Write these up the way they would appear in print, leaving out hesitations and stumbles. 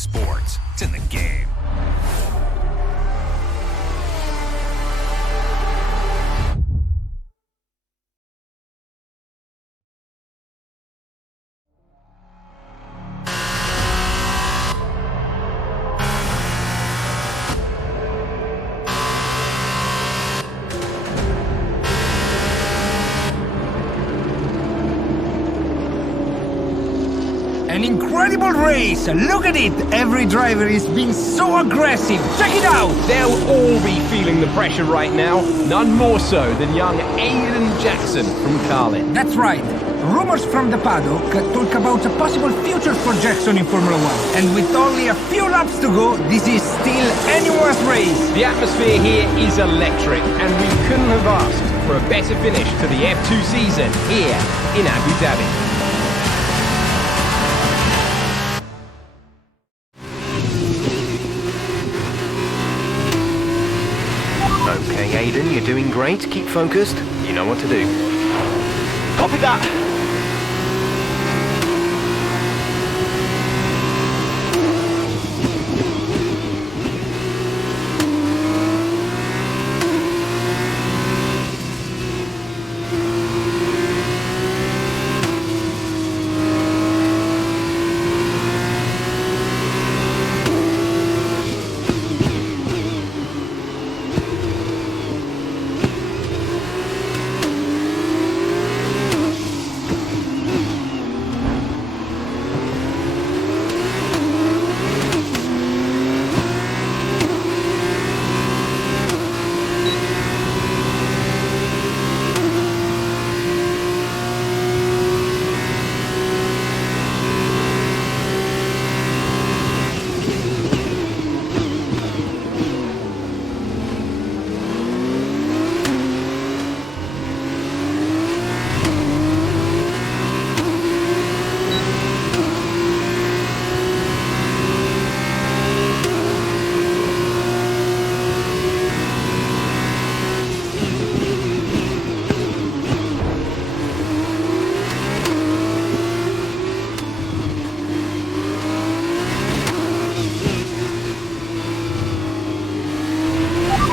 sports. It's in the game. An incredible race! Look at it! Every driver is being so aggressive! Check it out! They'll all be feeling the pressure right now. None more so than young Aiden Jackson from Carlin. That's right. Rumors from the paddock talk about a possible future for Jackson in Formula 1. And with only a few laps to go, this is still anyone's race. The atmosphere here is electric, and we couldn't have asked for a better finish to the F2 season here in Abu Dhabi. Okay, Aiden, you're doing great. Keep focused. You know what to do. Copy that!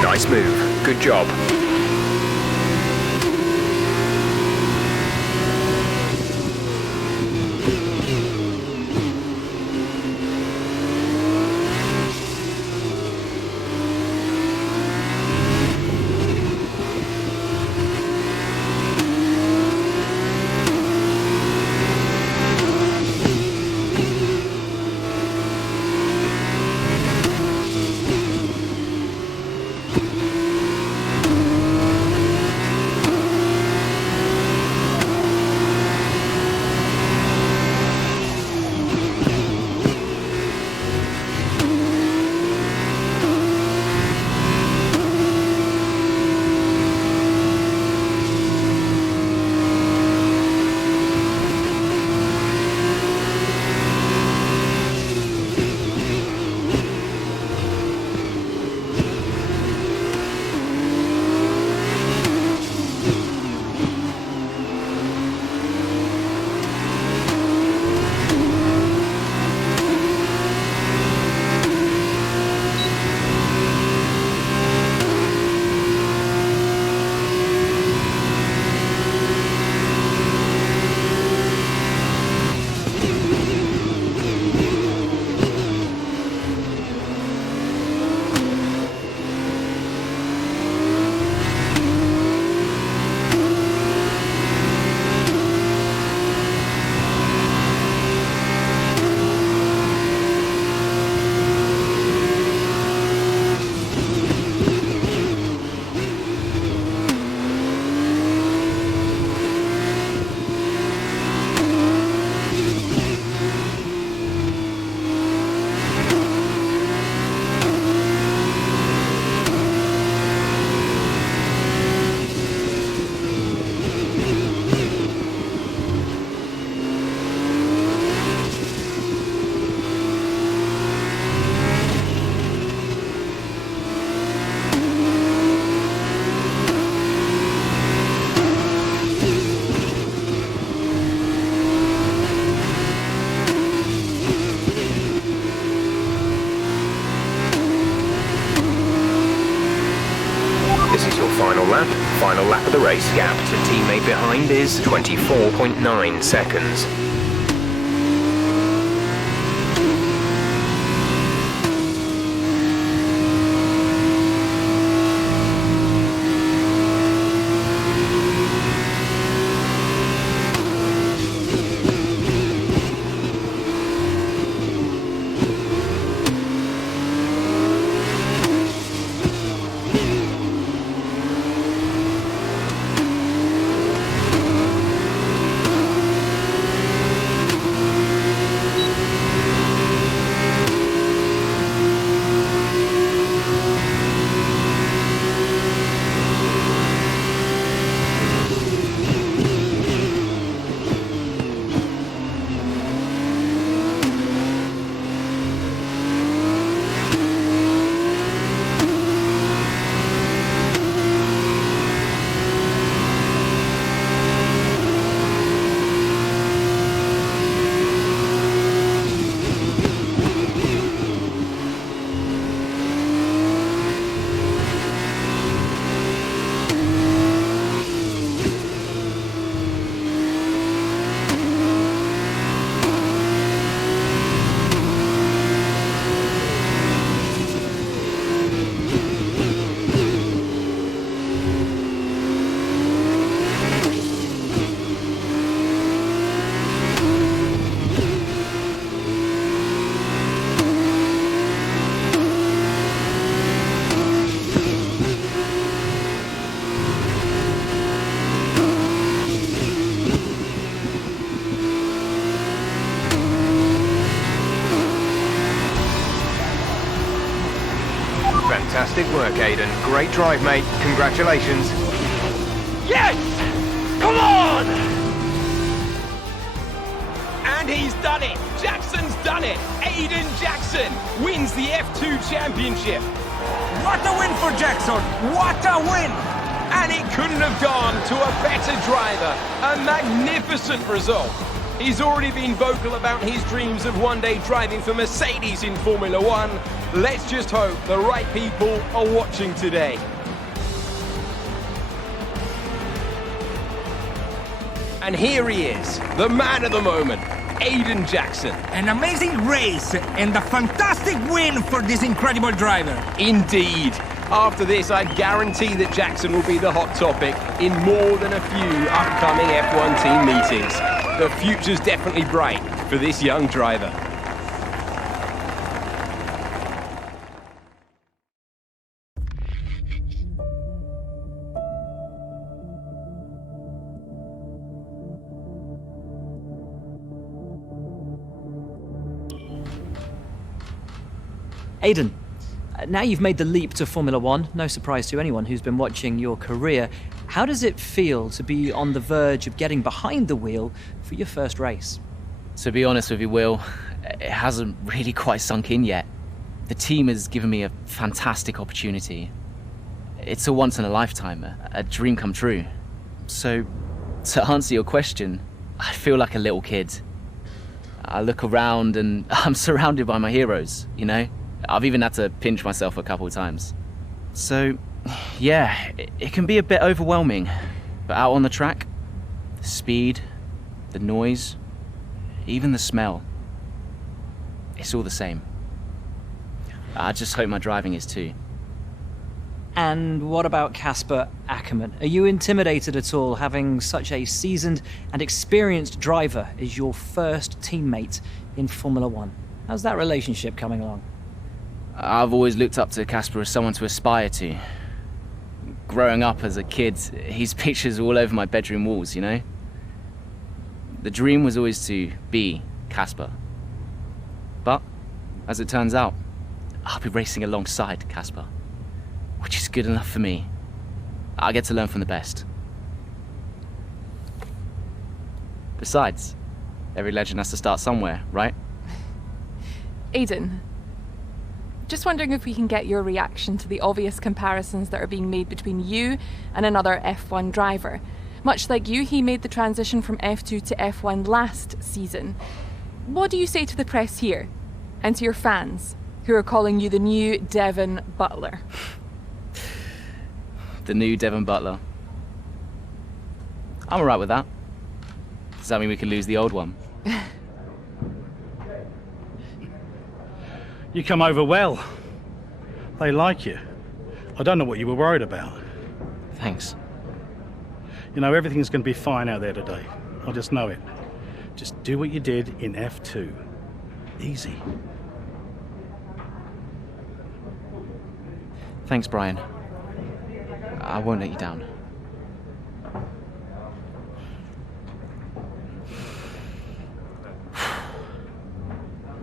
Nice move. Good job. The race gap to teammate behind is 24.9 seconds. Fantastic work, Aiden. Great drive, mate. Congratulations. Yes! Come on! And he's done it! Jackson's done it! Aiden Jackson wins the F2 Championship! What a win for Jackson! What a win! And it couldn't have gone to a better driver. A magnificent result. He's already been vocal about his dreams of one day driving for Mercedes in Formula One. Let's just hope the right people are watching today. And here he is, the man of the moment, Aiden Jackson. An amazing race and a fantastic win for this incredible driver. Indeed. After this, I guarantee that Jackson will be the hot topic in more than a few upcoming F1 team meetings. The future's definitely bright for this young driver. Aiden, now you've made the leap to Formula One, no surprise to anyone who's been watching your career. How does it feel to be on the verge of getting behind the wheel for your first race? To be honest with you, Will, it hasn't really quite sunk in yet. The team has given me a fantastic opportunity. It's a once in a lifetime, a dream come true. So, to answer your question, I feel like a little kid. I look around and I'm surrounded by my heroes, you know? I've even had to pinch myself a couple of times. So, yeah, it can be a bit overwhelming. But out on the track, the speed, the noise, even the smell, it's all the same. I just hope my driving is too. And what about Casper Akkerman? Are you intimidated at all having such a seasoned and experienced driver as your first teammate in Formula One? How's that relationship coming along? I've always looked up to Casper as someone to aspire to. Growing up as a kid, his pictures all over my bedroom walls, you know? The dream was always to be Casper. But, as it turns out, I'll be racing alongside Casper, which is good enough for me. I get to learn from the best. Besides, every legend has to start somewhere, right? Aiden, just wondering if we can get your reaction to the obvious comparisons that are being made between you and another F1 driver. Much like you, he made the transition from F2 to F1 last season. What do you say to the press here, and to your fans, who are calling you the new Devon Butler? The new Devon Butler. I'm alright with that. Does that mean we could lose the old one? You come over well. They like you. I don't know what you were worried about. Thanks. You know, everything's going to be fine out there today. I just know it. Just do what you did in F2. Easy. Thanks, Brian. I won't let you down.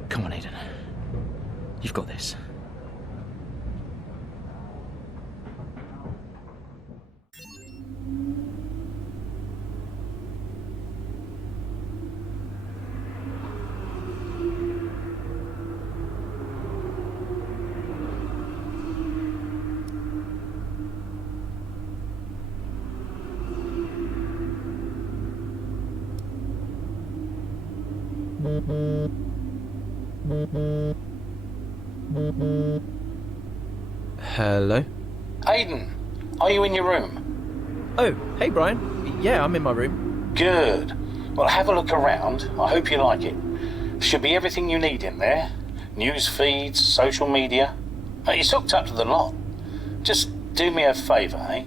Come on, Aiden. You've got this. Hello? Aiden, are you in your room? Oh, hey Brian. Yeah, I'm in my room. Good. Well, have a look around. I hope you like it. Should be everything you need in there. News feeds, social media. It's hooked up to the lot. Just do me a favour, eh?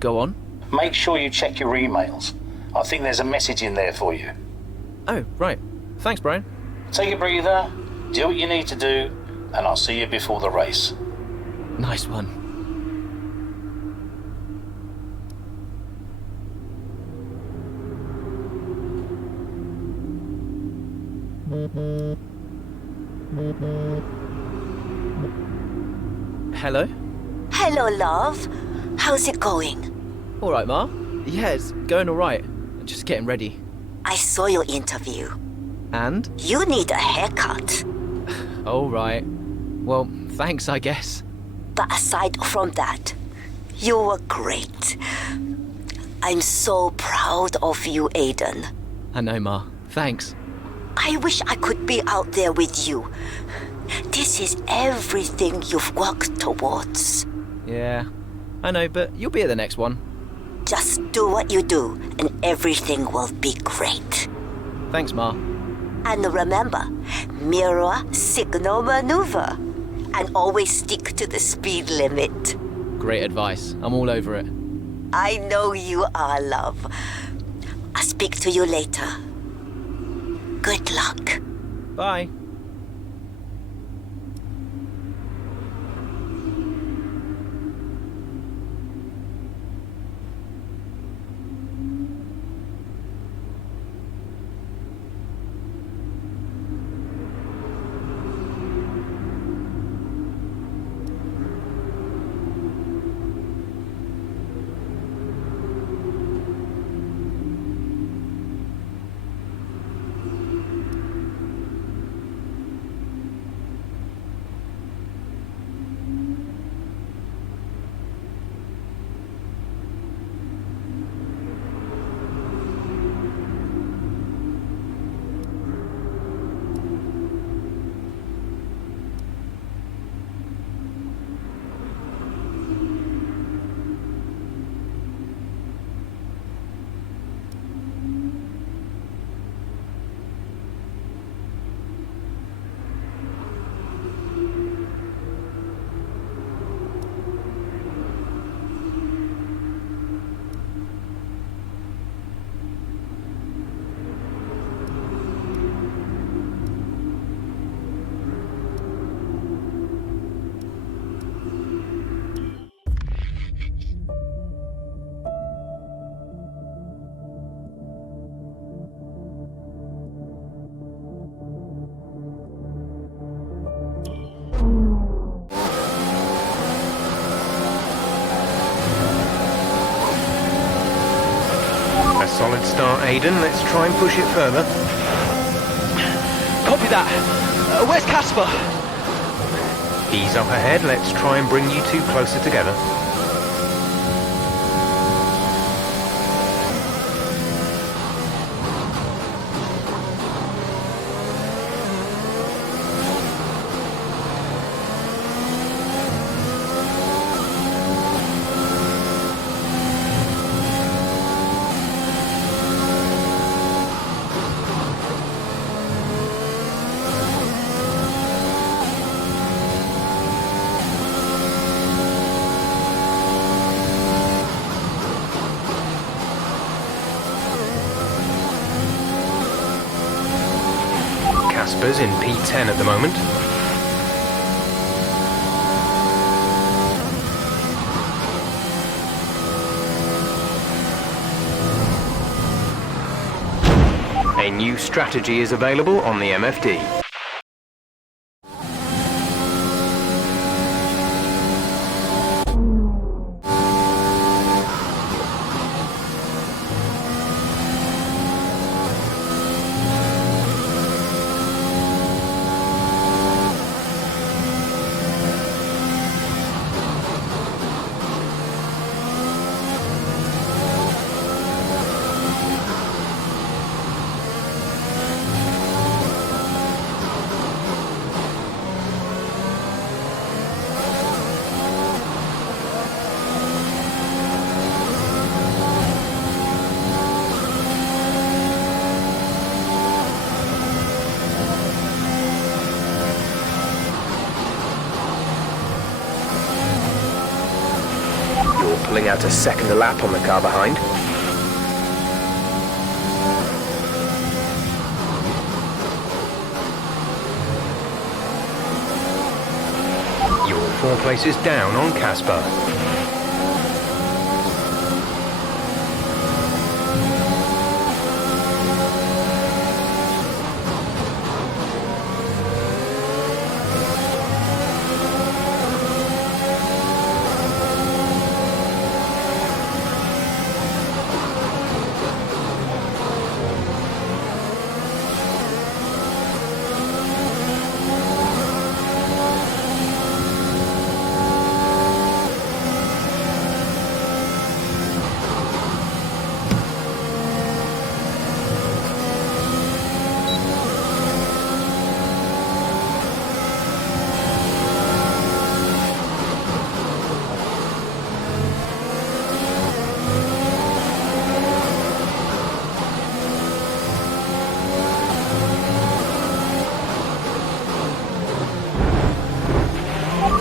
Go on. Make sure you check your emails. I think there's a message in there for you. Oh, right. Thanks, Brian. Take a breather, do what you need to do, and I'll see you before the race. Nice one. Hello? Hello, love. How's it going? All right, Ma. Yeah, it's going all right. Just getting ready. I saw your interview. And? You need a haircut. All right. Well, thanks, I guess. But aside from that, you were great. I'm so proud of you, Aiden. I know, Ma. Thanks. I wish I could be out there with you. This is everything you've worked towards. Yeah, I know, but you'll be at the next one. Just do what you do, and everything will be great. Thanks, Ma. And remember, mirror signal maneuver. And always stick to the speed limit. Great advice. I'm all over it. I know you are, love. I'll speak to you later. Good luck. Bye. Solid start, Aiden. Let's try and push it further. Copy that. Where's Casper? He's up ahead. Let's try and bring you two closer together. Casper's in P10 at the moment. A new strategy is available on the MFD. Pulling out a second lap on the car behind. You're 4 places down on Casper.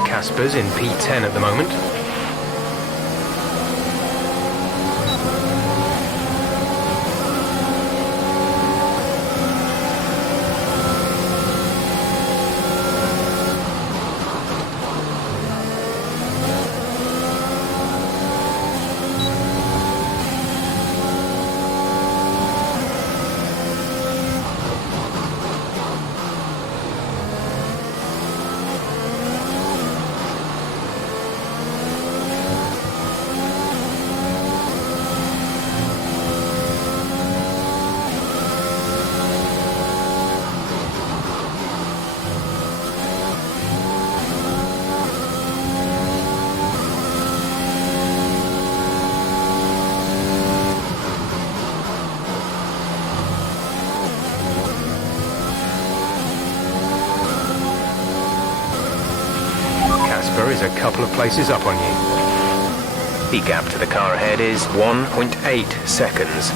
Casper's in P10 at the moment. Is a couple of places up on you. The gap to the car ahead is 1.8 seconds.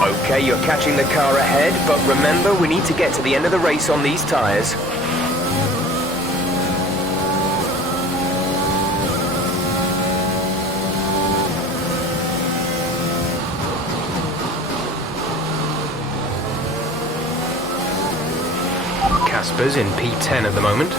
Okay, you're catching the car ahead, but remember, we need to get to the end of the race on these tyres. Casper's in P10 at the moment.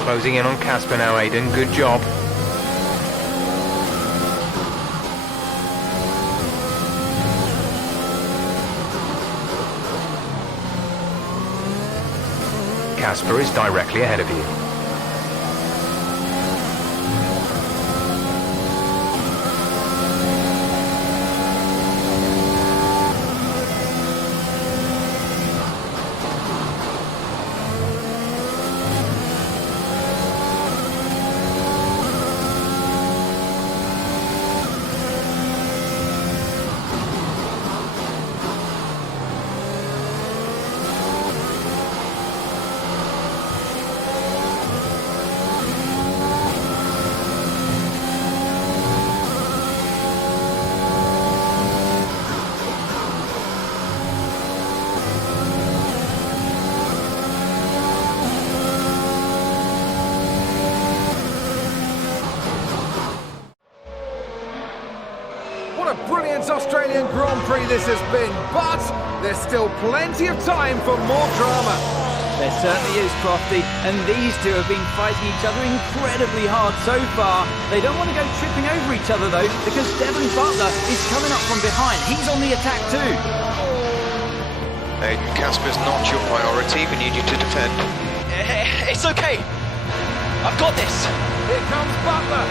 Closing in on Casper now, Aiden. Good job. Casper is directly ahead of you. What a brilliant Australian Grand Prix this has been, but there's still plenty of time for more drama. There certainly is, Crofty, and these two have been fighting each other incredibly hard so far. They don't want to go tripping over each other, though, because Devon Butler is coming up from behind. He's on the attack too. Aiden, Casper's not your priority. We need you to defend. It's okay. I've got this. Here comes Butler.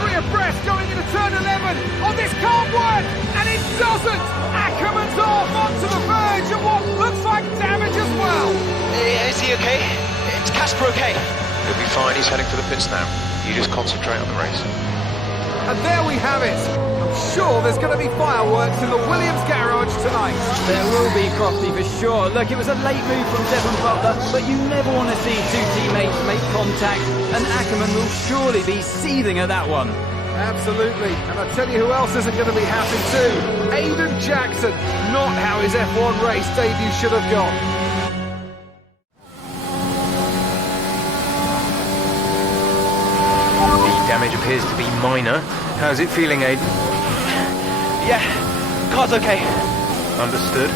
3 abreast going into turn 11. Oh, this can't work! And it doesn't! Ackerman's off onto the verge of what looks like damage as well. Is he okay? Is Casper okay? He'll be fine. He's heading for the pits now. You just concentrate on the race. And there we have it. I'm sure there's going to be fireworks in the Williams garage tonight. There will be, Crofty, for sure. Look, it was a late move from Devon Butler, but you never want to see two teammates make contact, and Akkerman will surely be seething at that one. Absolutely. And I tell you who else isn't going to be happy too. Aiden Jackson. Not how his F1 race debut should have gone. Damage appears to be minor. How's it feeling, Aiden? Yeah, car's okay. Understood.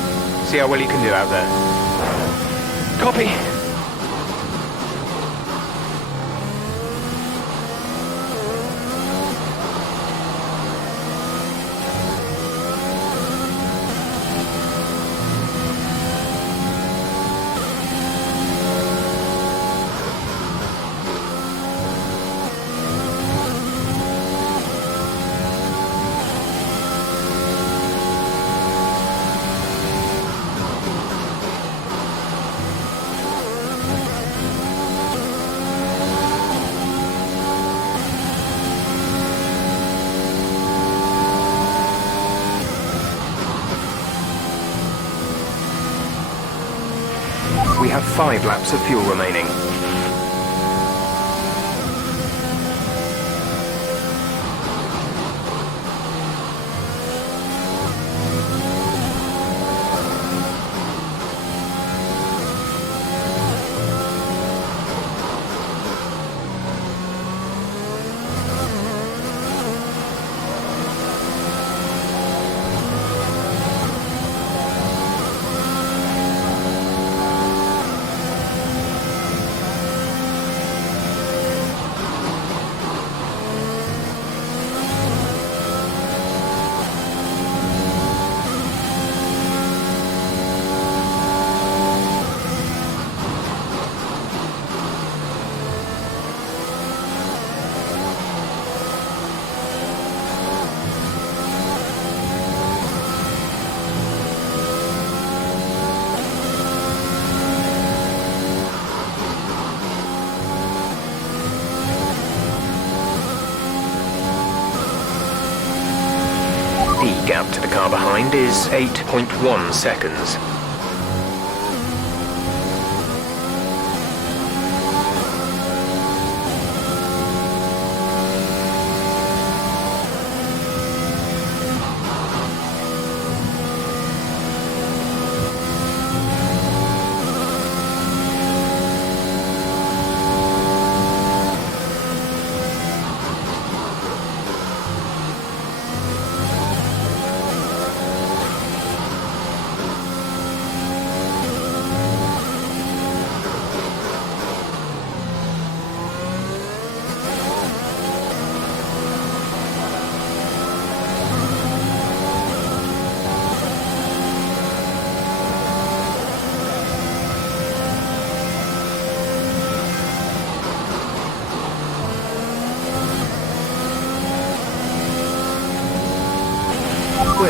See how well you can do out there. Copy. We have 5 laps of fuel remaining. The gap to the car behind is 8.1 seconds.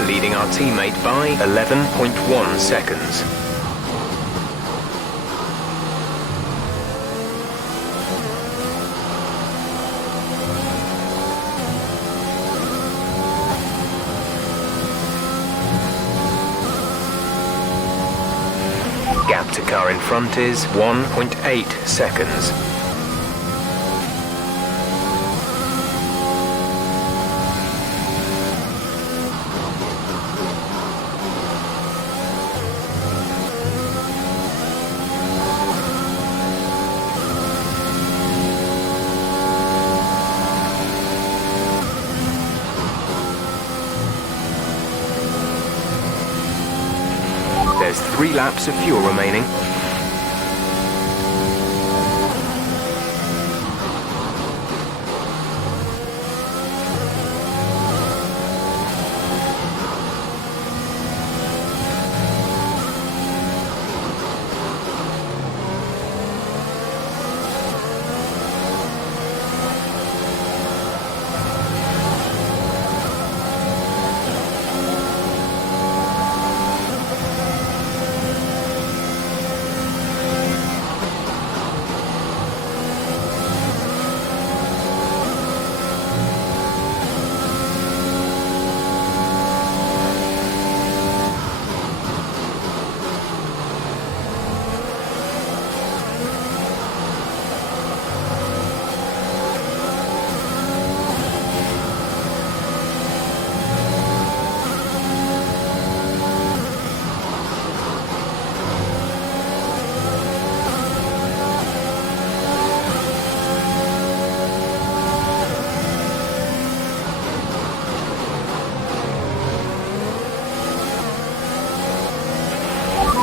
leading our teammate by 11.1 seconds. Gap to car in front is 1.8 seconds. There's 3 laps of fuel remaining.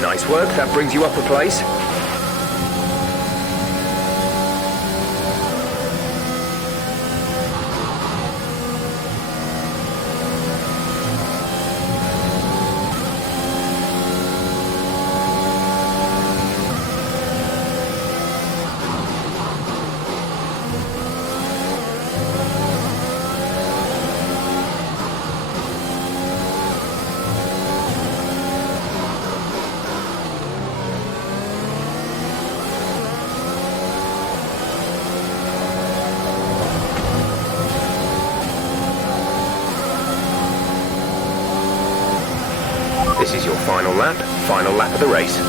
Nice work, that brings you up a place. This is your final lap of the race.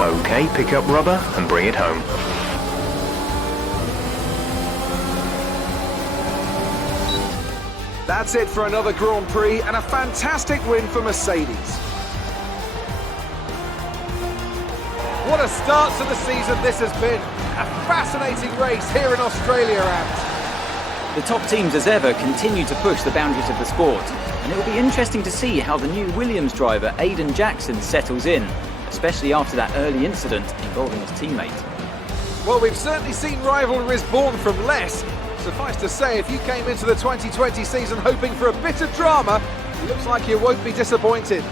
Okay, pick up rubber and bring it home. That's it for another Grand Prix and a fantastic win for Mercedes. What a start to the season this has been. A fascinating race here in Australia, Ant. The top teams as ever continue to push the boundaries of the sport, and it will be interesting to see how the new Williams driver Aiden Jackson settles in, especially after that early incident involving his teammate. Well, we've certainly seen rivalries born from less. Suffice to say, if you came into the 2020 season hoping for a bit of drama, it looks like you won't be disappointed.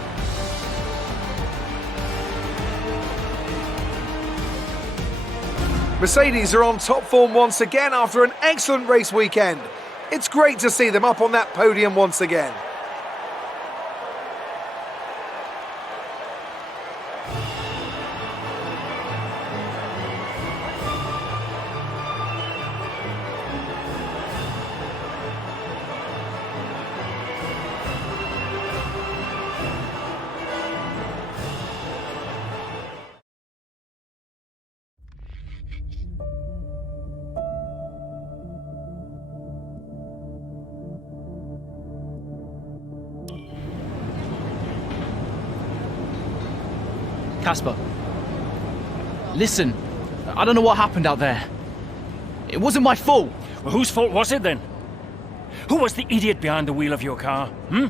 Mercedes are on top form once again after an excellent race weekend. It's great to see them up on that podium once again. Casper, listen, I don't know what happened out there. It wasn't my fault. Well, whose fault was it then? Who was the idiot behind the wheel of your car, You're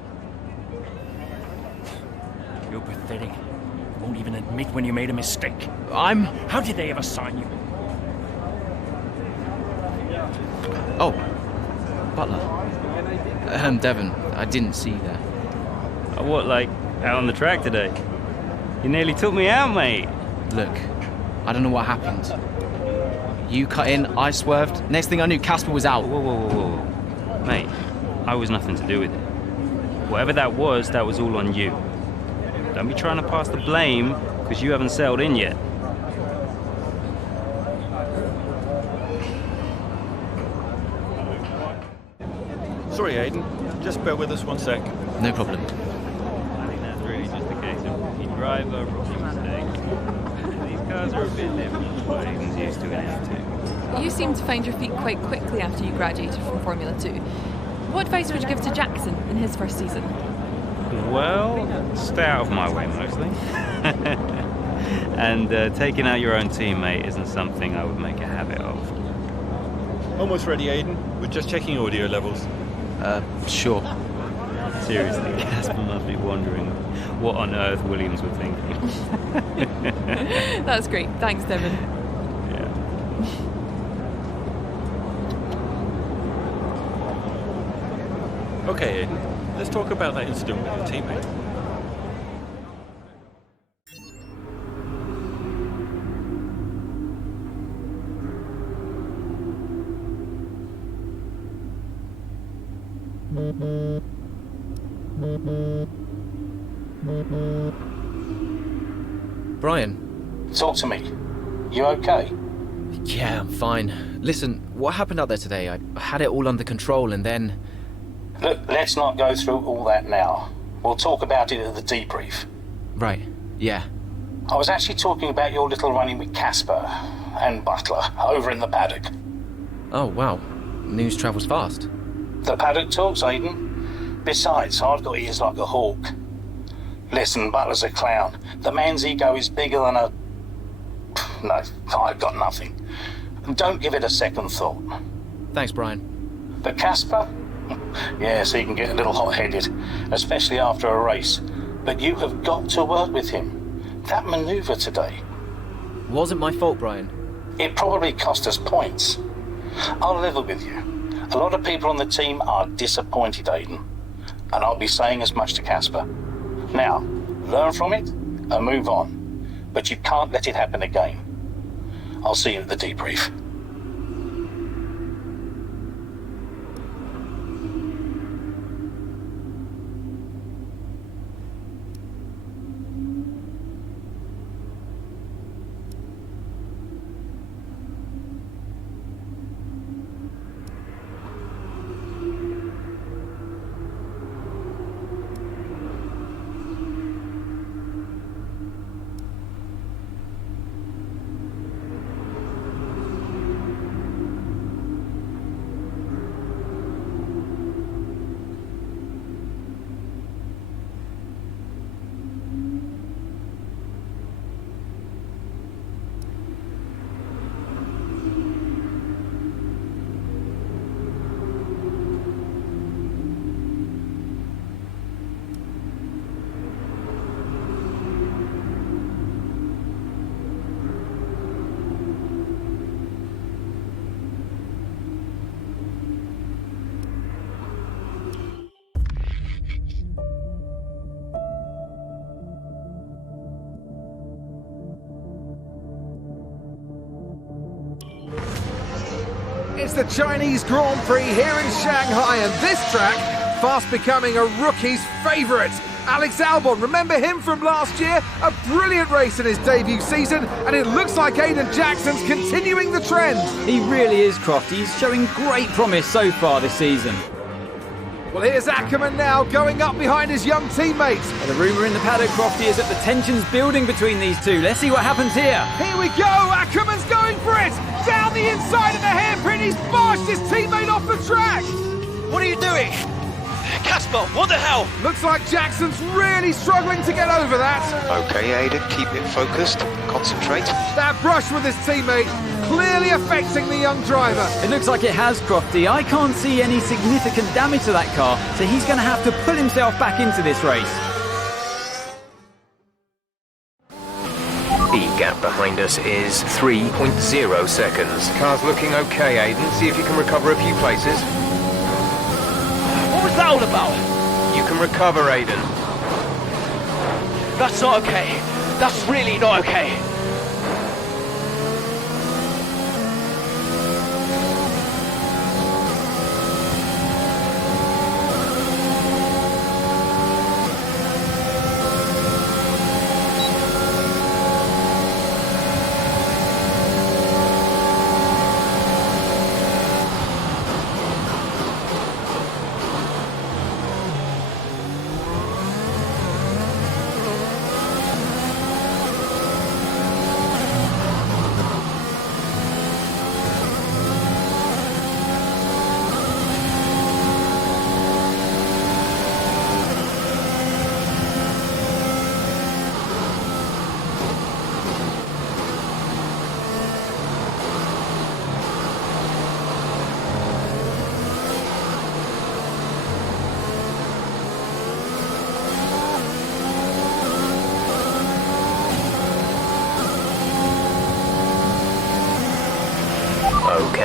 pathetic. You won't even admit when you made a mistake. How did they ever sign you? Oh, Butler. Devon, I didn't see you there. What, like, out on the track today? You nearly took me out, mate. Look, I don't know what happened. You cut in, I swerved. Next thing I knew, Casper was out. Whoa. Mate, I was nothing to do with it. Whatever that was all on you. Don't be trying to pass the blame, because you haven't settled in yet. Sorry, Aiden. Just bear with us 1 sec. No problem. I think that's really just a case of rookie driver, rookie mistakes. These cars are a bit different from what Aiden's used to in F2. You seem to find your feet quite quickly after you graduated from Formula 2. What advice would you give to Jackson in his first season? Well, stay out of my way mostly. And taking out your own teammate isn't something I would make a habit of. Almost ready, Aiden. We're just checking audio levels. Sure. Seriously, Casper must be wondering what on earth Williams were thinking. That's great. Thanks, Devon. Yeah. Okay, Aiden. Let's talk about that incident with your teammate. Brian. Talk to me. You okay? Yeah, I'm fine. Listen, what happened out there today? I had it all under control and then... Look, let's not go through all that now. We'll talk about it at the debrief. Right, yeah. I was actually talking about your little run-in with Casper and Butler over in the paddock. Oh, wow. News travels fast. The paddock talks, Aiden. Besides, I've got ears like a hawk. Listen, Butler's a clown. The man's ego is bigger than a... No, I've got nothing. Don't give it a second thought. Thanks, Brian. But Casper? Yes, he can get a little hot-headed, especially after a race. But you have got to work with him. That manoeuvre today. Wasn't my fault, Brian. It probably cost us points. I'll level with you. A lot of people on the team are disappointed, Aiden. And I'll be saying as much to Casper. Now, learn from it and move on. But you can't let it happen again. I'll see you at the debrief. It's the Chinese Grand Prix here in Shanghai, and this track fast becoming a rookie's favourite. Alex Albon, remember him from last year? A brilliant race in his debut season, and it looks like Aiden Jackson's continuing the trend. He really is, Crofty. He's showing great promise so far this season. Well, here's Akkerman now, going up behind his young teammates. The rumour in the paddock, Crofty, is that the tension's building between these two. Let's see what happens here. Here we go, Ackerman's going for it! Down the inside of the hairpin, he's barged his teammate off the track! What are you doing? Casper, what the hell? Looks like Jackson's really struggling to get over that. Okay, Aiden, keep it focused. Concentrate. That brush with his teammate clearly affecting the young driver. It looks like it has, Crofty. I can't see any significant damage to that car, so he's going to have to pull himself back into this race. The gap behind us is 3.0 seconds. Car's looking okay, Aiden. See if you can recover a few places. What was that all about? You can recover, Aiden. That's not okay. That's really not okay.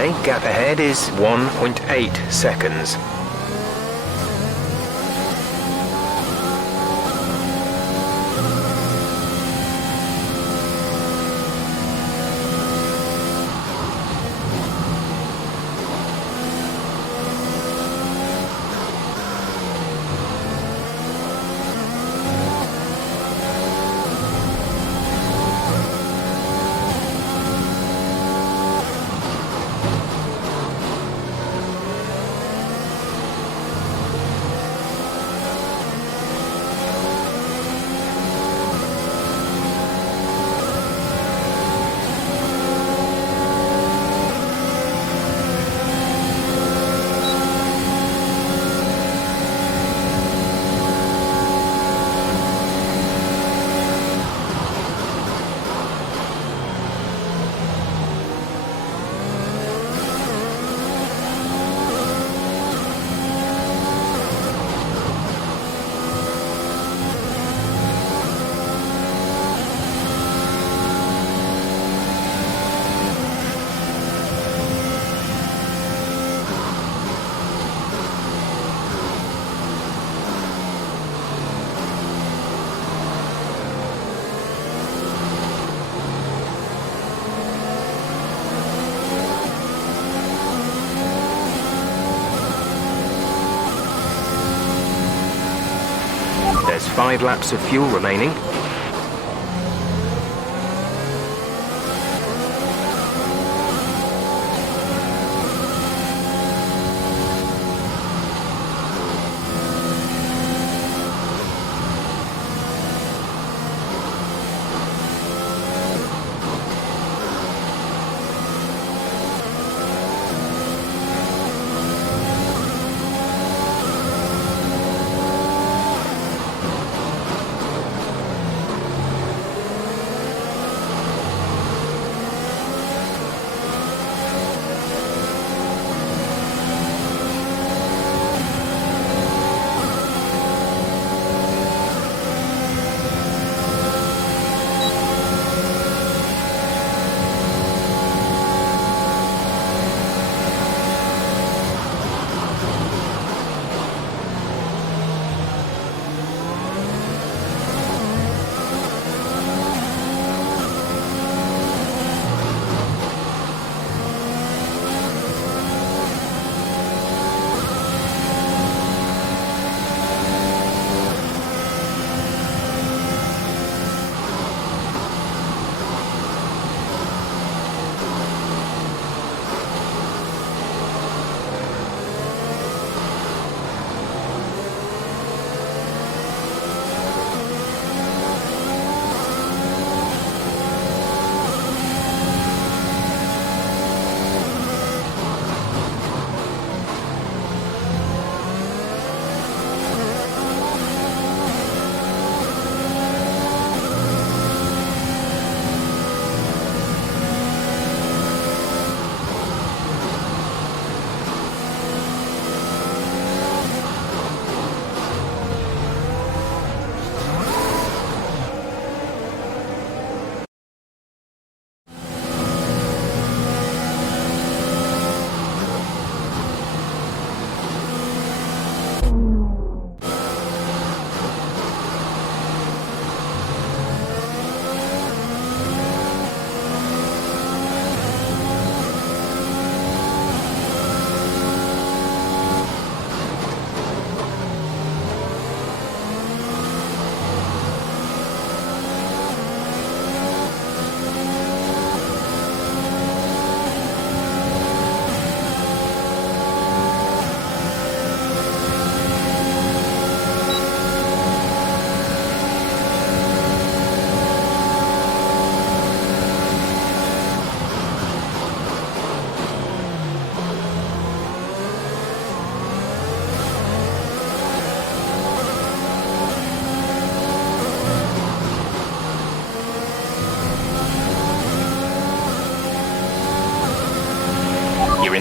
Okay, gap ahead is 1.8 seconds. There's 5 laps of fuel remaining.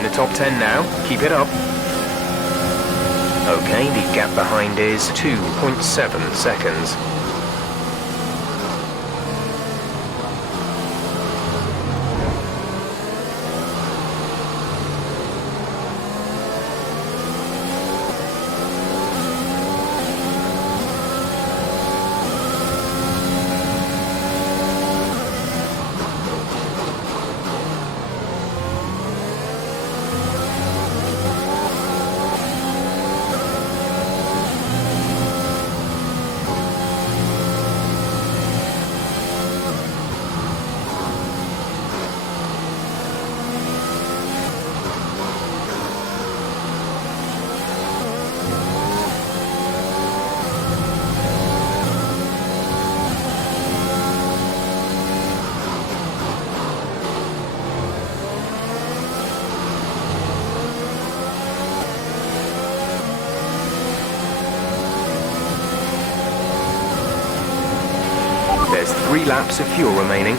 In the top 10 now. Keep it up. Okay, the gap behind is 2.7 seconds. There's 3 laps of fuel remaining.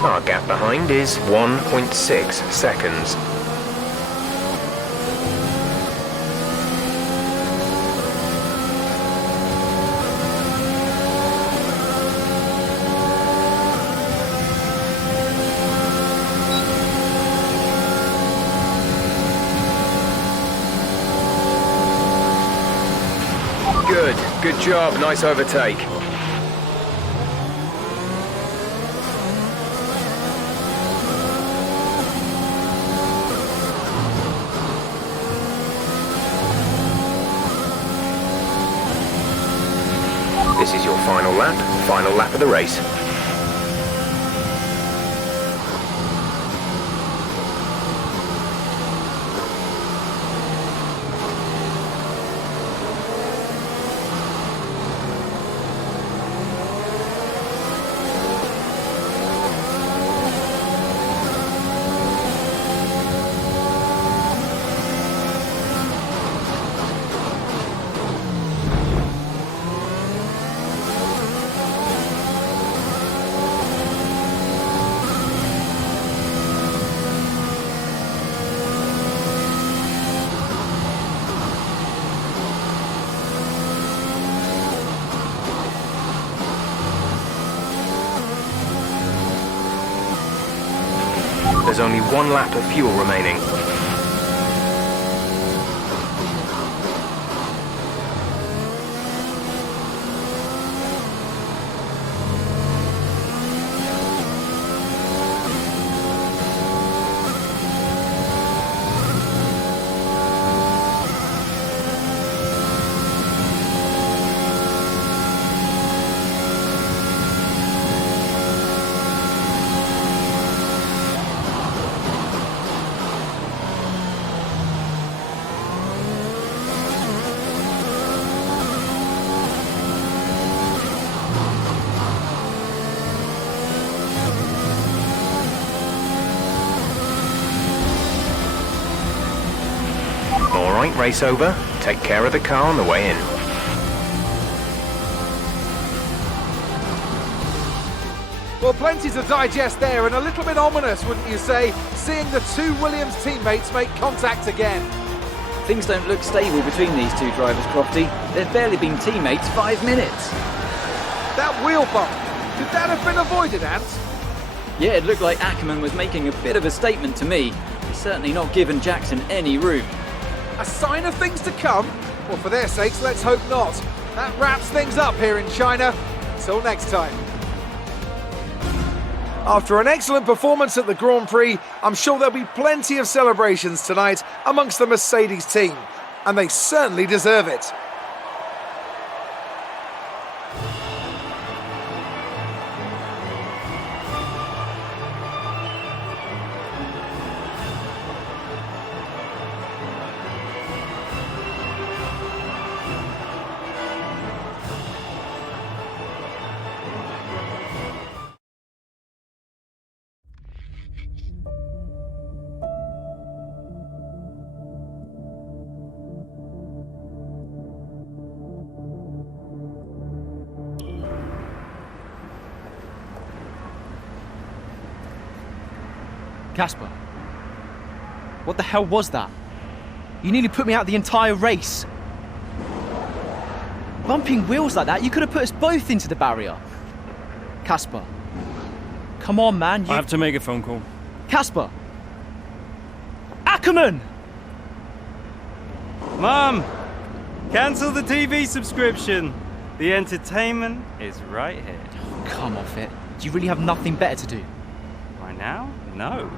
Our gap behind is 1.6 seconds. Good job, nice overtake. This is your final lap of the race. There's only 1 lap of fuel remaining. Alright, race over. Take care of the car on the way in. Well, plenty to digest there, and a little bit ominous, wouldn't you say, seeing the two Williams teammates make contact again. Things don't look stable between these two drivers, Crofty. They've barely been teammates 5 minutes. That wheel bump, could that have been avoided, Ant? Yeah, it looked like Akkerman was making a bit of a statement to me. He's certainly not given Jackson any room. A sign of things to come? Well, for their sakes, let's hope not. That wraps things up here in China. Until next time. After an excellent performance at the Grand Prix, I'm sure there'll be plenty of celebrations tonight amongst the Mercedes team. And they certainly deserve it. Casper, what the hell was that? You nearly put me out the entire race. Bumping wheels like that, you could have put us both into the barrier. Casper, come on, man. I have to make a phone call. Casper! Akkerman! Mom! Cancel the TV subscription. The entertainment is right here. Come off it. Do you really have nothing better to do? Right now? No.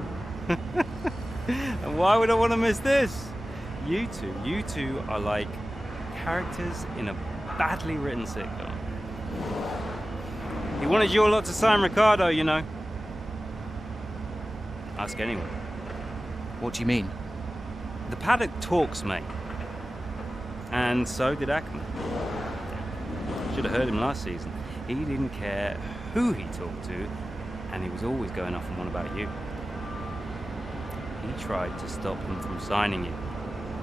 And why would I want to miss this? You two are like characters in a badly written sitcom. He wanted your lot to sign Ricardo, you know. Ask anyone. What do you mean? The paddock talks, mate. And so did Akkerman. Should have heard him last season. He didn't care who he talked to, and he was always going off on one about you. He tried to stop them from signing you.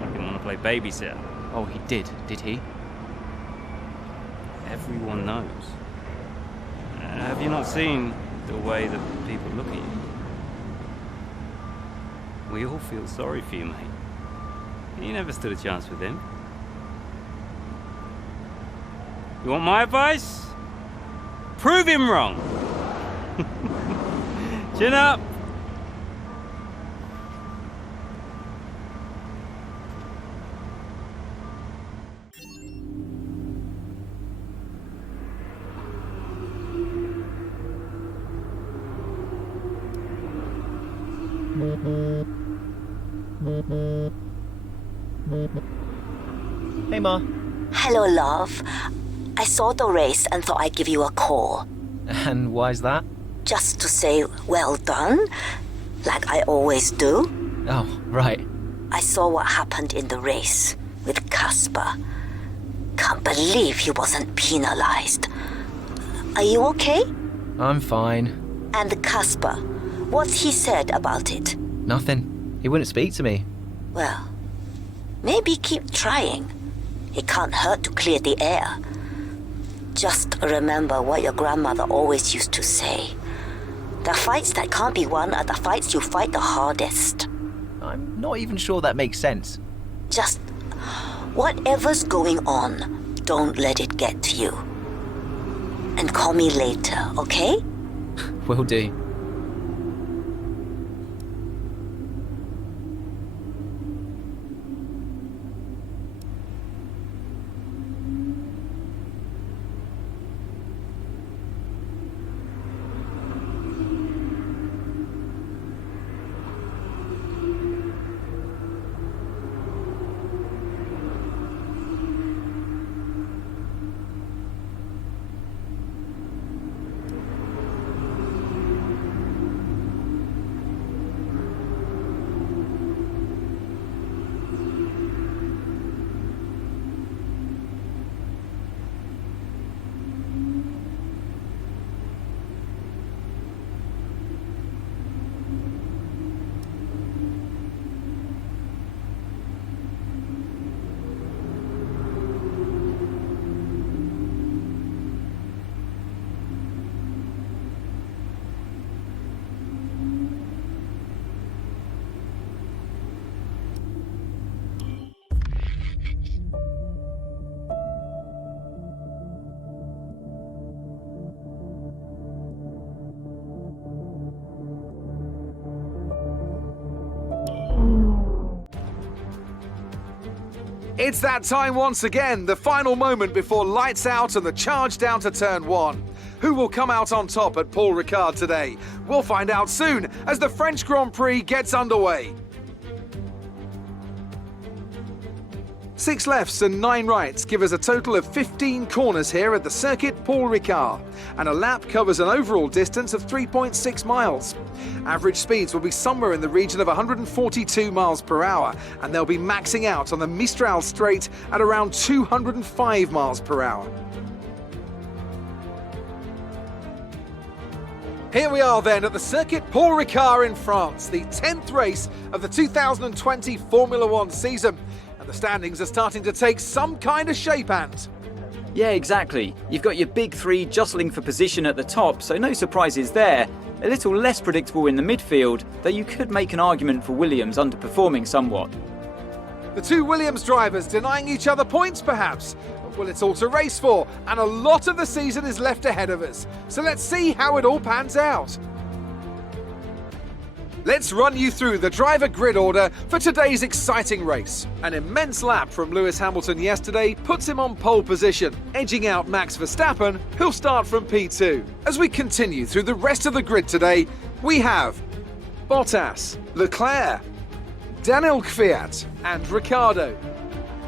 He didn't want to play babysitter. Oh, he did he? Everyone knows. Have you not seen the way that people look at you? We all feel sorry for you, mate. You never stood a chance with him. You want my advice? Prove him wrong. Chin up. Hey, Ma. Hello, love. I saw the race and thought I'd give you a call. And why's that? Just to say well done, like I always do. Oh, right. I saw what happened in the race with Casper. Can't believe he wasn't penalized. Are you okay? I'm fine. And Casper, what's he said about it? Nothing. He wouldn't speak to me. Well, maybe keep trying. It can't hurt to clear the air. Just remember what your grandmother always used to say. The fights that can't be won are the fights you fight the hardest. I'm not even sure that makes sense. Just whatever's going on, don't let it get to you. And call me later, okay? Will do. It's that time once again, the final moment before lights out and the charge down to turn 1. Who will come out on top at Paul Ricard today? We'll find out soon as the French Grand Prix gets underway. 6 lefts and 9 rights give us a total of 15 corners here at the circuit Paul Ricard, and a lap covers an overall distance of 3.6 miles. Average speeds will be somewhere in the region of 142 miles per hour, and they'll be maxing out on the Mistral Straight at around 205 miles per hour. Here we are then at the circuit Paul Ricard in France, the 10th race of the 2020 Formula One season. The standings are starting to take some kind of shape, Ant. Yeah, exactly. You've got your big three jostling for position at the top, so no surprises there. A little less predictable in the midfield, though you could make an argument for Williams underperforming somewhat. The two Williams drivers denying each other points, perhaps? Well, it's all to race for, and a lot of the season is left ahead of us. So let's see how it all pans out. Let's run you through the driver grid order for today's exciting race. An immense lap from Lewis Hamilton yesterday puts him on pole position, edging out Max Verstappen, who'll start from P2. As we continue through the rest of the grid today, we have Bottas, Leclerc, Daniel Kvyat and Ricciardo,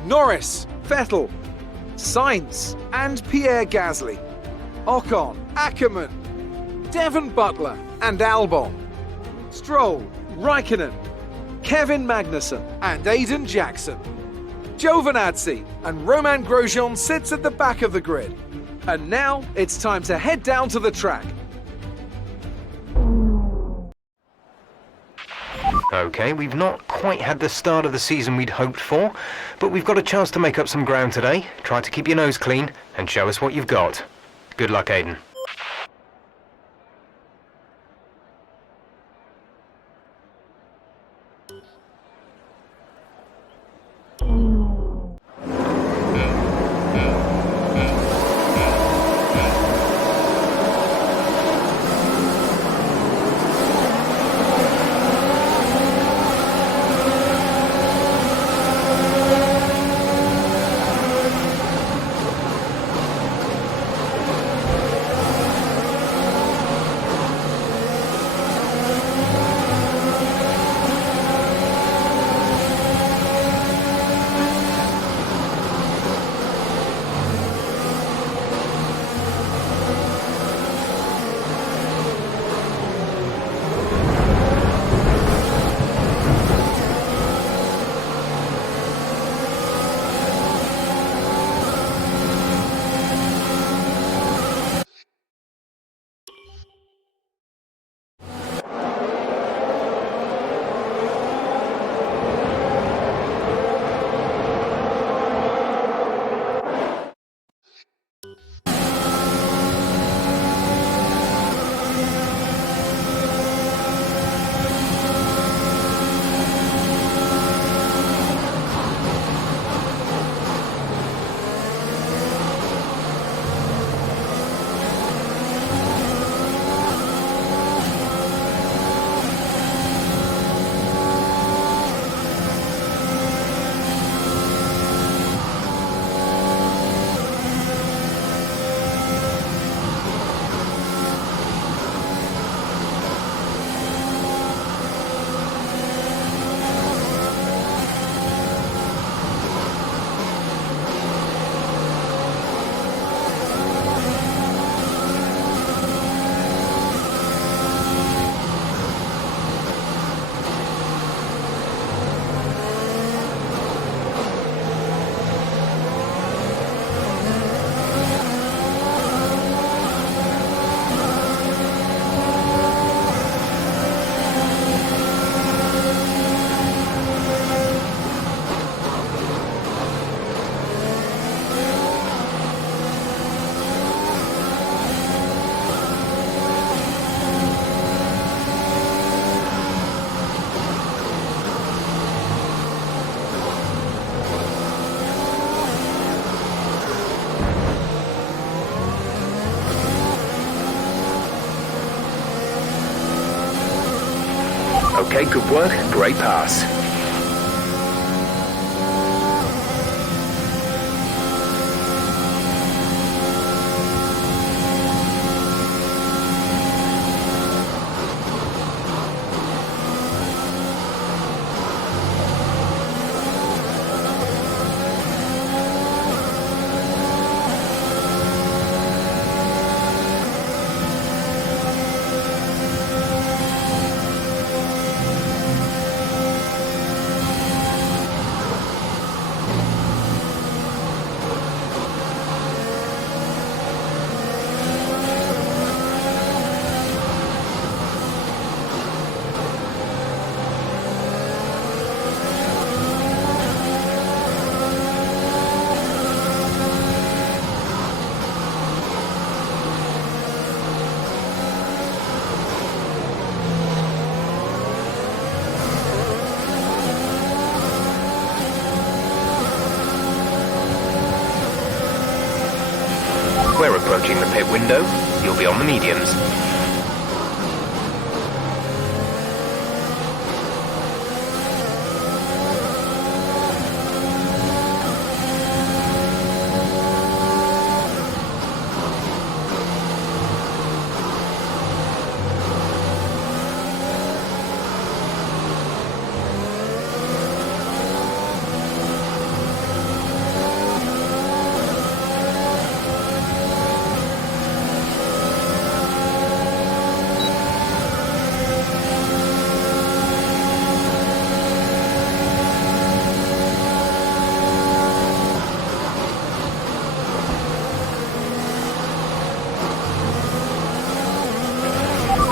Norris, Vettel, Sainz and Pierre Gasly, Ocon, Akkerman, Devon Butler and Albon, Stroll, Raikkonen, Kevin Magnussen and Aiden Jackson. Giovinazzi and Romain Grosjean sits at the back of the grid. And now it's time to head down to the track. Okay, we've not quite had the start of the season we'd hoped for, but we've got a chance to make up some ground today. Try to keep your nose clean and show us what you've got. Good luck, Aiden. Okay, good work. Great pass. we're approaching the pit window, you'll be on the mediums.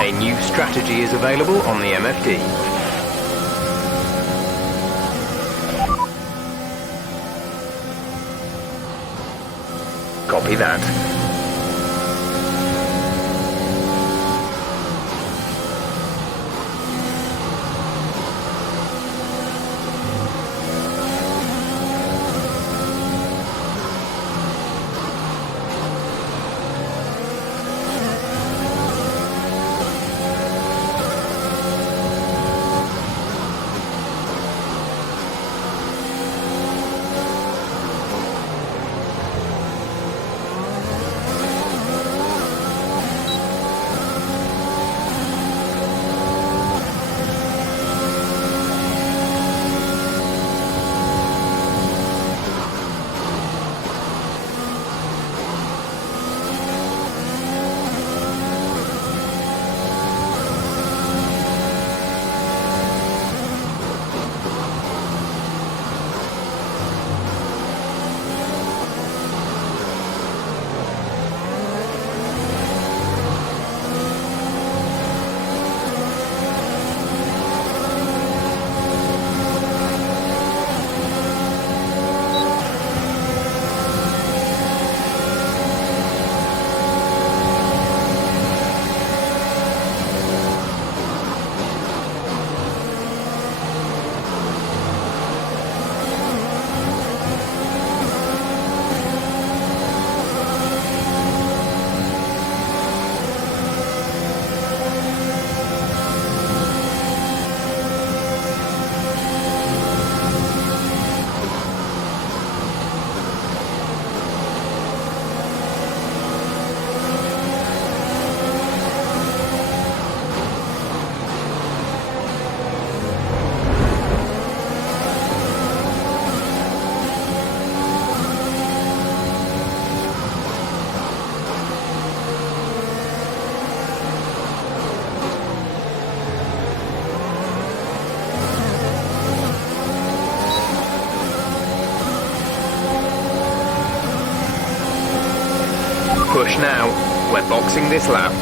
A new strategy is available on the MFD. Copy that. Push now. We're boxing this lap.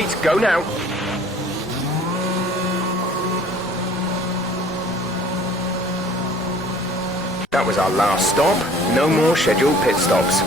complete. Go now. That was our last stop. No more scheduled pit stops.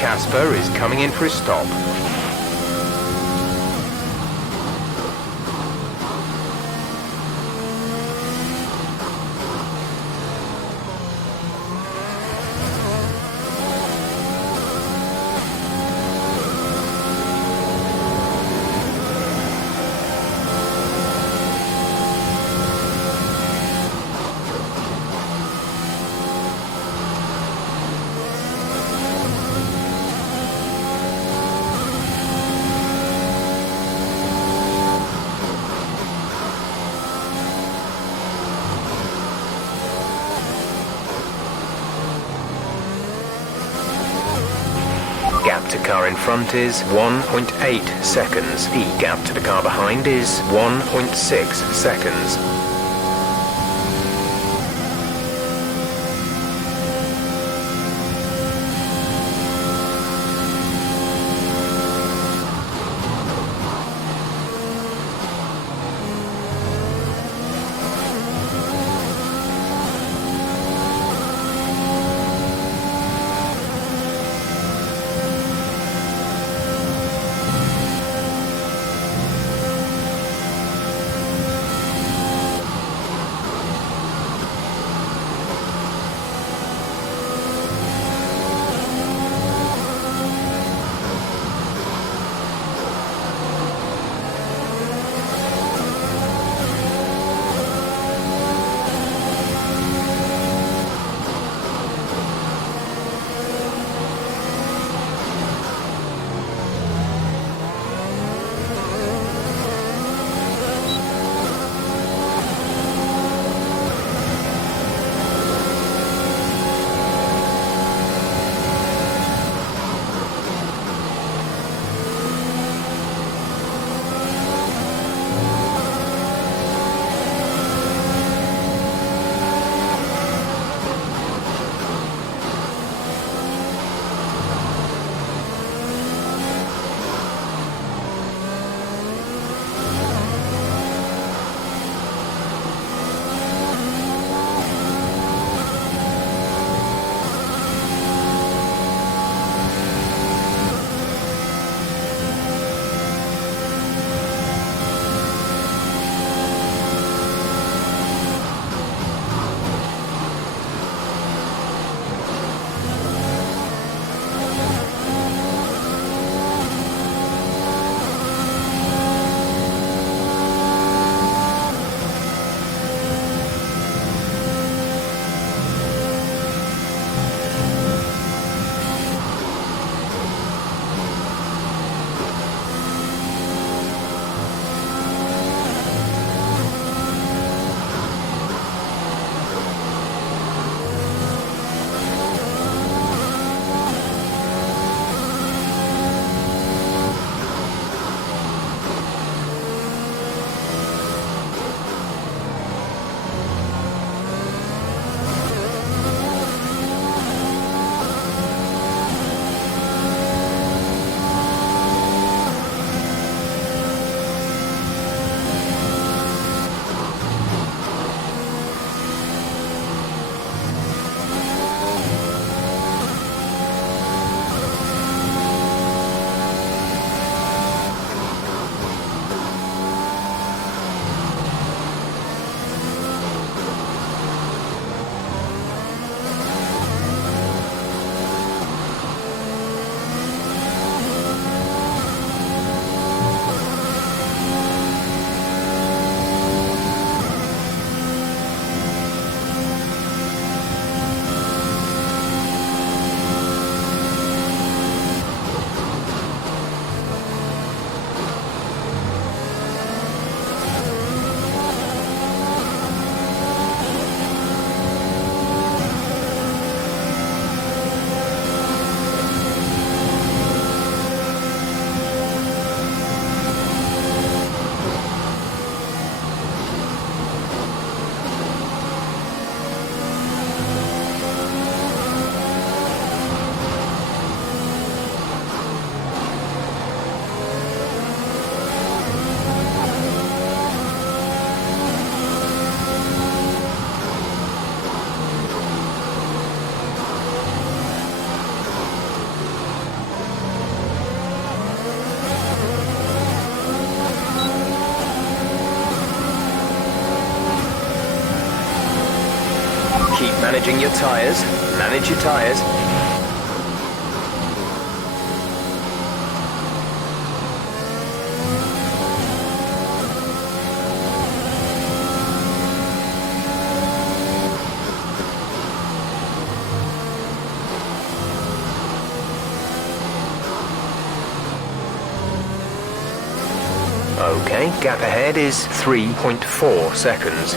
Casper is coming in for his stop. Gap to car in front is 1.8 seconds. The gap to the car behind is 1.6 seconds. Keep managing your tyres. Manage your tyres. Okay, gap ahead is 3.4 seconds.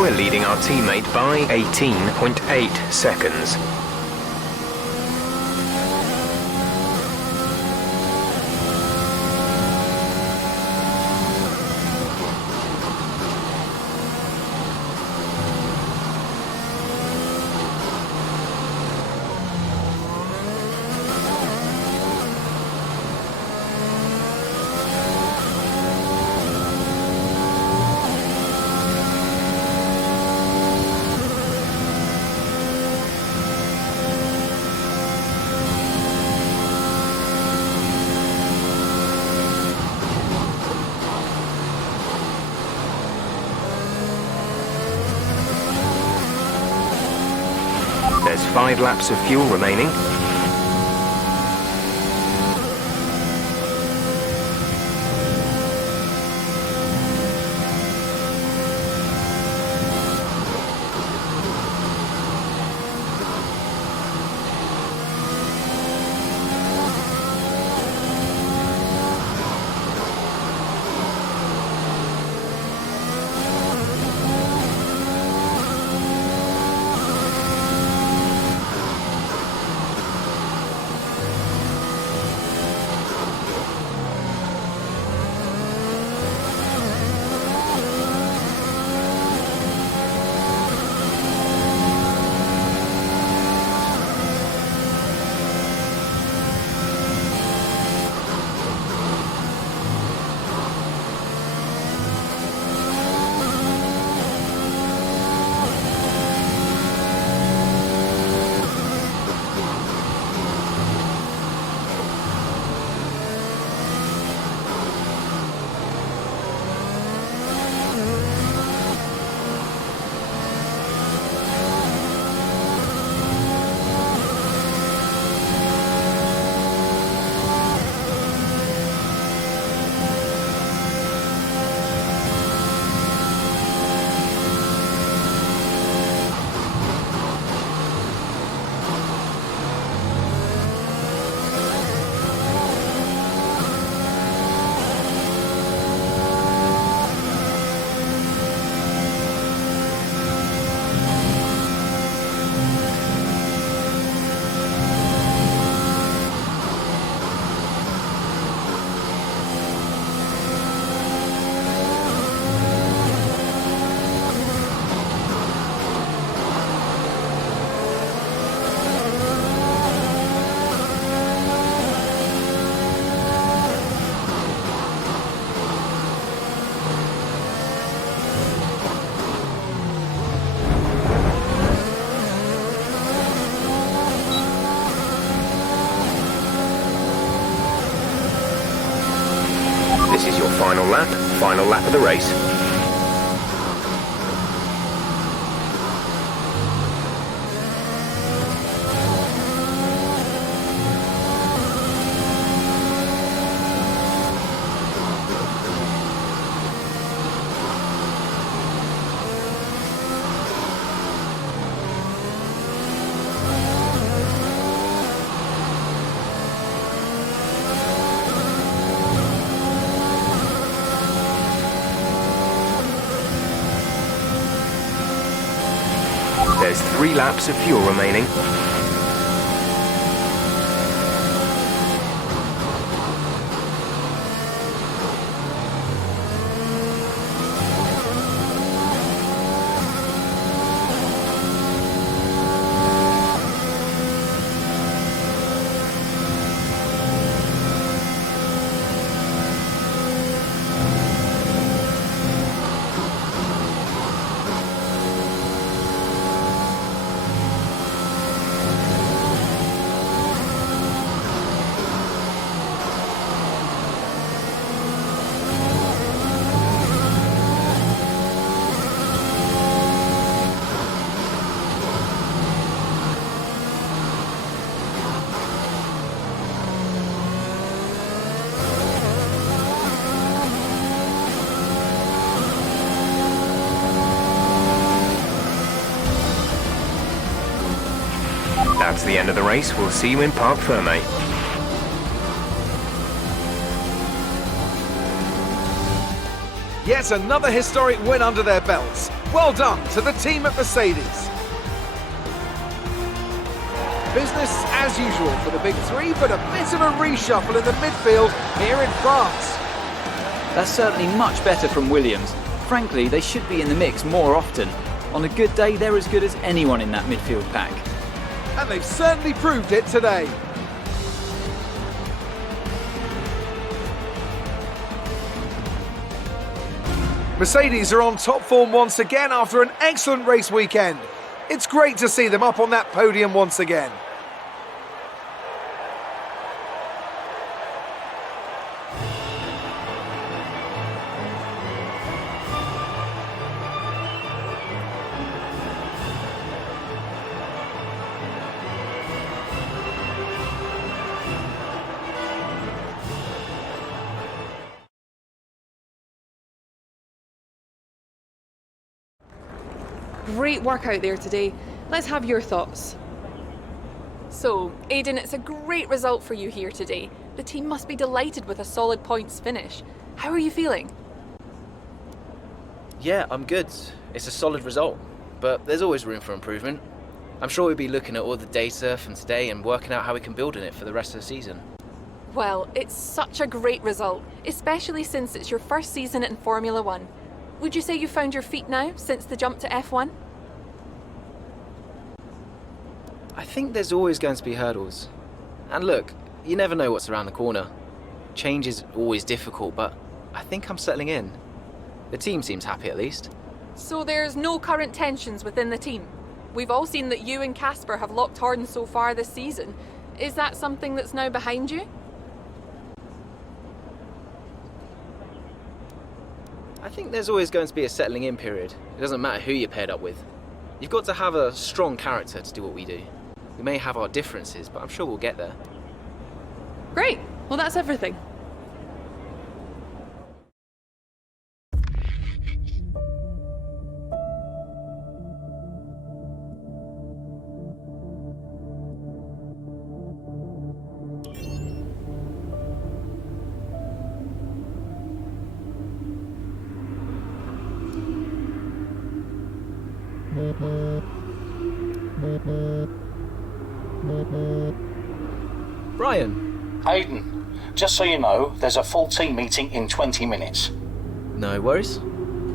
We're leading our teammate by 18.8 seconds. There's 5 laps of fuel remaining. This is your final lap of the race. 3 laps of fuel remaining. That's the end of the race. We'll see you in Parc Fermé. Yet another historic win under their belts. Well done to the team at Mercedes. Business as usual for the big three, but a bit of a reshuffle in the midfield here in France. That's certainly much better from Williams. Frankly, they should be in the mix more often. On a good day, they're as good as anyone in that midfield pack. And they've certainly proved it today. Mercedes are on top form once again after an excellent race weekend. It's great to see them up on that podium once again. Great work out there today. Let's have your thoughts. So, Aiden, it's a great result for you here today. The team must be delighted with a solid points finish. How are you feeling? Yeah, I'm good. It's a solid result, but there's always room for improvement. I'm sure we'll be looking at all the data from today and working out how we can build on it for the rest of the season. Well, it's such a great result, especially since it's your first season in Formula 1. Would you say you found your feet now since the jump to F1? I think there's always going to be hurdles. And look, you never know what's around the corner. Change is always difficult, but I think I'm settling in. The team seems happy at least. So there's no current tensions within the team? We've all seen that you and Casper have locked horns so far this season. Is that something that's now behind you? I think there's always going to be a settling in period. It doesn't matter who you're paired up with. You've got to have a strong character to do what we do. We may have our differences, but I'm sure we'll get there. Great. Well, that's everything. Brian. Aiden, just so you know, there's a full team meeting in 20 minutes. No worries.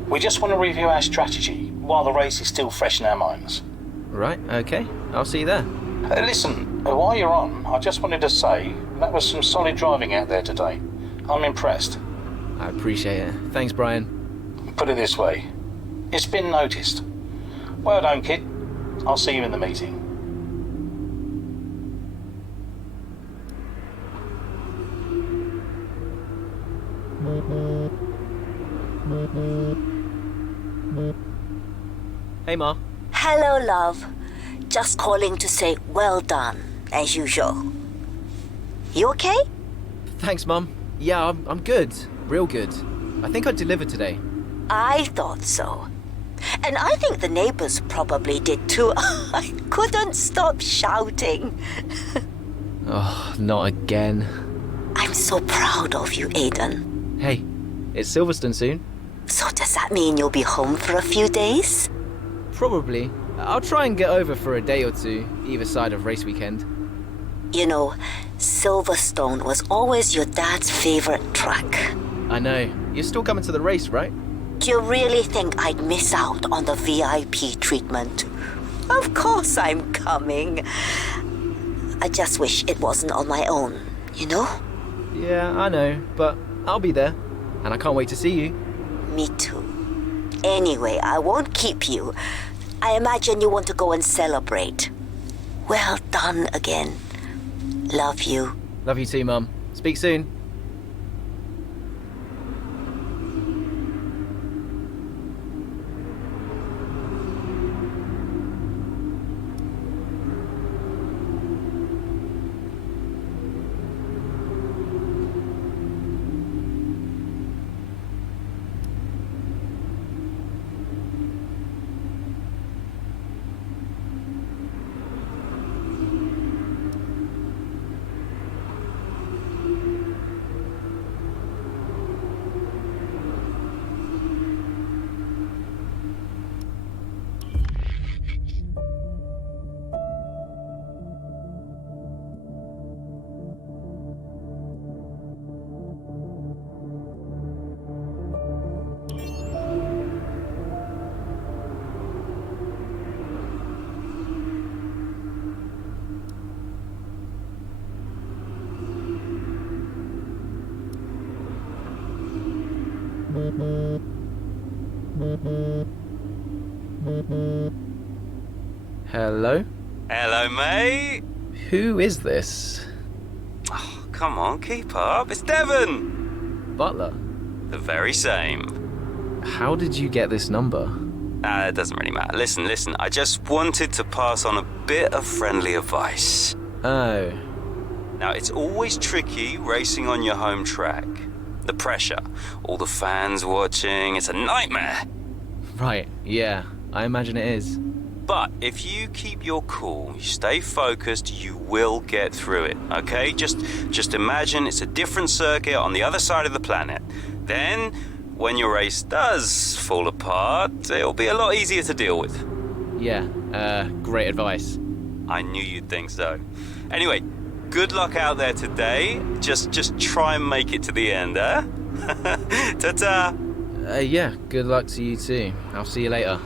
We just want to review our strategy while the race is still fresh in our minds. Right, okay. I'll see you there. Listen, while you're on, I just wanted to say that was some solid driving out there today. I'm impressed. I appreciate it. Thanks, Brian. Put it this way, it's been noticed. Well done, kid. I'll see you in the meeting. Hey, Ma. Hello, love. Just calling to say well done, as usual. You okay? Thanks, Mum. Yeah, I'm good. Real good. I think I delivered today. I thought so. And I think the neighbors probably did too. I couldn't stop shouting. Oh, not again. I'm so proud of you, Aiden. Hey, it's Silverstone soon. So does that mean you'll be home for a few days? Probably. I'll try and get over for a day or two, either side of race weekend. You know, Silverstone was always your dad's favorite track. I know. You're still coming to the race, right? Do you really think I'd miss out on the VIP treatment? Of course I'm coming. I just wish it wasn't on my own, you know? Yeah, I know, but I'll be there. And I can't wait to see you. Me too. Anyway, I won't keep you. I imagine you want to go and celebrate. Well done again. Love you. Love you too, Mum. Speak soon. Hello? Hello, mate. Who is this? Oh, come on, keep up. It's Devon. Butler? The very same. How did you get this number? It doesn't really matter. Listen. I just wanted to pass on a bit of friendly advice. Oh. Now, it's always tricky racing on your home track. The pressure, all the fans watching, it's a nightmare. Right, yeah, I imagine it is. But if you keep your cool, you stay focused, you will get through it, okay? Just imagine it's a different circuit on the other side of the planet. Then, when your race does fall apart, it'll be a lot easier to deal with. Yeah, great advice. I knew you'd think so. Anyway, good luck out there today. Just try and make it to the end, huh? Ta-ta! Yeah, good luck to you too. I'll see you later.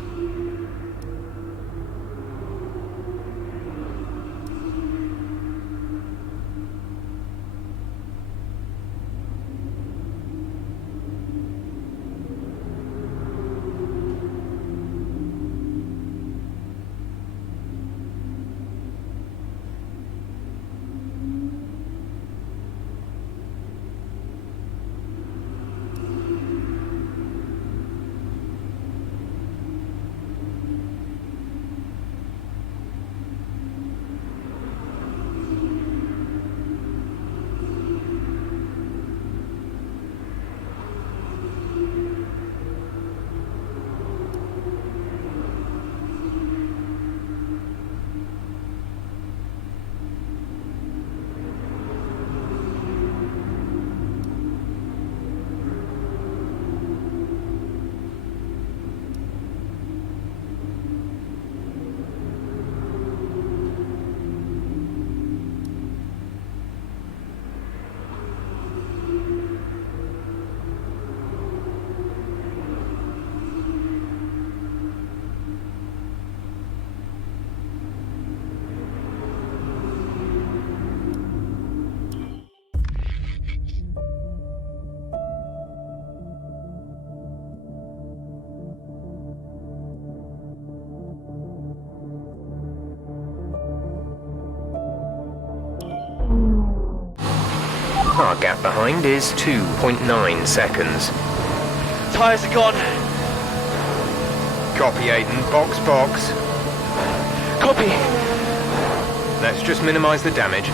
Our gap behind is 2.9 seconds. Tyres are gone. Copy, Aiden. Box. Copy. Let's just minimize the damage.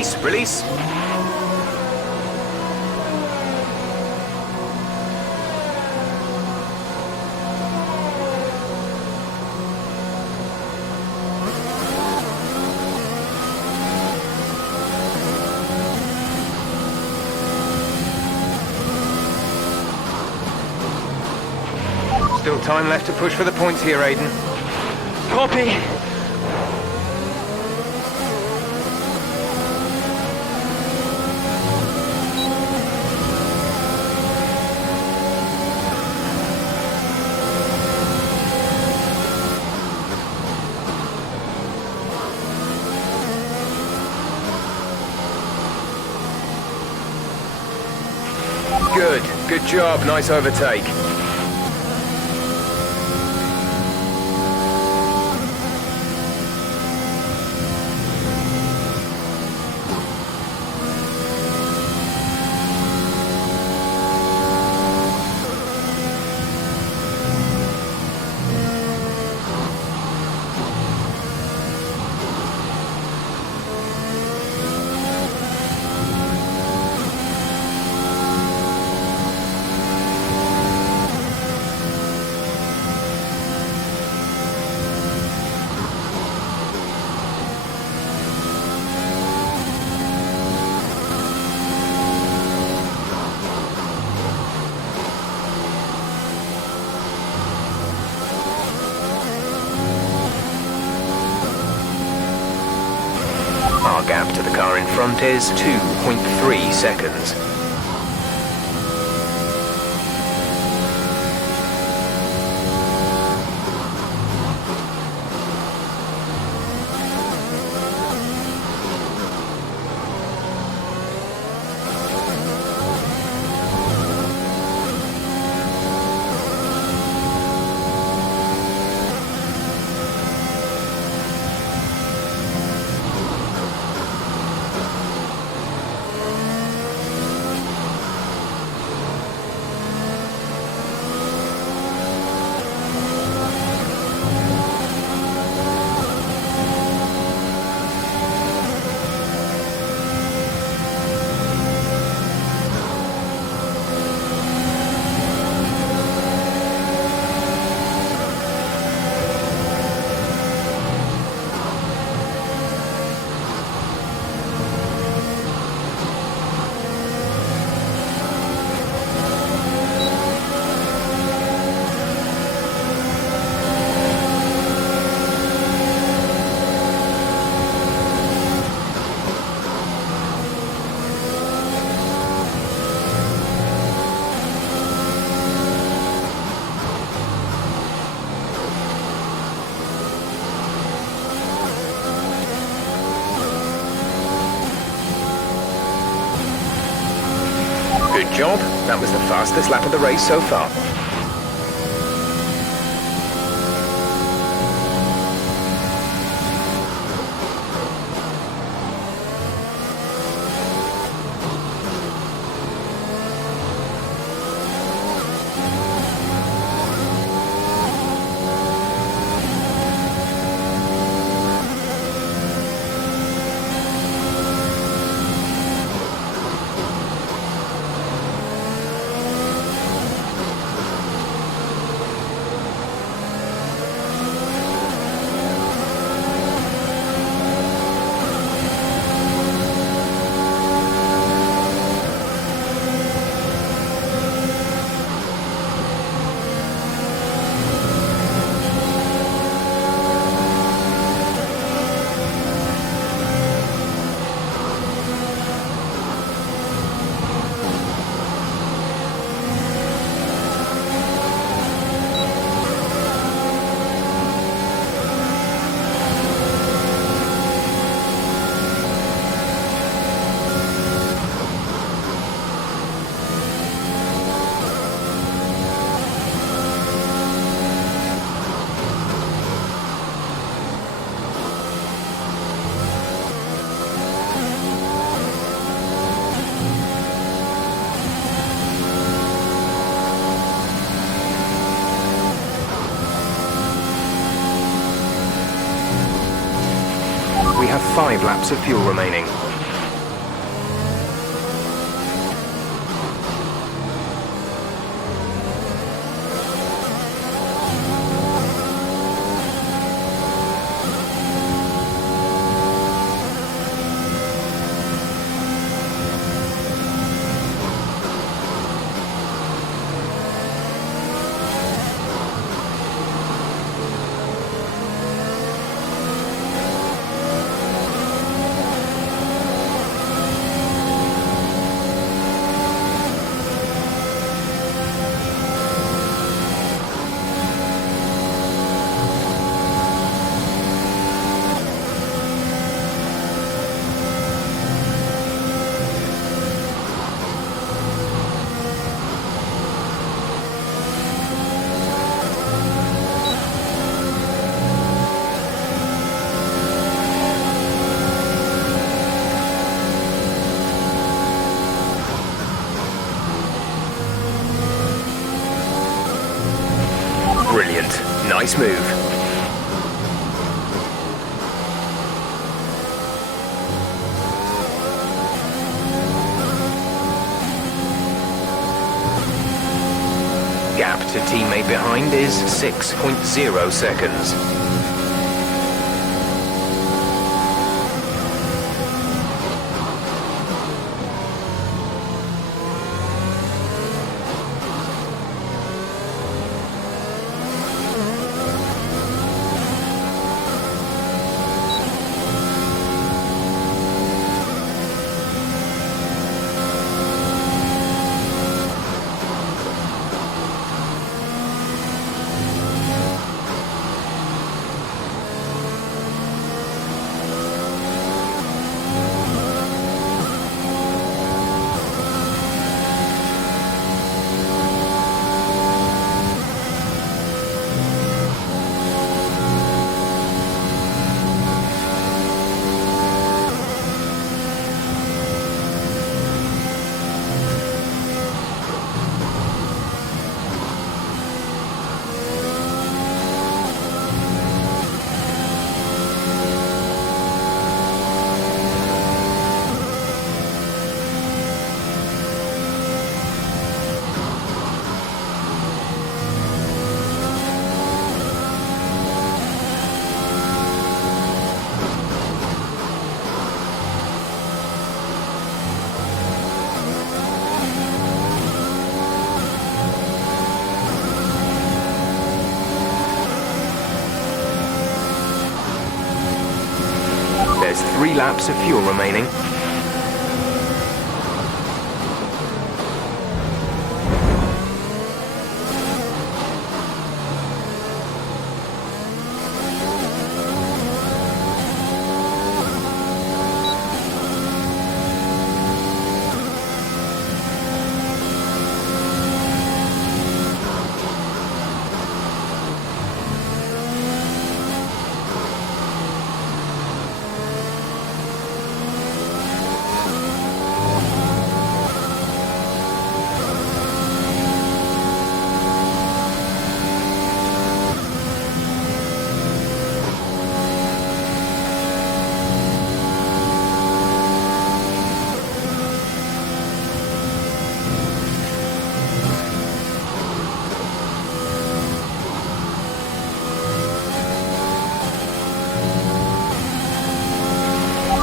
Release, release. Still time left to push for the points here, Aiden. Copy. Good job, nice overtake. Our gap to the car in front is 2.3 seconds. Good job. That was the fastest lap of the race so far. We have 5 laps of fuel remaining. Nice move. Gap to teammate behind is 6.0 seconds. There's 3 laps of fuel remaining.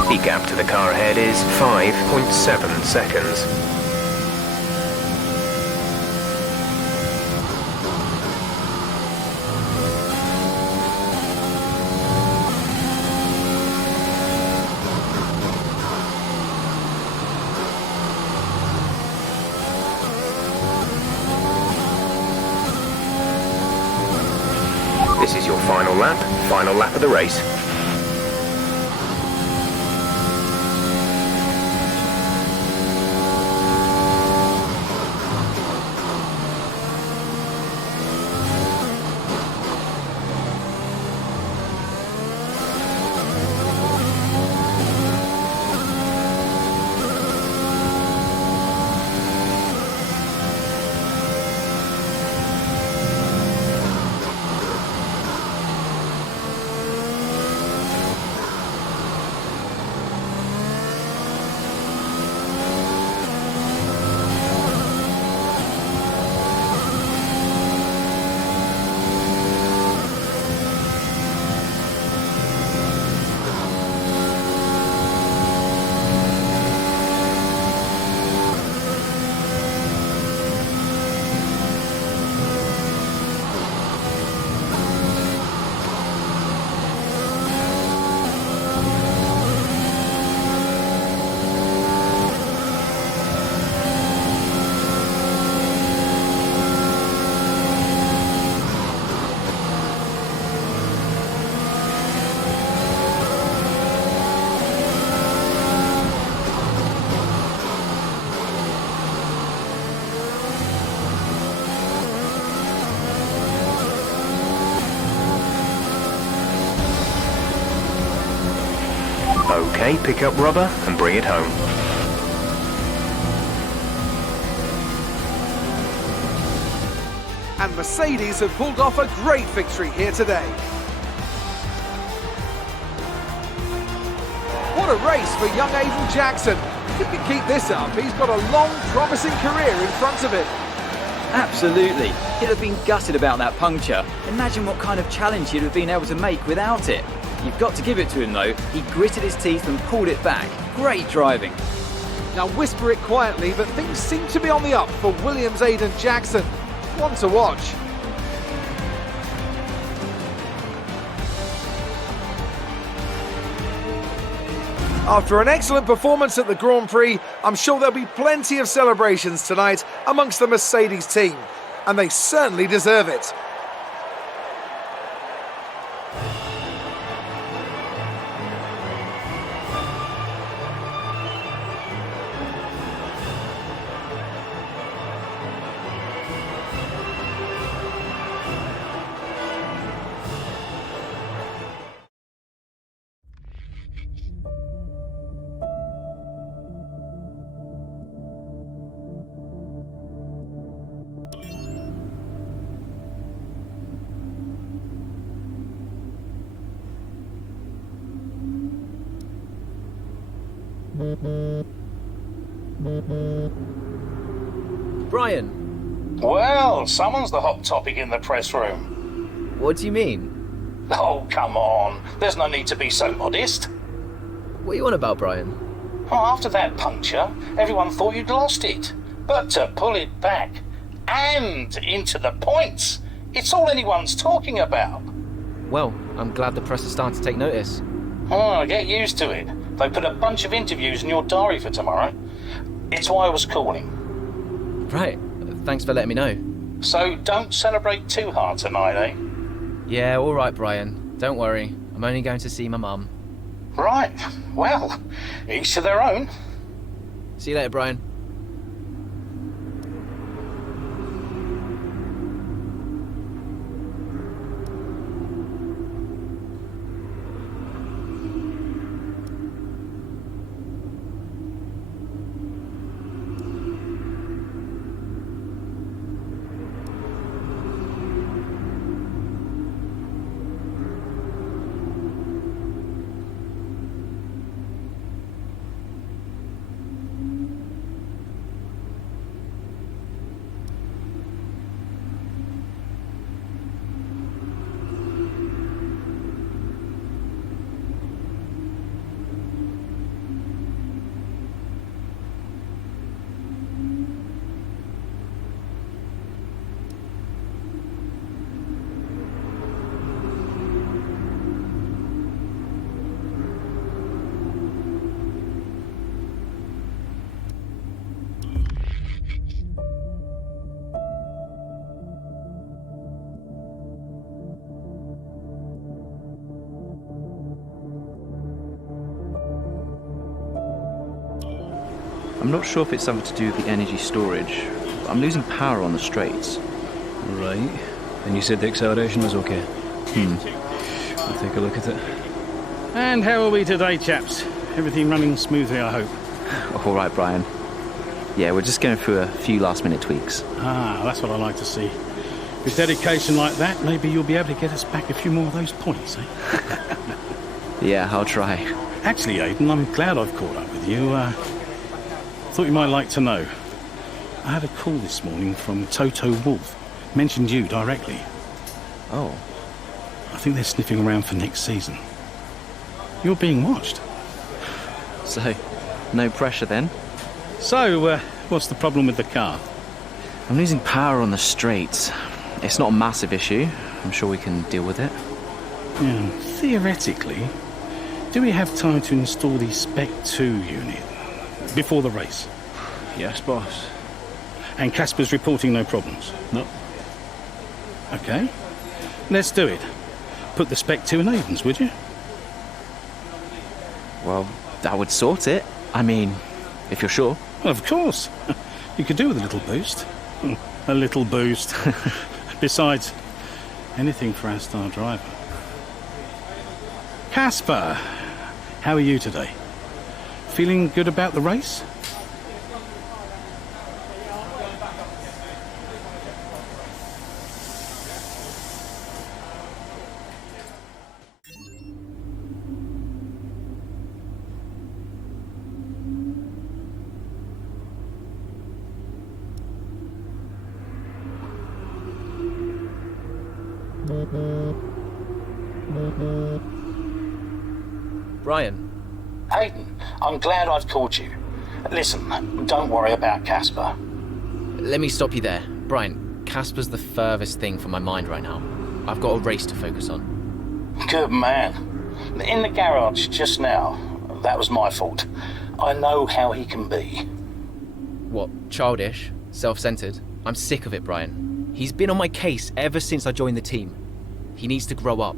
The gap to the car ahead is 5.7 seconds. This is your final lap of the race. Okay, pick up rubber and bring it home. and Mercedes have pulled off a great victory here today. What a race for young Aiden Jackson. If he can keep this up, he's got a long, promising career in front of him. Absolutely. He'd have been gutted about that puncture. Imagine what kind of challenge he'd have been able to make without it. You've got to give it to him though. He gritted his teeth and pulled it back. Great driving. Now whisper it quietly, but things seem to be on the up for Williams' Aiden Jackson. One to watch. After an excellent performance at the Grand Prix, I'm sure there'll be plenty of celebrations tonight amongst the Mercedes team, and they certainly deserve it. Brian. Well, someone's the hot topic in the press room. What do you mean? Oh, come on. There's no need to be so modest. What are you on about, Brian? Oh, after that puncture, everyone thought you'd lost it. But to pull it back and into the points, it's all anyone's talking about. Well, I'm glad the press is starting to take notice. Oh, get used to it. They put a bunch of interviews in your diary for tomorrow. It's why I was calling. Right. Thanks for letting me know. So don't celebrate too hard tonight, eh? Yeah, all right, Brian. Don't worry. I'm only going to see my mum. Right. Well, each to their own. See you later, Brian. I'm not sure if it's something to do with the energy storage. I'm losing power on the straights. Right. And you said the acceleration was okay? I'll take a look at it. And how are we today, chaps? Everything running smoothly, I hope. All right, Brian. Yeah, we're just going through a few last-minute tweaks. Ah, that's what I like to see. With dedication like that, maybe you'll be able to get us back a few more of those points, eh? Yeah, I'll try. Actually, Aiden, I'm glad I've caught up with you. Thought you might like to know. I had a call this morning from Toto Wolff. Mentioned you directly. Oh. I think they're sniffing around for next season. You're being watched. So, no pressure then? So, what's the problem with the car? I'm losing power on the straights. It's not a massive issue. I'm sure we can deal with it. Yeah, theoretically, do we have time to install the Spec 2 unit before the race? Yes, boss. And Casper's reporting no problems? No. Okay. Let's do it. Put the Spec 2 in Aiden's, would you? Well, that would sort it. I mean, if you're sure. Of course. You could do with a little boost. A little boost. Besides, anything for our star driver. Casper, how are you today? Feeling good about the race? Brian. Aiden, I'm glad I've called you. Listen, don't worry about Casper. Let me stop you there. Brian, Casper's the furthest thing from my mind right now. I've got a race to focus on. Good man. In the garage just now, that was my fault. I know how he can be. What, childish? Self-centered? I'm sick of it, Brian. He's been on my case ever since I joined the team. He needs to grow up.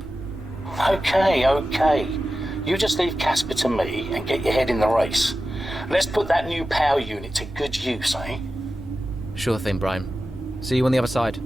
Okay. You just leave Casper to me and get your head in the race. Let's put that new power unit to good use, eh? Sure thing, Brian. See you on the other side.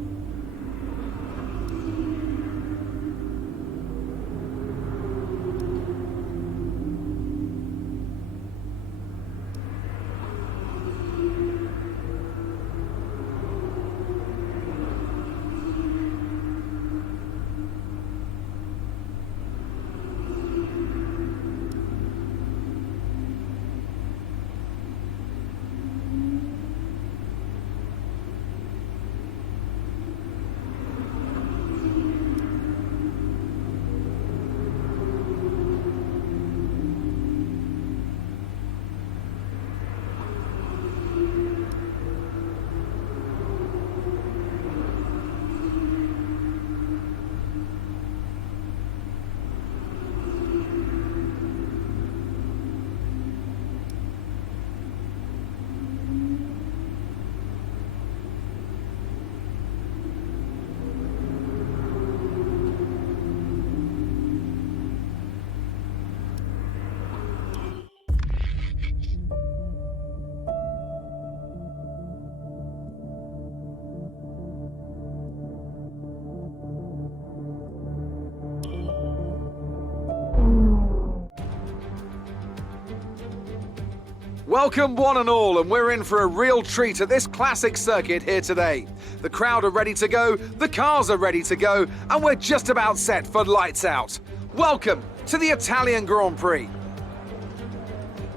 Welcome one and all, and we're in for a real treat at this classic circuit here today. The crowd are ready to go, the cars are ready to go, and we're just about set for lights out. Welcome to the Italian Grand Prix.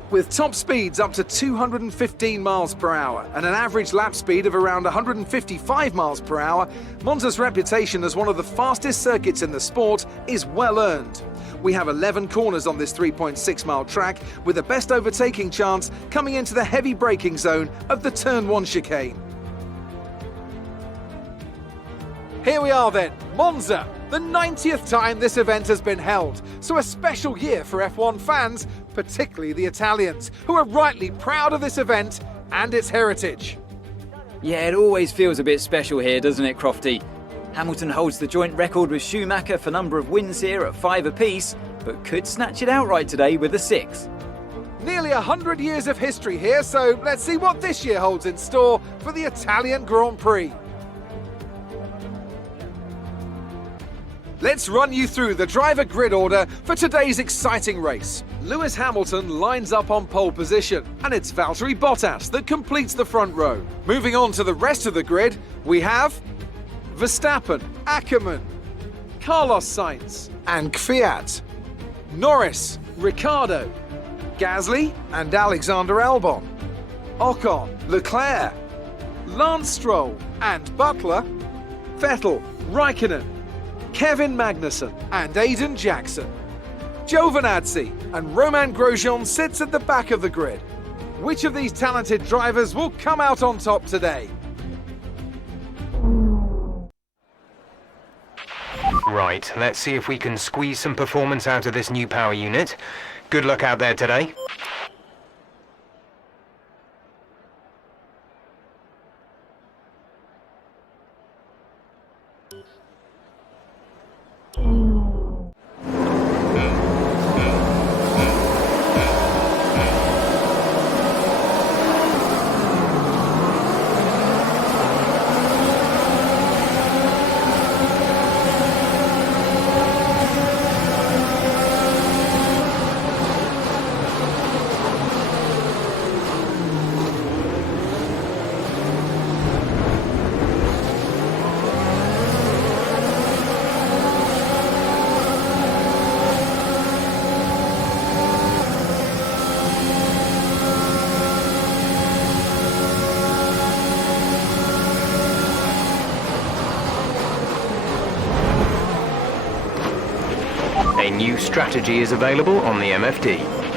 With top speeds up to 215 miles per hour and an average lap speed of around 155 miles per hour, Monza's reputation as one of the fastest circuits in the sport is well earned. We have 11 corners on this 3.6-mile track, with the best overtaking chance coming into the heavy braking zone of the Turn 1 chicane. Here we are then, Monza, the 90th time this event has been held, so a special year for F1 fans, particularly the Italians, who are rightly proud of this event and its heritage. Yeah, it always feels a bit special here, doesn't it, Crofty? Hamilton holds the joint record with Schumacher for number of wins here at 5 apiece, but could snatch it outright today with a 6. Nearly 100 years of history here, so let's see what this year holds in store for the Italian Grand Prix. Let's run you through the driver grid order for today's exciting race. Lewis Hamilton lines up on pole position, and it's Valtteri Bottas that completes the front row. Moving on to the rest of the grid, we have Verstappen, Akkerman, Carlos Sainz, and Kvyat, Norris, Ricciardo, Gasly, and Alexander Albon, Ocon, Leclerc, Lance Stroll, and Butler, Vettel, Raikkonen, Kevin Magnussen, and Aiden Jackson. Giovinazzi and Romain Grosjean sits at the back of the grid. Which of these talented drivers will come out on top today? Right, let's see if we can squeeze some performance out of this new power unit. Good luck out there today. new strategy is available on the MFD.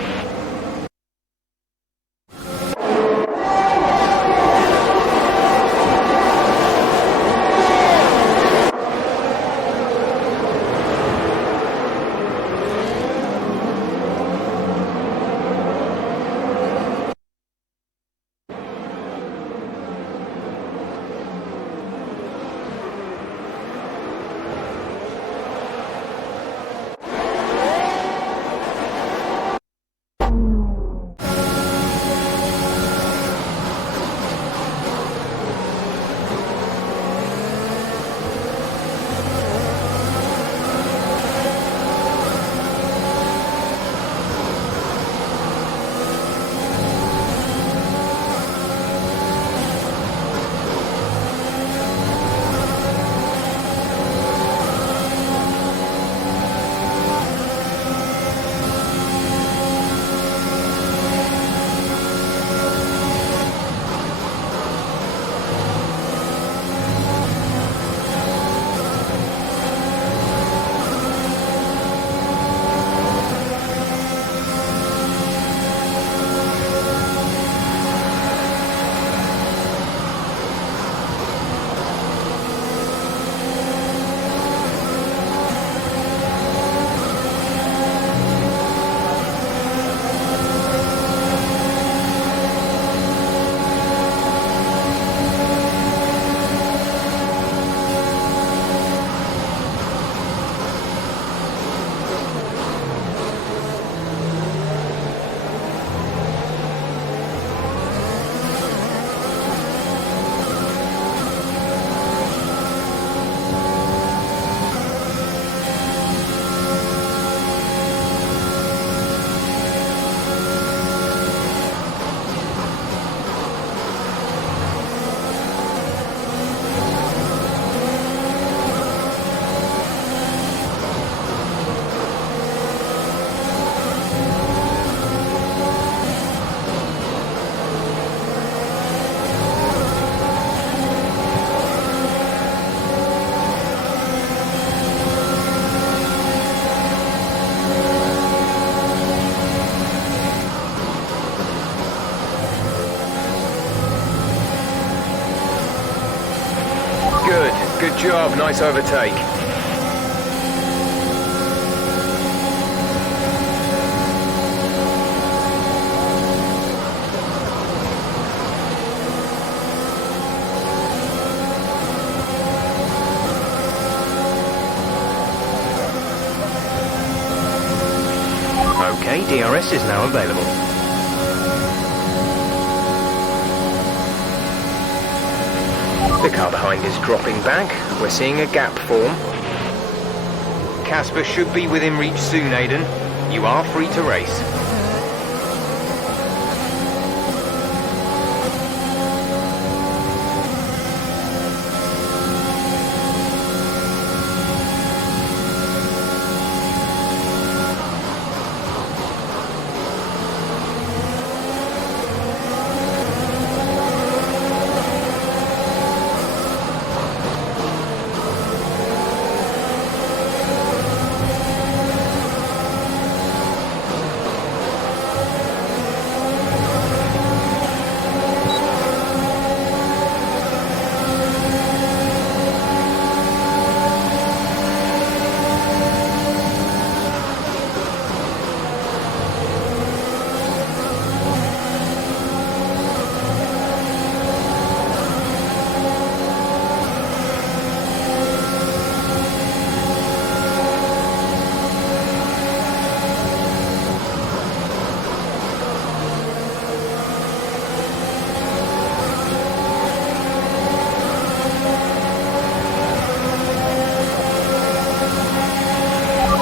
Good job, nice overtake. Okay, DRS is now available. The car behind is dropping back. We're seeing a gap form. Casper should be within reach soon, Aiden. You are free to race.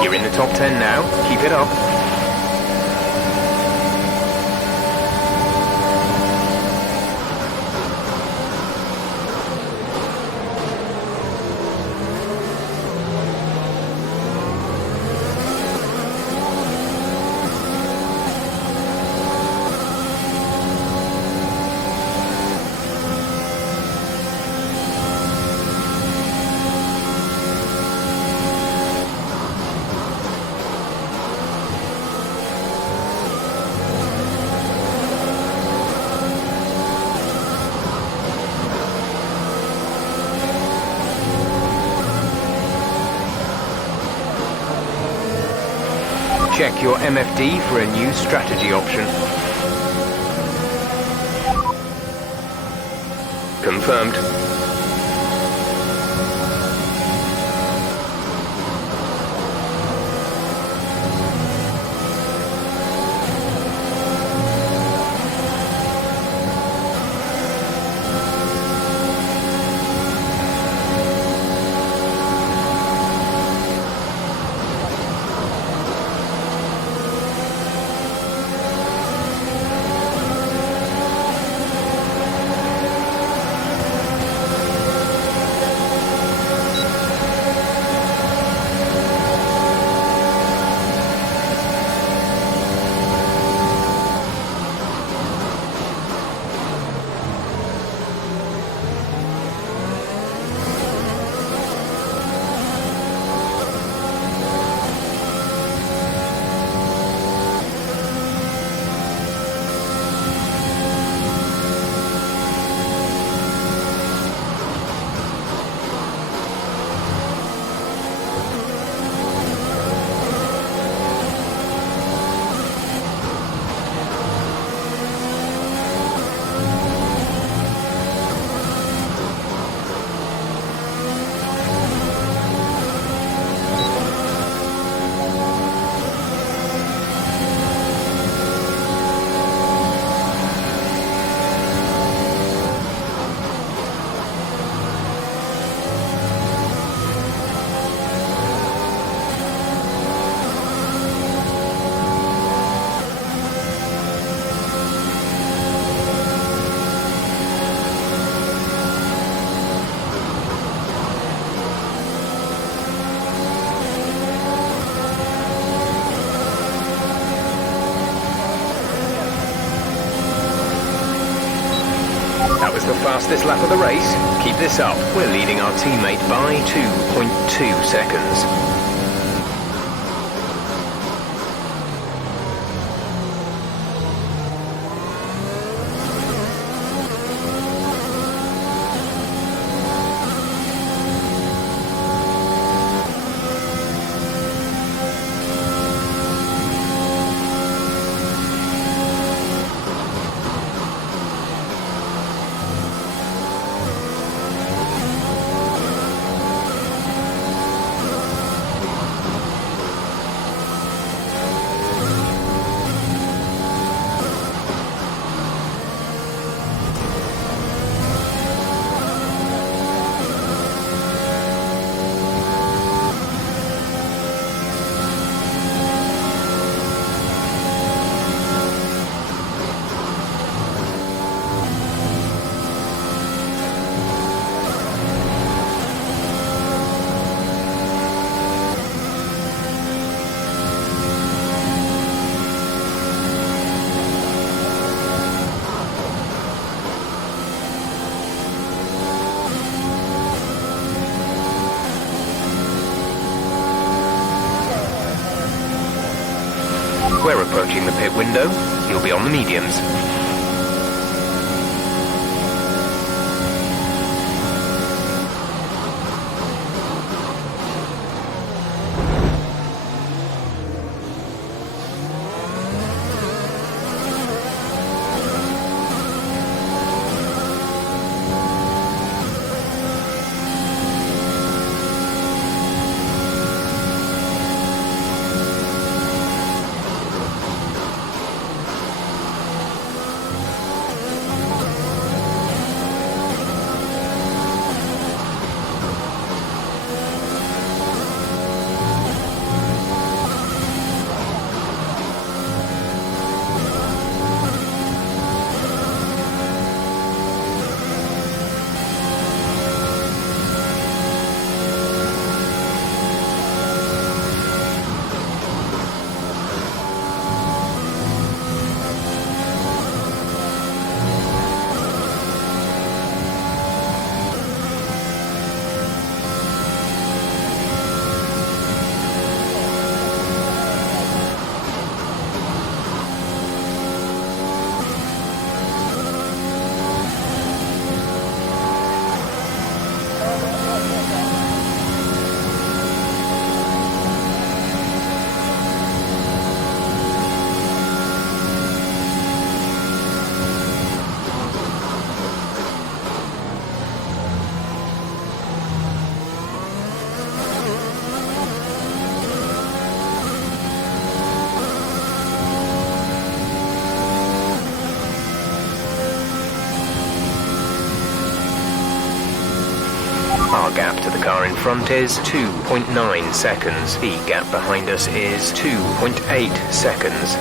You're in the top 10 now. Keep it up. check your MFD for a new strategy option. Confirmed. That was the fastest lap of the race. Keep this up. We're leading our teammate by 2.2 seconds. We're approaching the pit window. You'll be on the mediums. Our gap to the car in front is 2.9 seconds. The gap behind us is 2.8 seconds.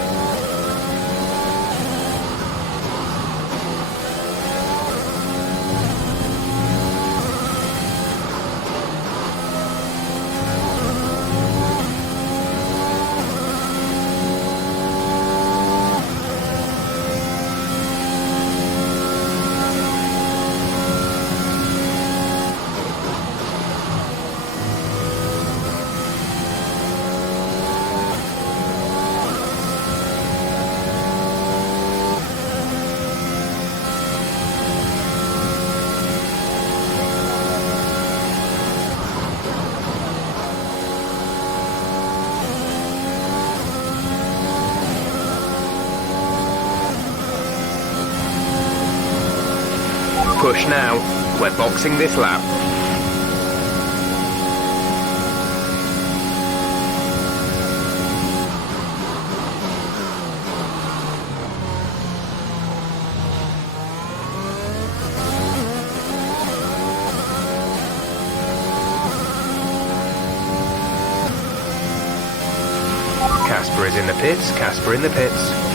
Push now. We're boxing this lap. Casper is in the pits. Casper in the pits.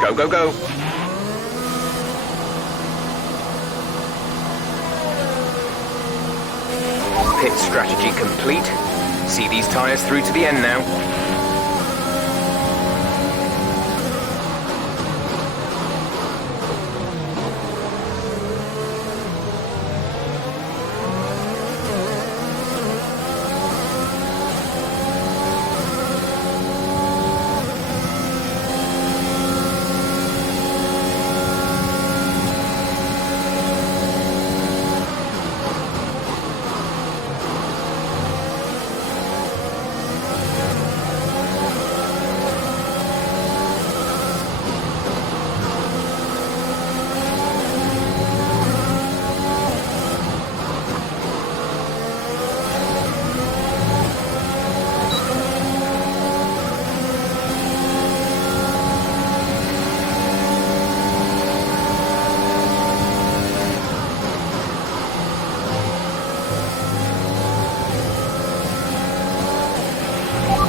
Go, go, go. Pit strategy complete. See these tyres through to the end now.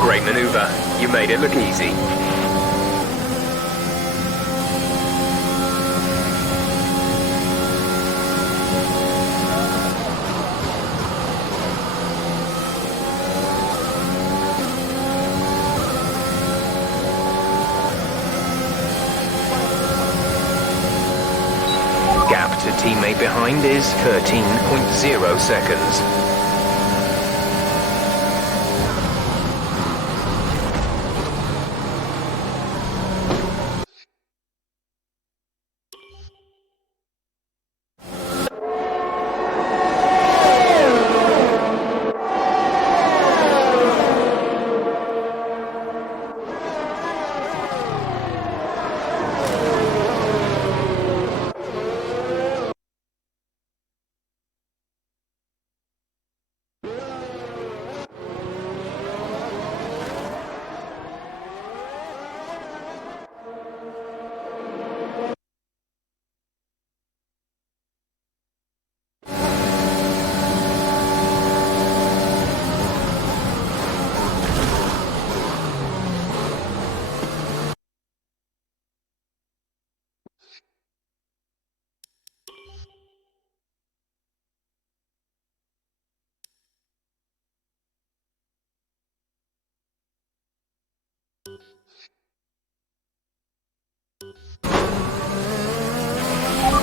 Great maneuver. You made it look easy. Gap to teammate behind is 13.0 seconds.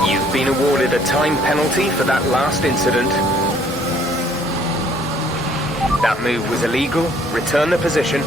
You've been awarded a time penalty for that last incident. That move was illegal. Return the position.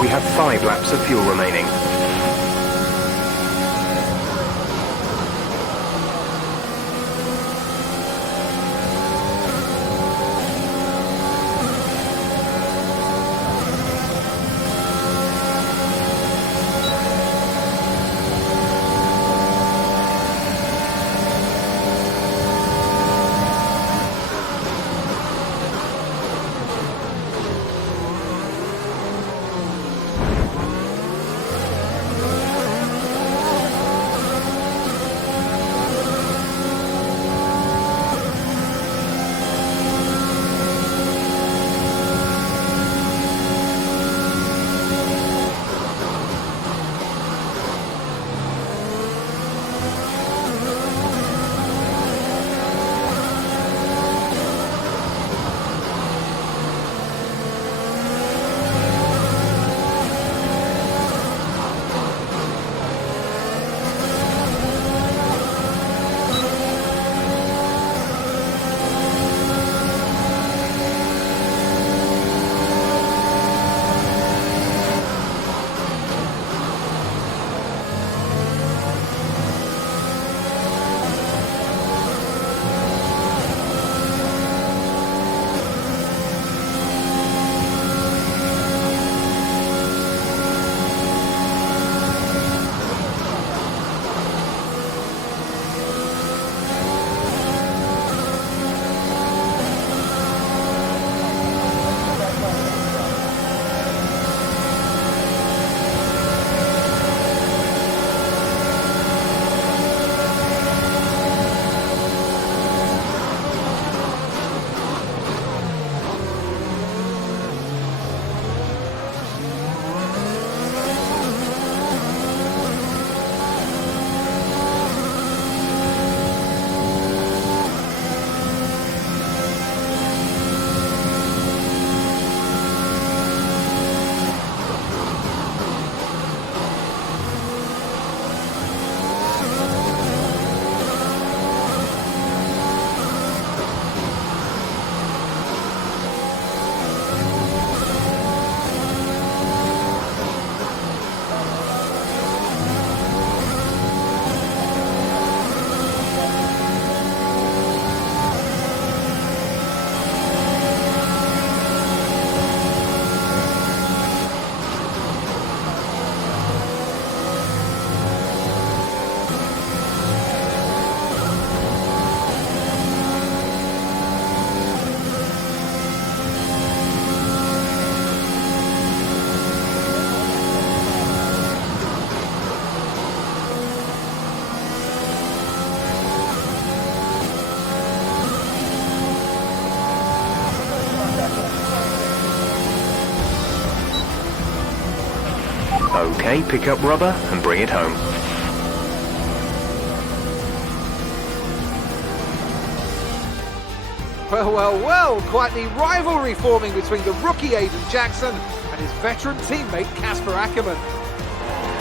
We have 5 laps of fuel remaining. Okay, pick up rubber and bring it home. Well, well, well, quite the rivalry forming between the rookie Aiden Jackson and his veteran teammate Casper Akkerman.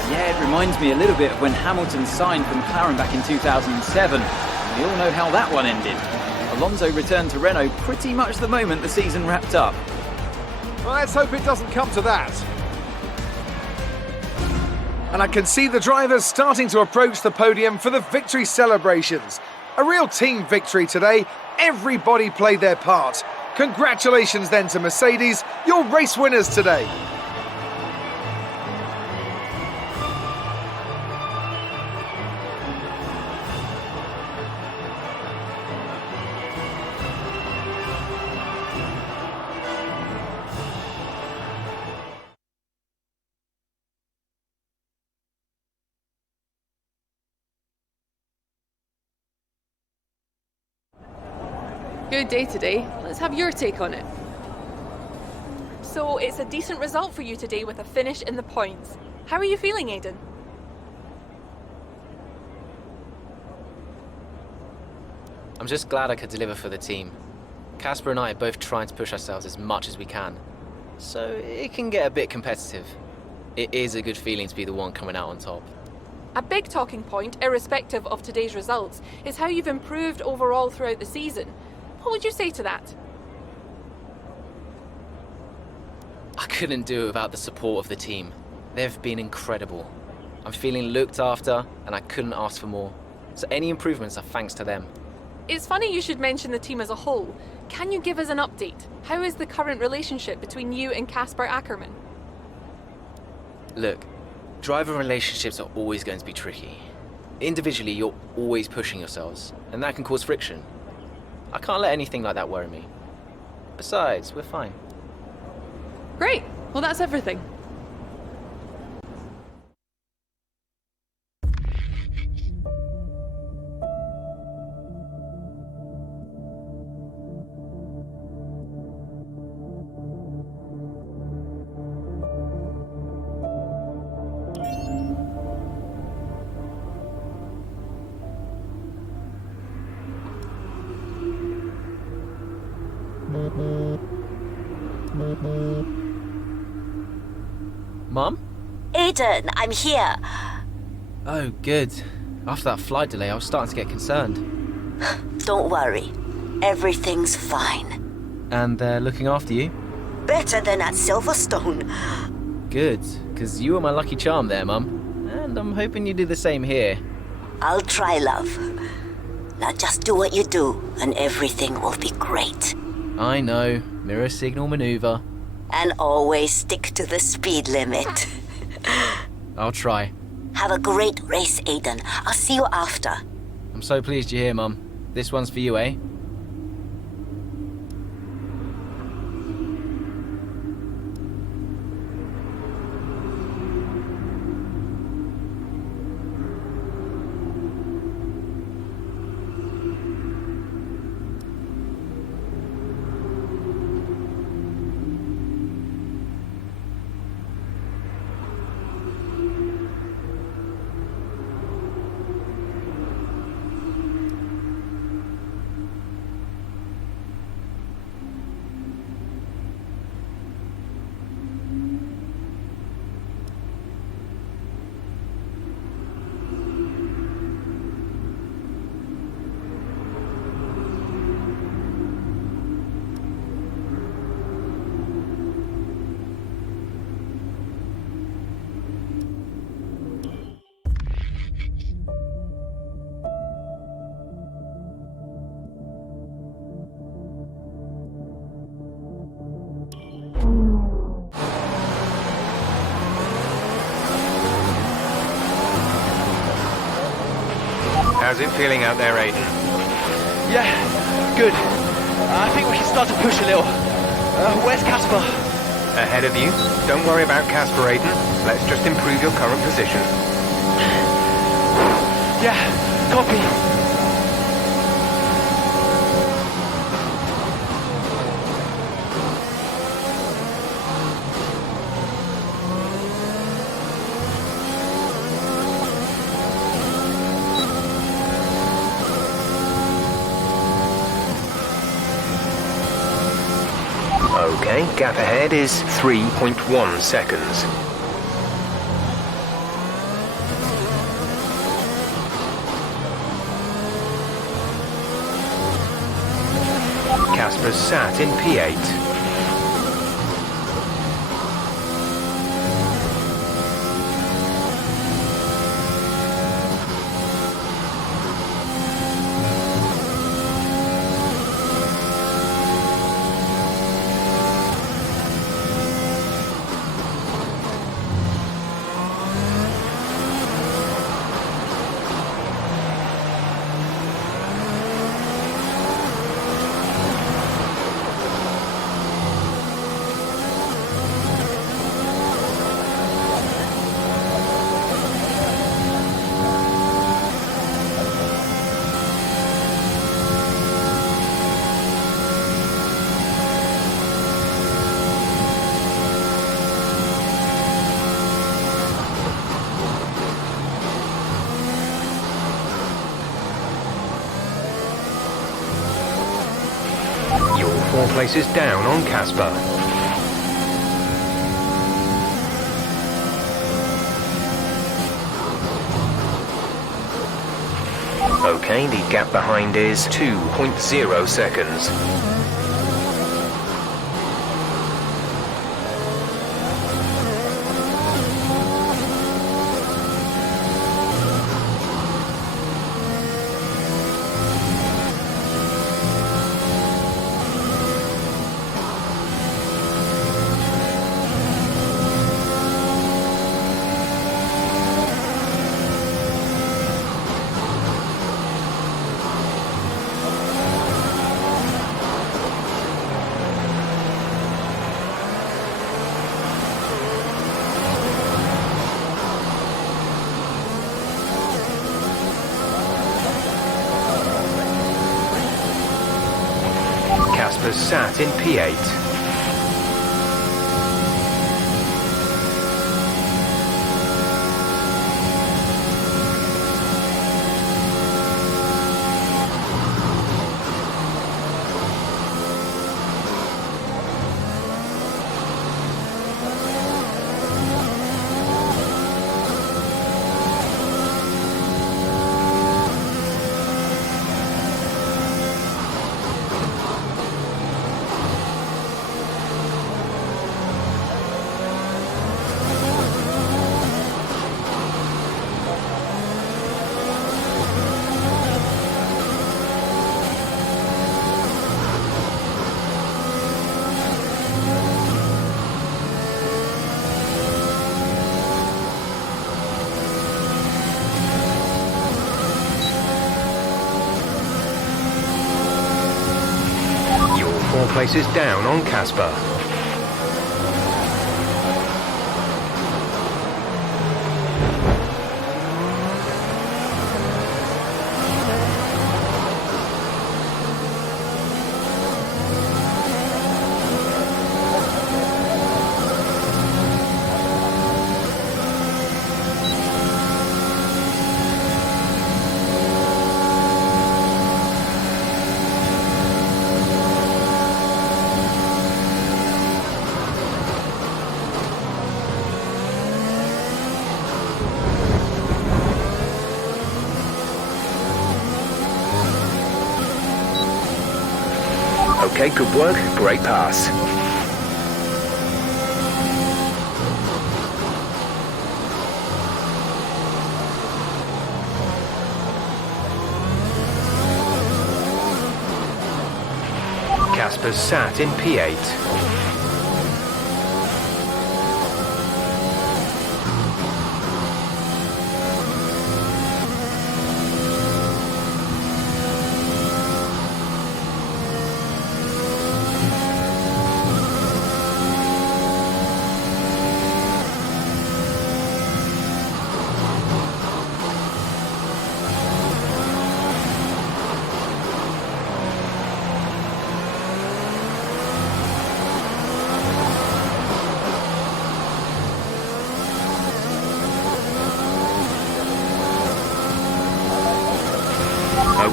Yeah, it reminds me a little bit of when Hamilton signed for McLaren back in 2007. We all know how that one ended. Alonso returned to Renault pretty much the moment the season wrapped up. Well, let's hope it doesn't come to that. And I can see the drivers starting to approach the podium for the victory celebrations. A real team victory today. Everybody played their part. Congratulations then to Mercedes, your race winners today. Good day today. Let's have your take on it. So it's a decent result for you today with a finish in the points. How are you feeling, Aiden? I'm just glad I could deliver for the team. Casper and I are both trying to push ourselves as much as we can. So it can get a bit competitive. It is a good feeling to be the one coming out on top. A big talking point, irrespective of today's results, is how you've improved overall throughout the season. What would you say to that? I couldn't do it without the support of the team. They've been incredible. I'm feeling looked after, and I couldn't ask for more. So any improvements are thanks to them. It's funny you should mention the team as a whole. Can you give us an update? How is the current relationship between you and Casper Akkerman? Look, driver relationships are always going to be tricky. Individually, you're always pushing yourselves, and that can cause friction. I can't let anything like that worry me. Besides, we're fine. Great. Well, that's everything. Mum? Aiden, I'm here. Oh, good. After that flight delay, I was starting to get concerned. Don't worry. Everything's fine. And they're looking after you? Better than at Silverstone. Good, because you were my lucky charm there, Mum. And I'm hoping you do the same here. I'll try, love. Now just do what you do, and everything will be great. I know. Mirror signal maneuver. And always stick to the speed limit. I'll try. Have a great race, Aiden. I'll see you after. I'm so pleased you're here, Mum. This one's for you, eh? How's it feeling out there, Aiden? Yeah, good. I think we can start to push a little. Where's Casper? Ahead of you. Don't worry about Casper, Aiden. Let's just improve your current position. Yeah, copy. Okay, gap ahead is 3.1 seconds. Casper's sat in P8. 4 places down on Casper. Okay, the gap behind is 2.0 seconds. Casper sat in P8. You're 4 places down on Casper. Okay, good work. Great pass. Casper sat in P8.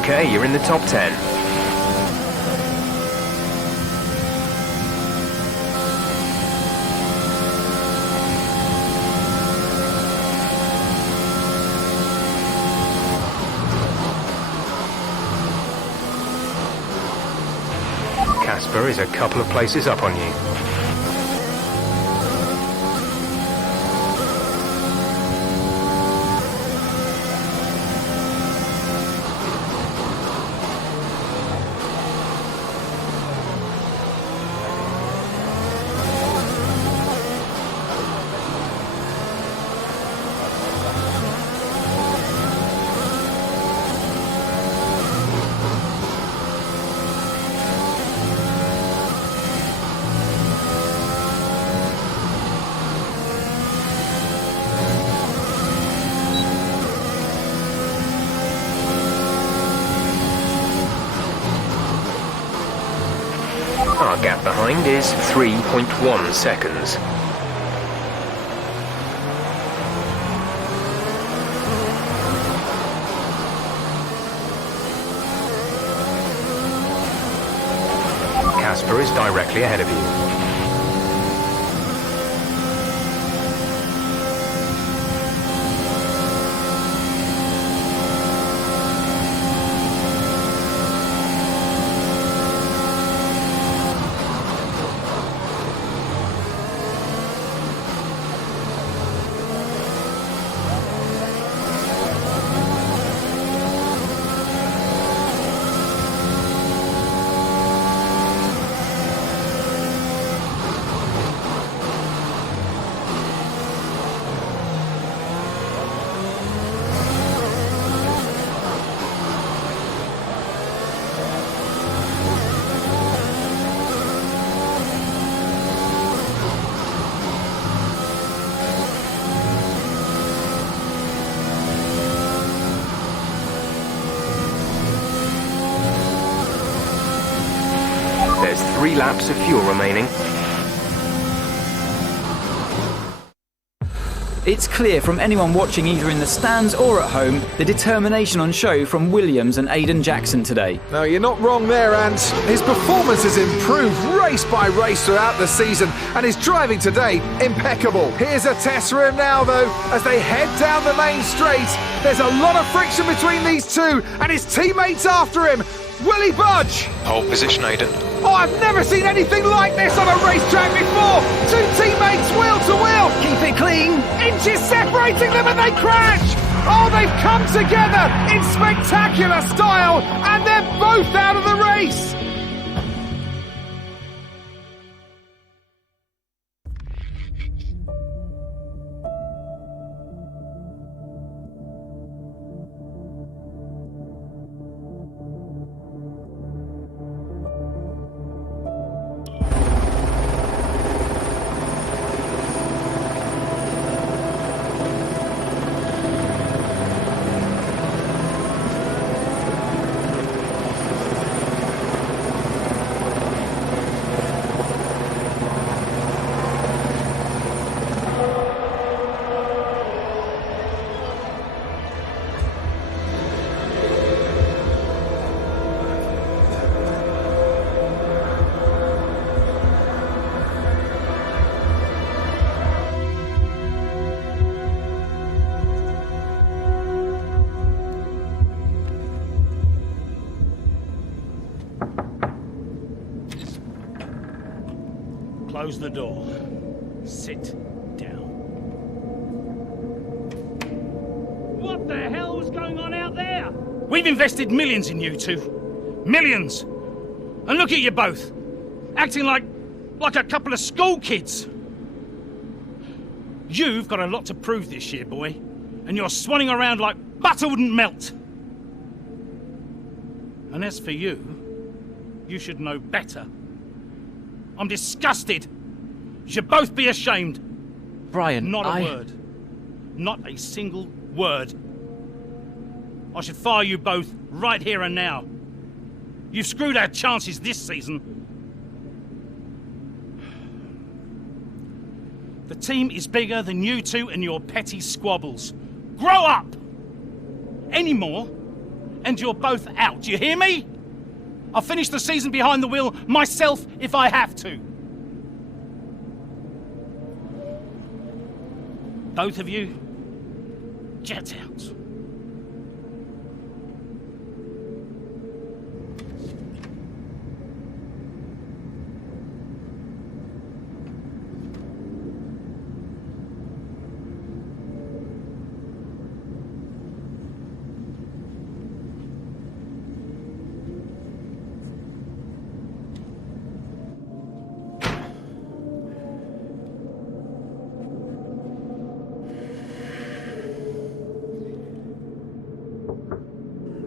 Okay, you're in the top 10. Casper is a couple of places up on you. Our gap behind is 3.1 seconds. Casper is directly ahead of you. There's 3 laps of fuel remaining. It's clear from anyone watching either in the stands or at home the determination on show from Williams and Aiden Jackson today. No, you're not wrong there, and his performance has improved race by race throughout the season, and his driving today, impeccable. Here's a test for him now, though, as they head down the main straight. There's a lot of friction between these two, and his teammates after him. Will he budge? Hold position, Aiden. Oh, I've never seen anything like this on a racetrack before! 2 teammates wheel to wheel! Keep it clean! Inches separating them and they crash! Oh, they've come together in spectacular style, and they're both out of the race! Close the door. Sit down. What the hell was going on out there? We've invested millions in you two. Millions! And look at you both. Acting like a couple of school kids. You've got a lot to prove this year, boy. And you're swanning around like butter wouldn't melt. And as for you, you should know better. I'm disgusted. You should both be ashamed. Brian, Not a word. Not a single word. I should fire you both right here and now. You've screwed our chances this season. The team is bigger than you two and your petty squabbles. Grow up! Any more, and you're both out. Do you hear me? I'll finish the season behind the wheel myself if I have to. Both of you, get out.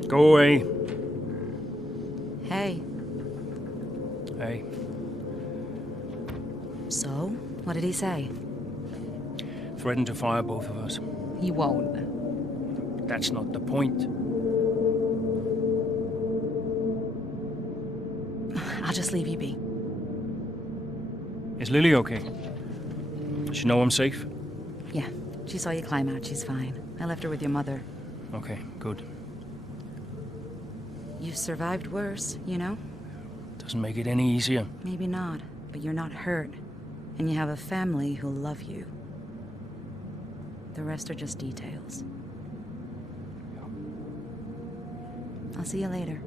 Go away. Hey. Hey. So, what did he say? Threatened to fire both of us. He won't. That's not the point. I'll just leave you be. Is Lily okay? Does she know I'm safe? Yeah, she saw you climb out. She's fine. I left her with your mother. Okay, good. You've survived worse, you know? Doesn't make it any easier. Maybe not, but you're not hurt. And you have a family who'll love you. The rest are just details. I'll see you later.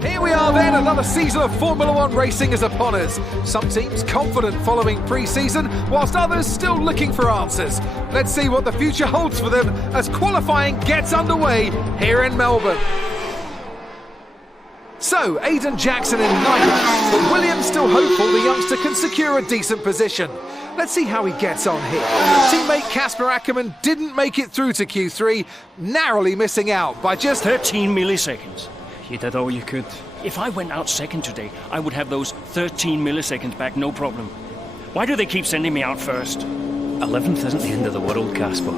Here we are then, another season of Formula One racing is upon us. Some teams confident following pre-season, whilst others still looking for answers. Let's see what the future holds for them as qualifying gets underway here in Melbourne. So, Aiden Jackson in ninth, but Williams still hopeful the youngster can secure a decent position. Let's see how he gets on here. Teammate Casper Akkerman didn't make it through to Q3, narrowly missing out by just 13 milliseconds. You did all you could. If I went out second today, I would have those 13 milliseconds back, no problem. Why do they keep sending me out first? 11th isn't the end of the world, Casper.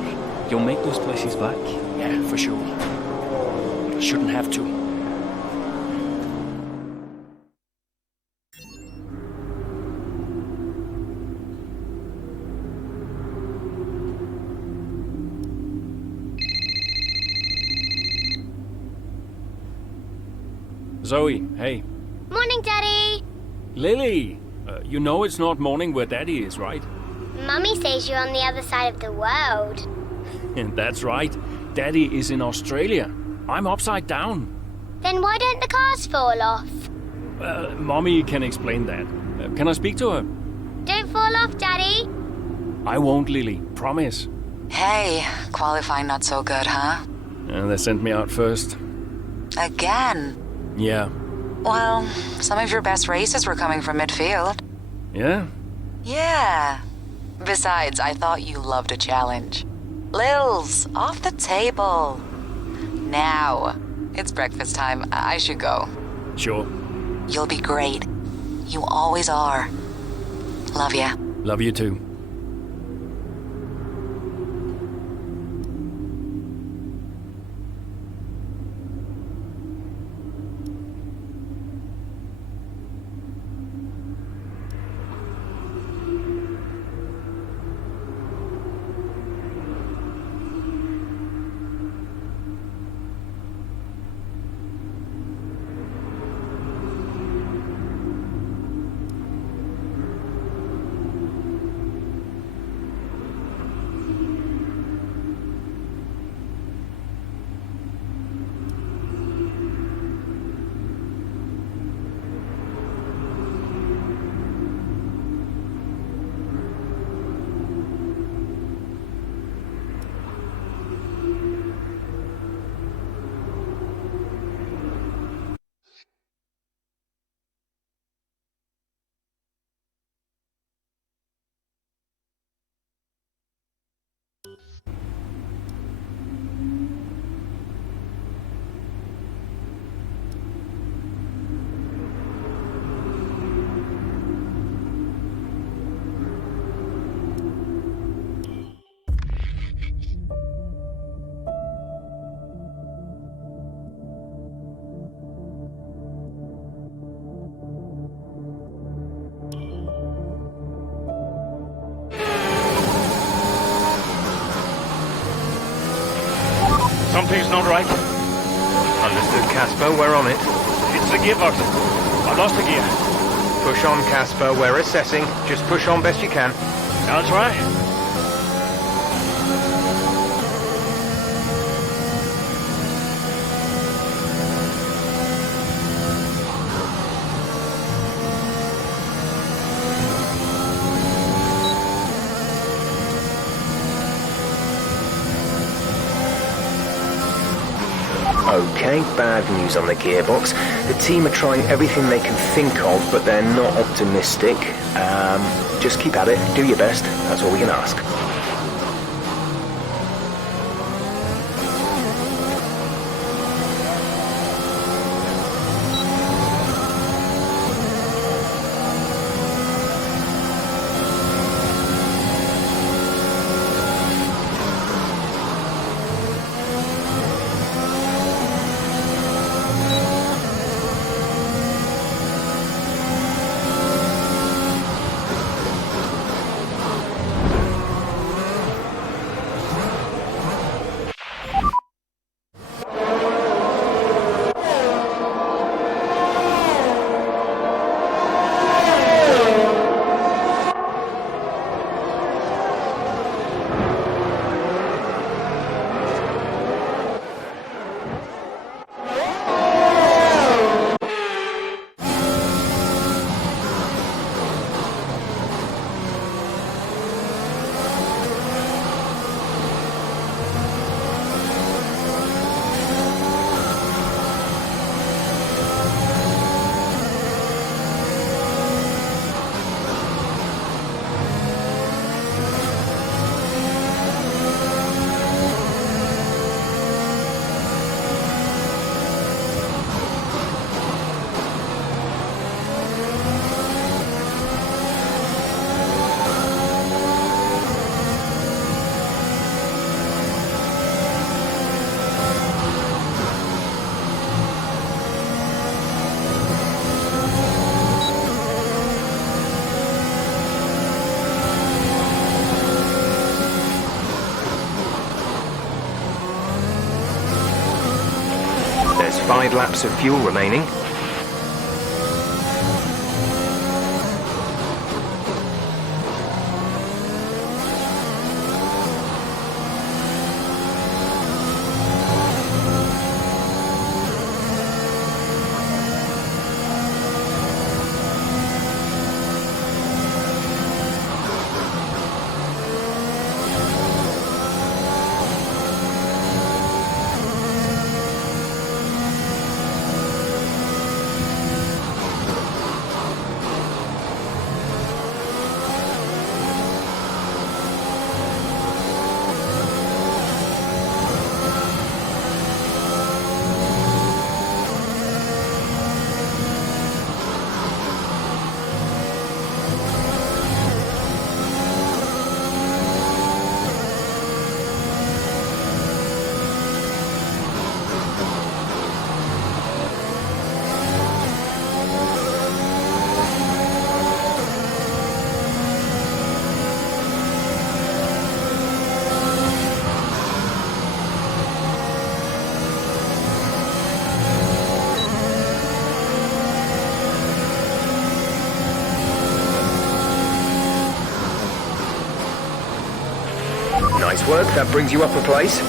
You'll make those places back. Yeah, for sure. I shouldn't have to. Zoe, hey. Morning, Daddy. Lily, you know it's not morning where Daddy is, right? Mummy says you're on the other side of the world. That's right. Daddy is in Australia. I'm upside down. Then why don't the cars fall off? Mommy can explain that. Can I speak to her? Don't fall off, Daddy. I won't, Lily. Promise. Hey, qualifying not so good, huh? They sent me out first. Again? Yeah. Well, some of your best races were coming from midfield. Yeah? Yeah. Besides, I thought you loved a challenge. Lils, off the table. Now, it's breakfast time. I should go. Sure. You'll be great. You always are. Love ya. Love you too. Something's not right. Understood, Casper. We're on it. It's the gearbox. I lost the gear. Push on, Casper. We're assessing. Just push on best you can. I'll try. Okay, bad news on the gearbox. The team are trying everything they can think of, but they're not optimistic. Just keep at it, do your best, that's all we can ask. There's 5 laps of fuel remaining. Nice work, that brings you up a place.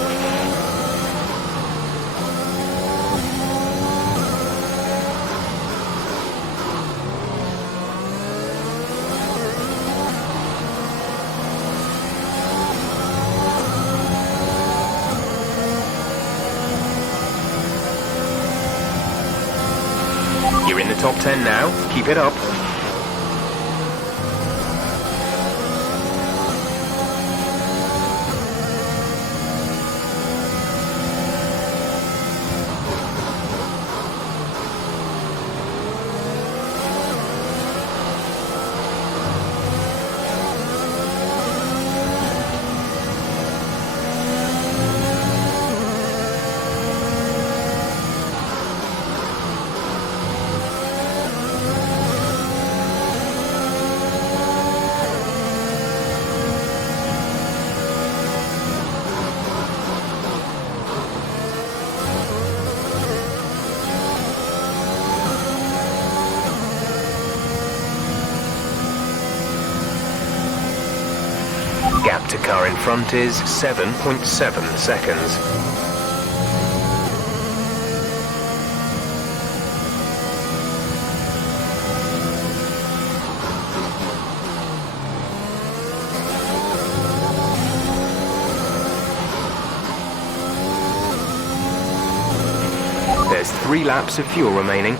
You're in the top 10 now, keep it up. gap to car in front is 7.7 seconds. There's 3 laps of fuel remaining.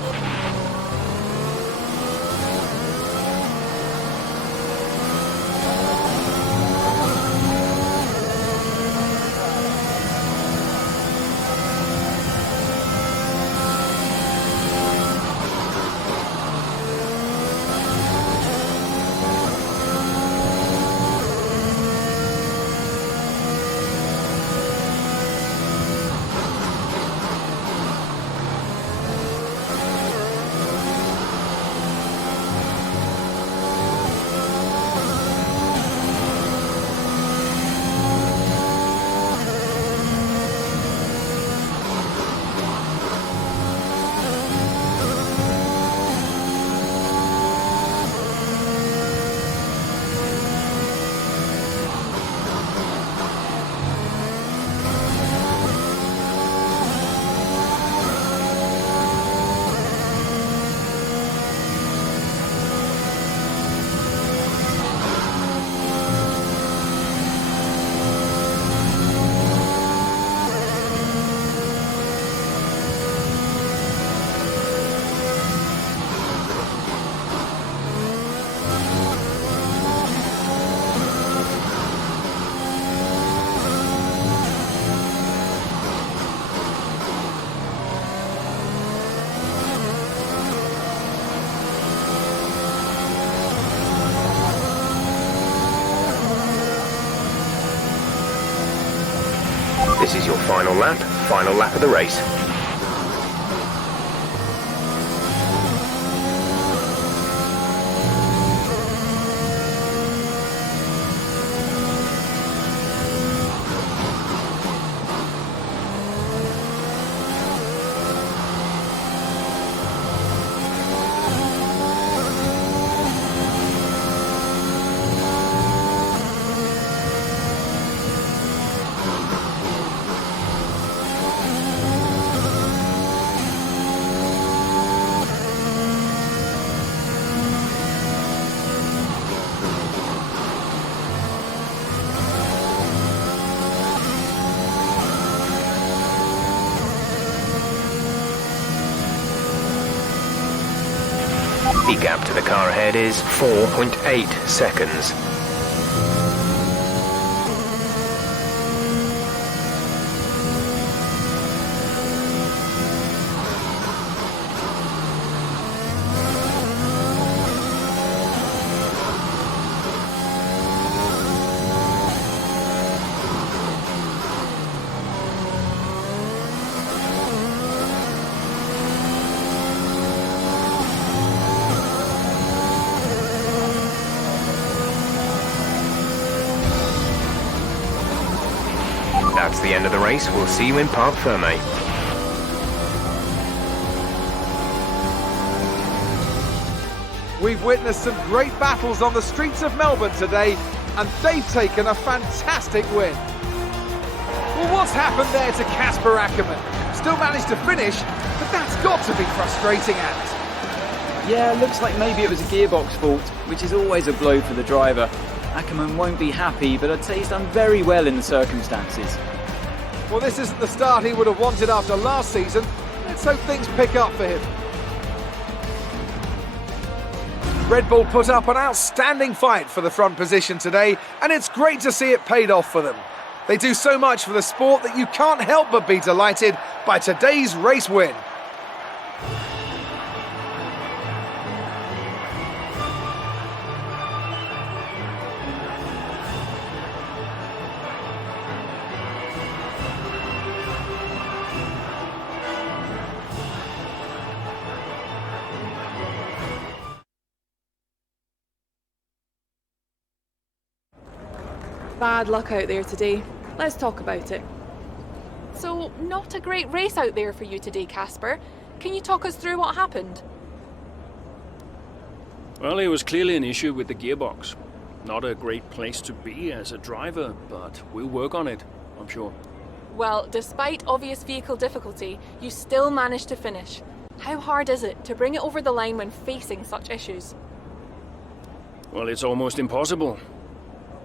This is your final lap of the race. The gap to the car ahead is 4.8 seconds. That's the end of the race. We'll see you in Parc Fermé. We've witnessed some great battles on the streets of Melbourne today, and they've taken a fantastic win. Well, what's happened there to Casper Akkerman? Still managed to finish, but that's got to be frustrating, Ant. Yeah, looks like maybe it was a gearbox fault, which is always a blow for the driver. Akkerman won't be happy, but I'd say he's done very well in the circumstances. Well, this isn't the start he would have wanted after last season. Let's hope things pick up for him. Red Bull put up an outstanding fight for the front position today, and it's great to see it paid off for them. They do so much for the sport that you can't help but be delighted by today's race win. Bad luck out there today. Let's talk about it. So, not a great race out there for you today, Casper. Can you talk us through what happened? Well, there was clearly an issue with the gearbox. Not a great place to be as a driver, but we'll work on it, I'm sure. Well, despite obvious vehicle difficulty, you still managed to finish. How hard is it to bring it over the line when facing such issues? Well, it's almost impossible.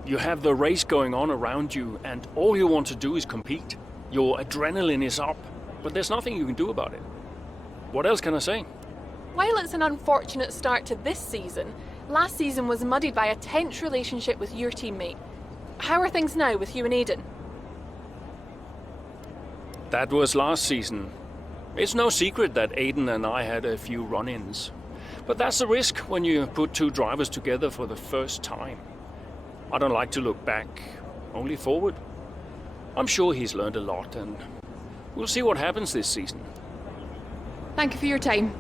You have the race going on around you, and all you want to do is compete. Your adrenaline is up, but there's nothing you can do about it. What else can I say? While it's an unfortunate start to this season, last season was muddied by a tense relationship with your teammate. How are things now with you and Aiden? That was last season. It's no secret that Aiden and I had a few run-ins. But that's the risk when you put two drivers together for the first time. I don't like to look back, only forward. I'm sure he's learned a lot, and we'll see what happens this season. Thank you for your time.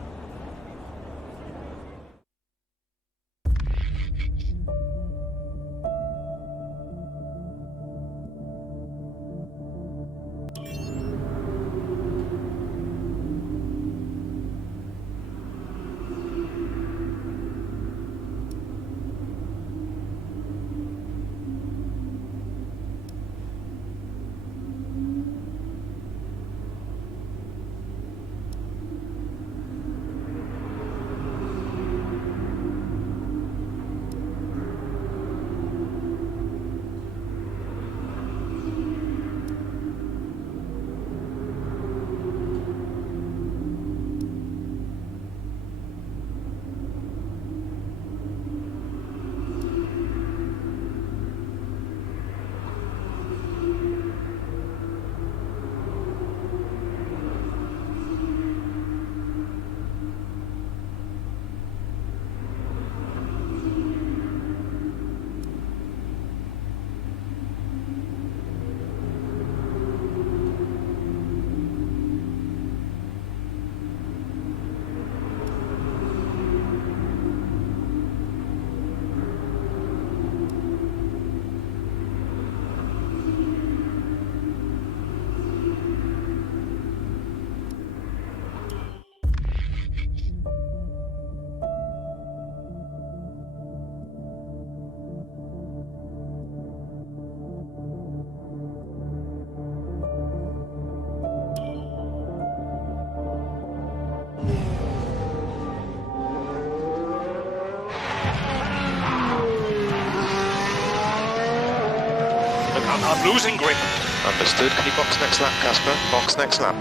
I'm losing grip. Understood. Can you box next lap, Casper? Box next lap.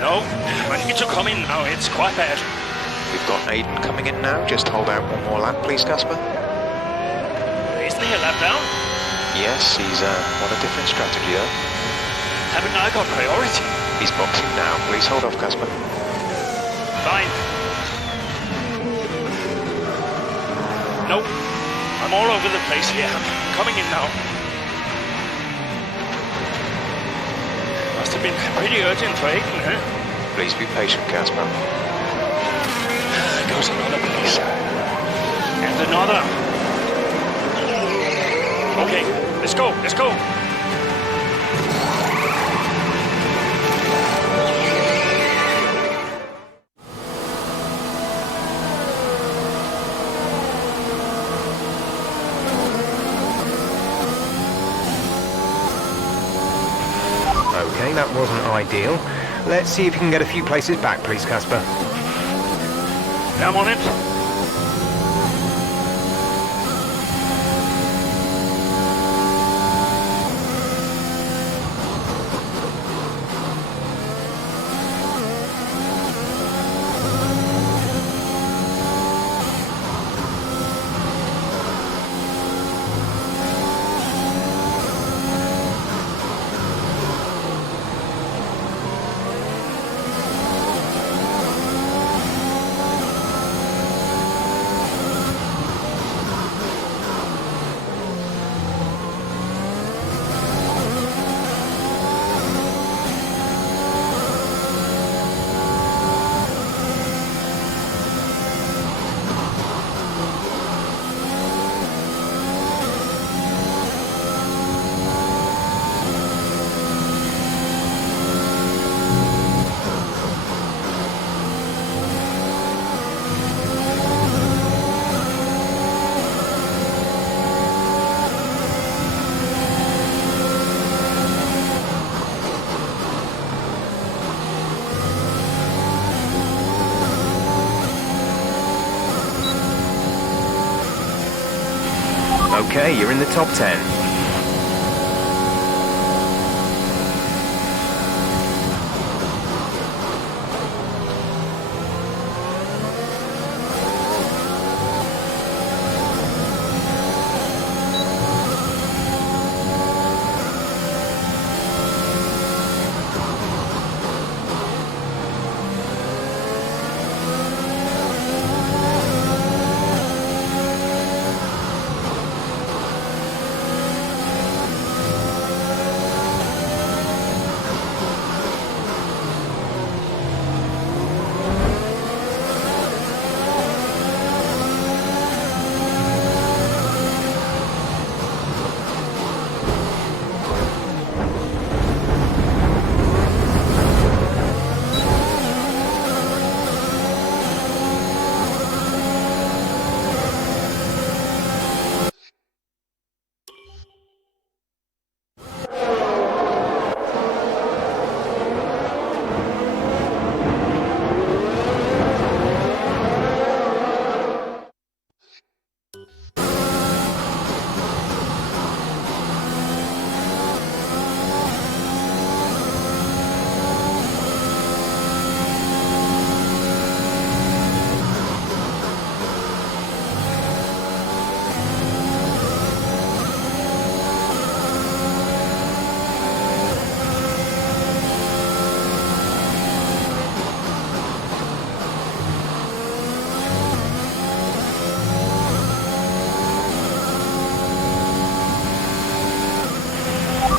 No, I need to come in now. It's quite bad. We've got Aiden coming in now. Just hold out one more lap, please, Casper. Isn't he a lap down? Yes, he's on a different strategy, though. Haven't I got priority? He's boxing now. Please hold off, Casper. Fine. No, I'm all over the place here. I'm coming in now. Must have been pretty urgent for Aiden, huh? Please be patient, Casper. There goes another place. And another. Okay, let's go, let's go. Okay, that wasn't ideal. Let's see if you can get a few places back, please, Casper. I'm on it. Okay, you're in the top 10.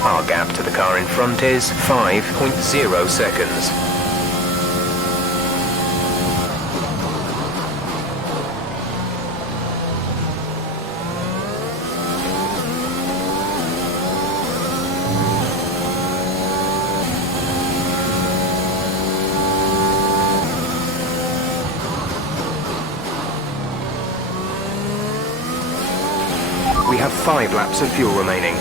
Our gap to the car in front is 5.0 seconds. We have 5 laps of fuel remaining.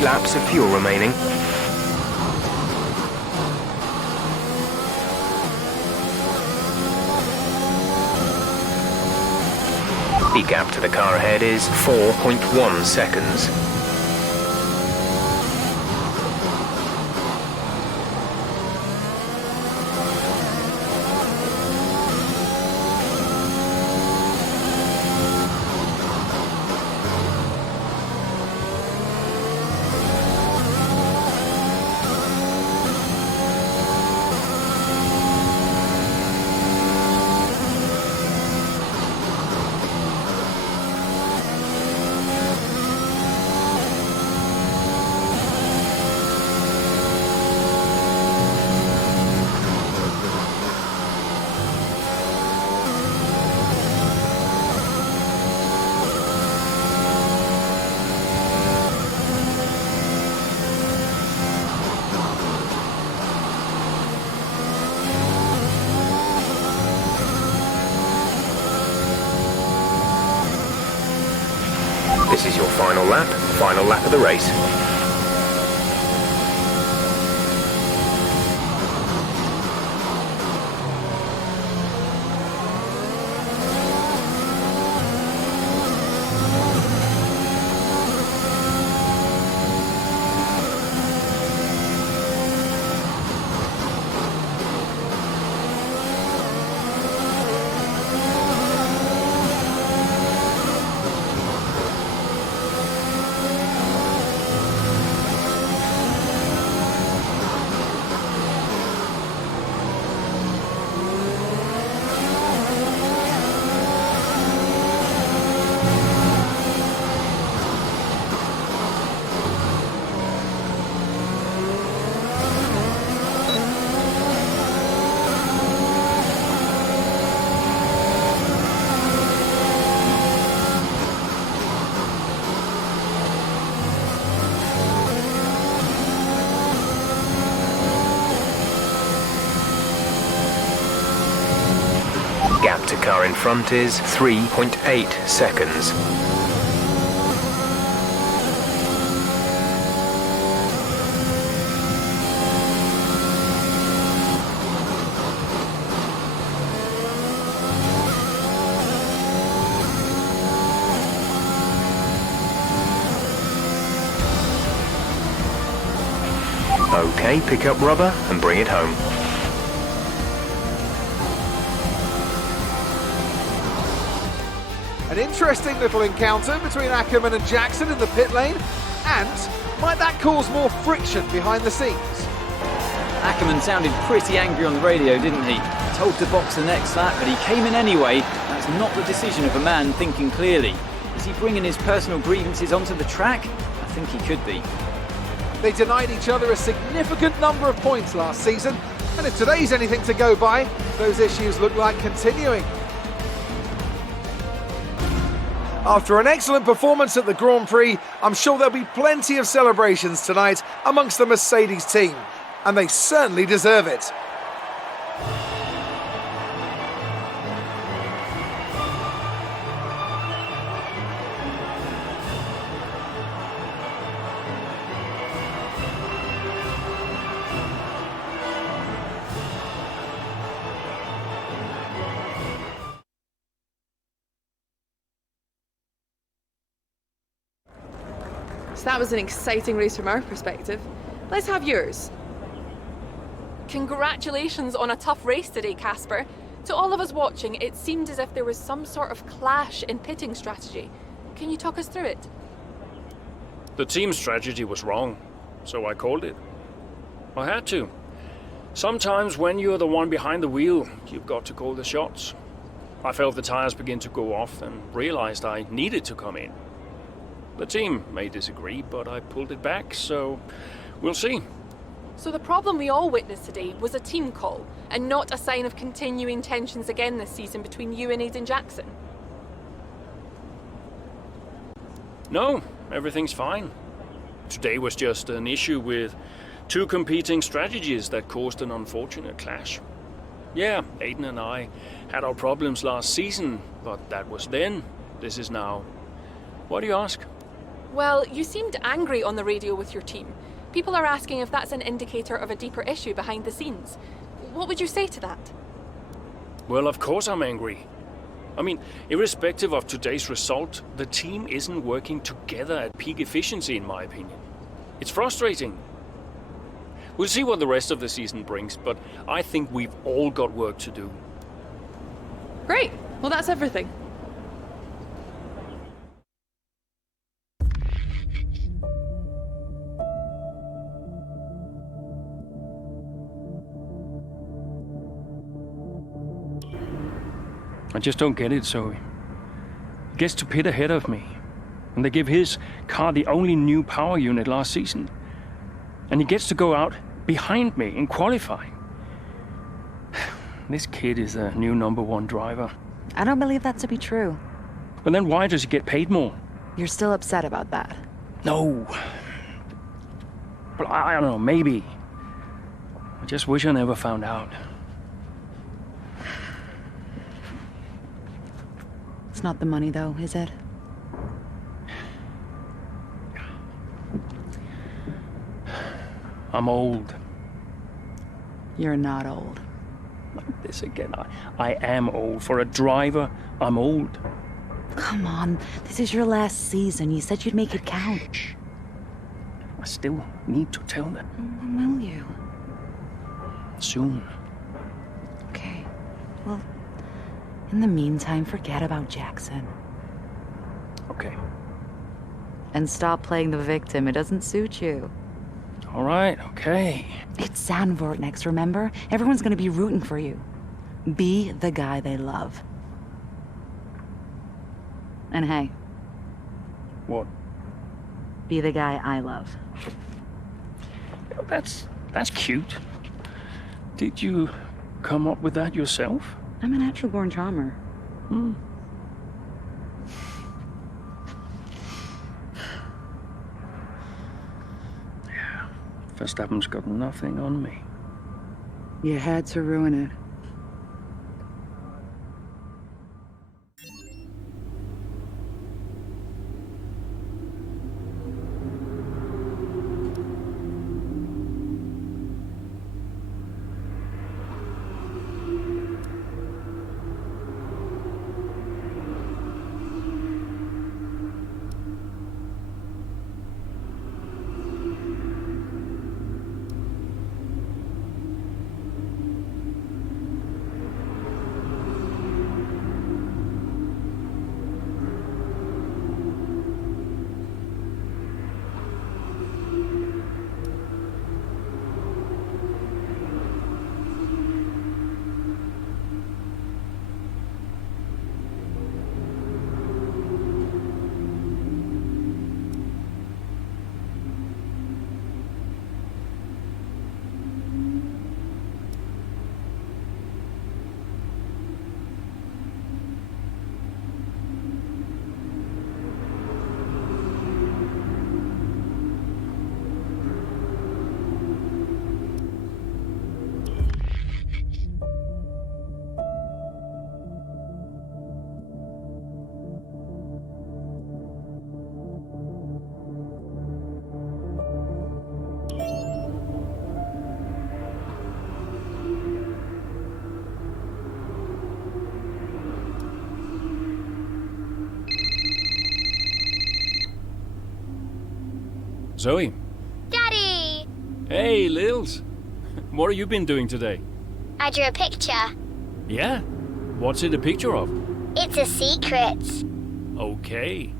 3 laps of fuel remaining. The gap to the car ahead is 4.1 seconds. This is your final lap of the race. Gap to car in front is 3.8 seconds. Okay, pick up rubber and bring it home. An interesting little encounter between Akkerman and Jackson in the pit lane, and might that cause more friction behind the scenes? Akkerman sounded pretty angry on the radio, didn't he? Told to box the next lap, but he came in anyway. That's not the decision of a man thinking clearly. Is he bringing his personal grievances onto the track? I think he could be. They denied each other a significant number of points last season, and if today's anything to go by, those issues look like continuing. After an excellent performance at the Grand Prix, I'm sure there'll be plenty of celebrations tonight amongst the Mercedes team, and they certainly deserve it. So that was an exciting race from our perspective. Let's have yours. Congratulations on a tough race today, Casper. To all of us watching, it seemed as if there was some sort of clash in pitting strategy. Can you talk us through it? The team strategy was wrong, so I called it. I had to. Sometimes when you're the one behind the wheel, you've got to call the shots. I felt the tires begin to go off and realized I needed to come in. The team may disagree, but I pulled it back, so we'll see. So the problem we all witnessed today was a team call, and not a sign of continuing tensions again this season between you and Aiden Jackson? No, everything's fine. Today was just an issue with two competing strategies that caused an unfortunate clash. Yeah, Aiden and I had our problems last season, but that was then. This is now. Why do you ask? Well, you seemed angry on the radio with your team. People are asking if that's an indicator of a deeper issue behind the scenes. What would you say to that? Well, of course I'm angry. I mean, irrespective of today's result, the team isn't working together at peak efficiency, in my opinion. It's frustrating. We'll see what the rest of the season brings, but I think we've all got work to do. Great. Well, that's everything. I just don't get it, Zoe. He gets to pit ahead of me, and they give his car the only new power unit last season. And he gets to go out behind me in qualifying. This kid is the new #1 driver. I don't believe that to be true. But then why does he get paid more? You're still upset about that. No. But I don't know, maybe. I just wish I never found out. It's not the money, though, is it? I'm old. You're not old. Like this again. I am old. For a driver, I'm old. Come on, this is your last season. You said you'd make it count. I still need to tell them. When will you? Soon. Okay. Well, in the meantime, forget about Jackson. Okay. And stop playing the victim. It doesn't suit you. All right, okay. It's Zandvoort next, remember? Everyone's gonna be rooting for you. Be the guy they love. And hey. What? Be the guy I love. That's cute. Did you come up with that yourself? I'm a natural-born charmer. Hmm. Yeah, Verstappen's got nothing on me. You had to ruin it. Zoe. Daddy! Hey, Lils. What have you been doing today? I drew a picture. Yeah? What's it a picture of? It's a secret. Okay.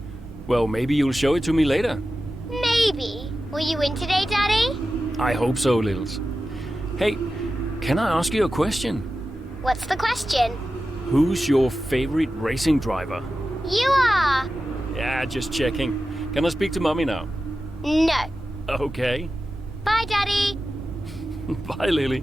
Well, maybe you'll show it to me later. Maybe. Will you win today, Daddy? I hope so, Lils. Hey, can I ask you a question? What's the question? Who's your favorite racing driver? You are. Yeah, just checking. Can I speak to Mommy now? No. Okay. Bye, Daddy. Bye, Lily.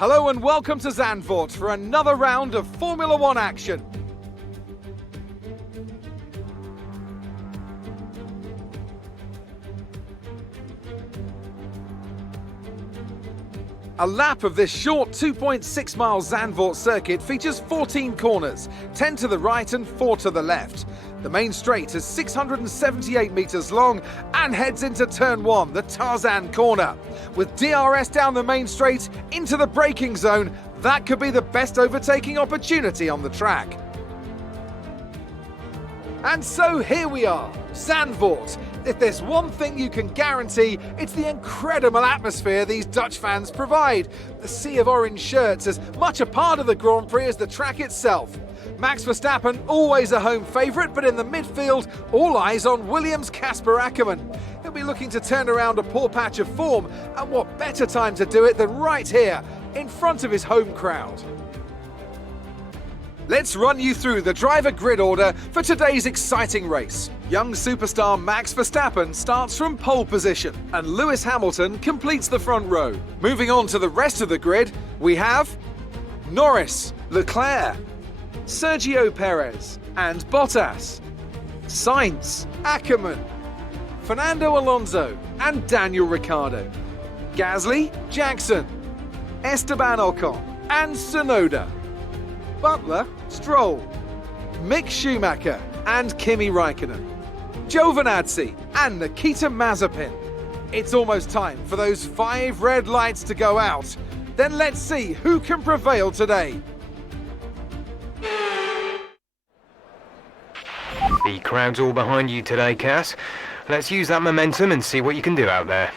Hello and welcome to Zandvoort for another round of Formula One action. A lap of this short 2.6 mile Zandvoort circuit features 14 corners, 10 to the right and 4 to the left. The main straight is 678 metres long and heads into turn 1, the Tarzan corner. With DRS down the main straight into the braking zone, that could be the best overtaking opportunity on the track. And so here we are, Zandvoort. If there's one thing you can guarantee, it's the incredible atmosphere these Dutch fans provide. The sea of orange shirts as much a part of the Grand Prix as the track itself. Max Verstappen, always a home favourite, but in the midfield, all eyes on Williams' Casper Akkerman. He'll be looking to turn around a poor patch of form, and what better time to do it than right here, in front of his home crowd. Let's run you through the driver grid order for today's exciting race. Young superstar Max Verstappen starts from pole position, and Lewis Hamilton completes the front row. Moving on to the rest of the grid, we have Norris, Leclerc, Sergio Perez and Bottas, Sainz, Akkerman, Fernando Alonso and Daniel Ricciardo, Gasly, Jackson, Esteban Ocon and Tsunoda, Butler, Stroll, Mick Schumacher and Kimi Räikkönen, Giovinazzi and Nikita Mazepin. It's almost time for those 5 red lights to go out. Then let's see who can prevail today. The crowd's all behind you today, Cass. Let's use that momentum and see what you can do out there.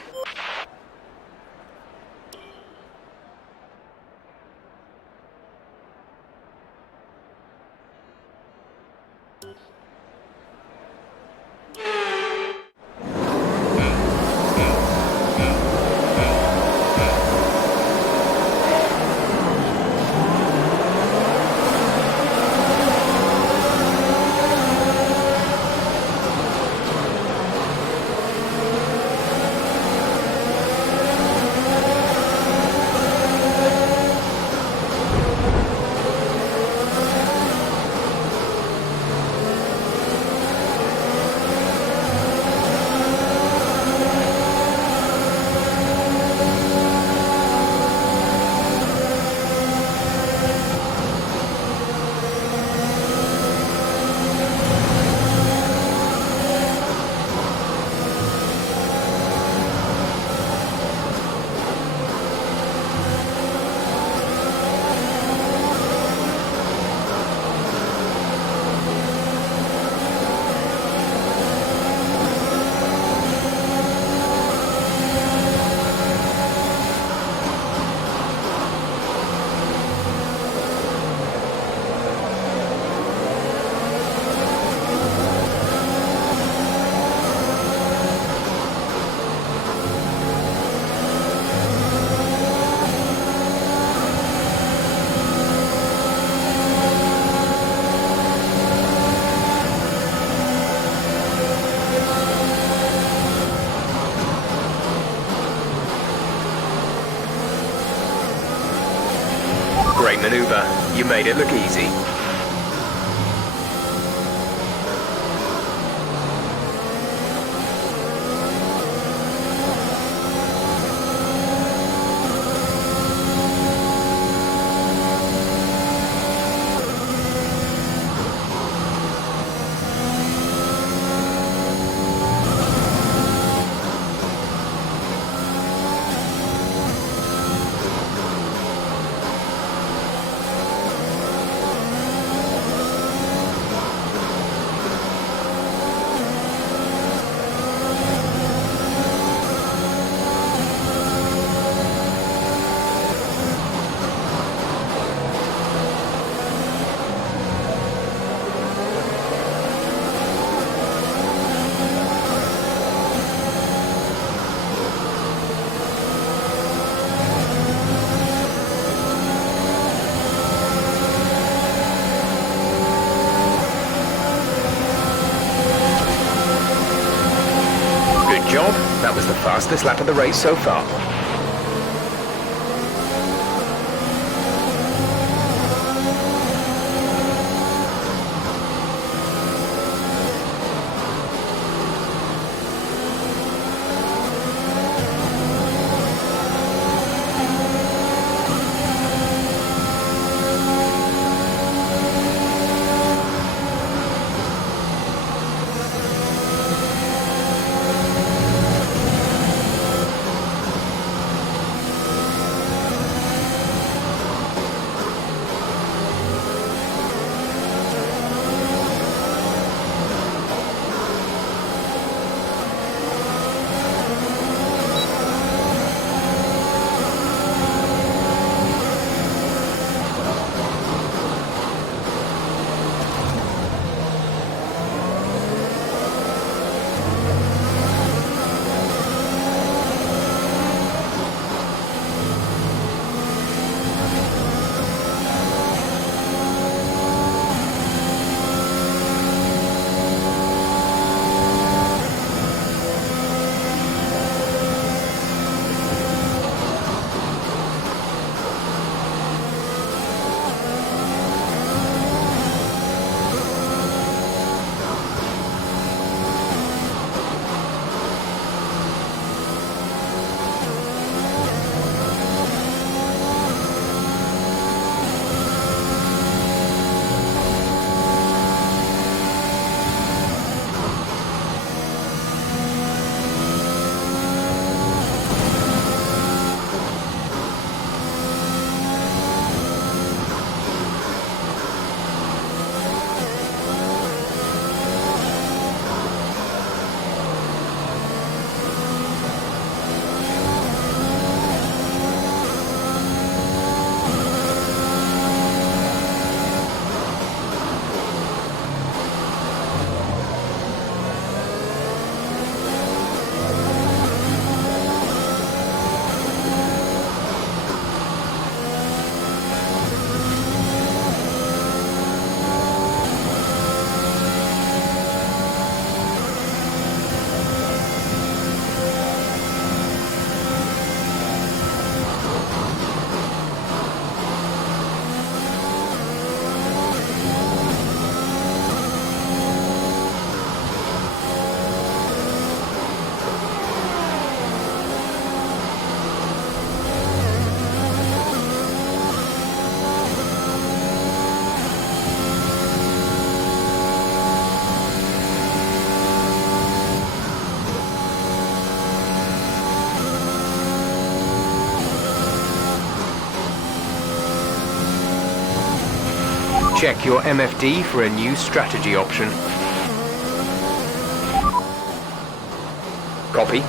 Great maneuver. You made it look easy. Job. That was the fastest lap of the race so far. Check your MFD for a new strategy option. Copy.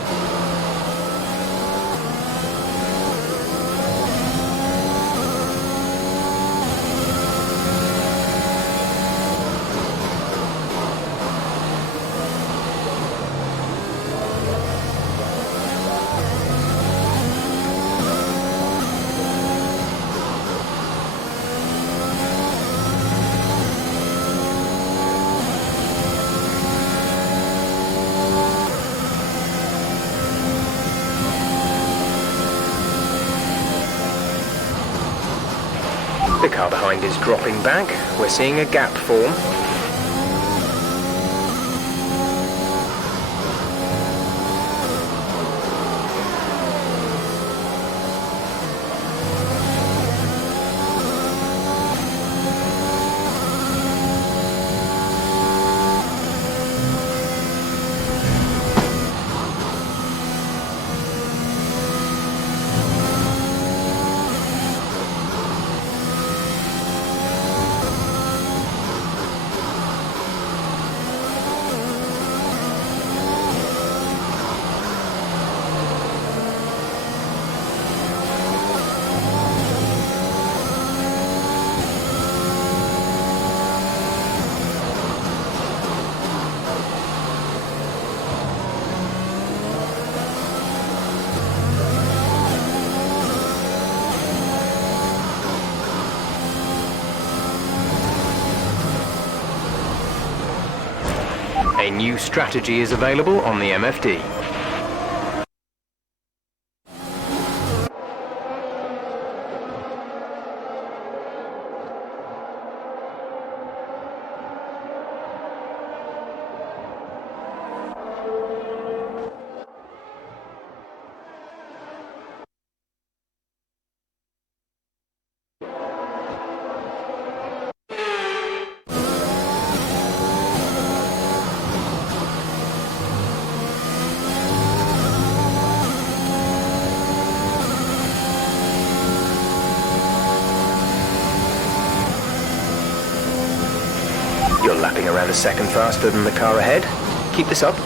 The car behind is dropping back. We're seeing a gap form. A new strategy is available on the MFD. You're lapping around a second faster than the car ahead. Keep this up.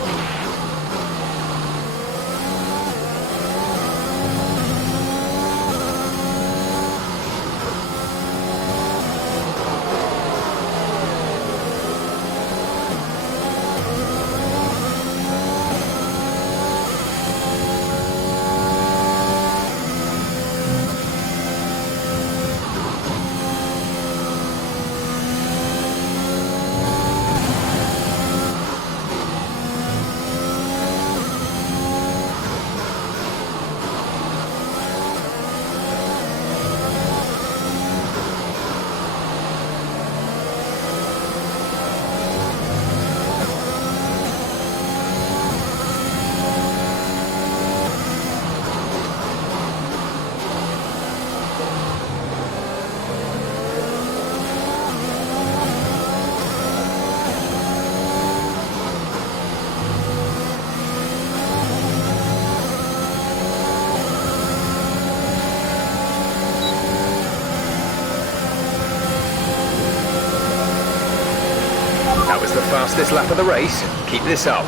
That was the fastest lap of the race. Keep this up.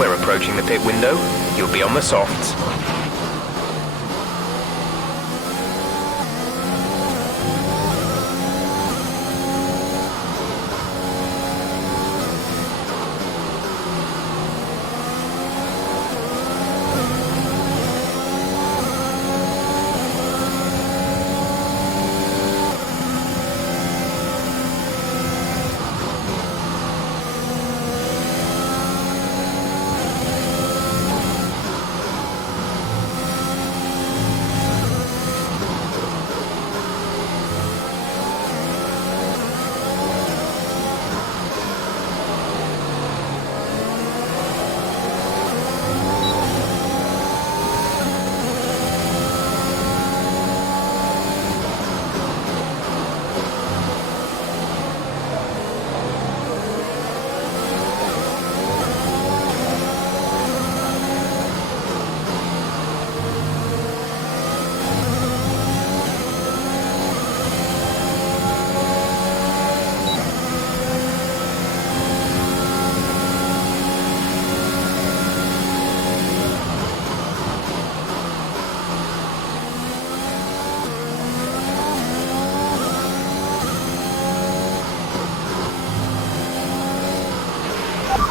We're approaching the pit window. You'll be on the softs.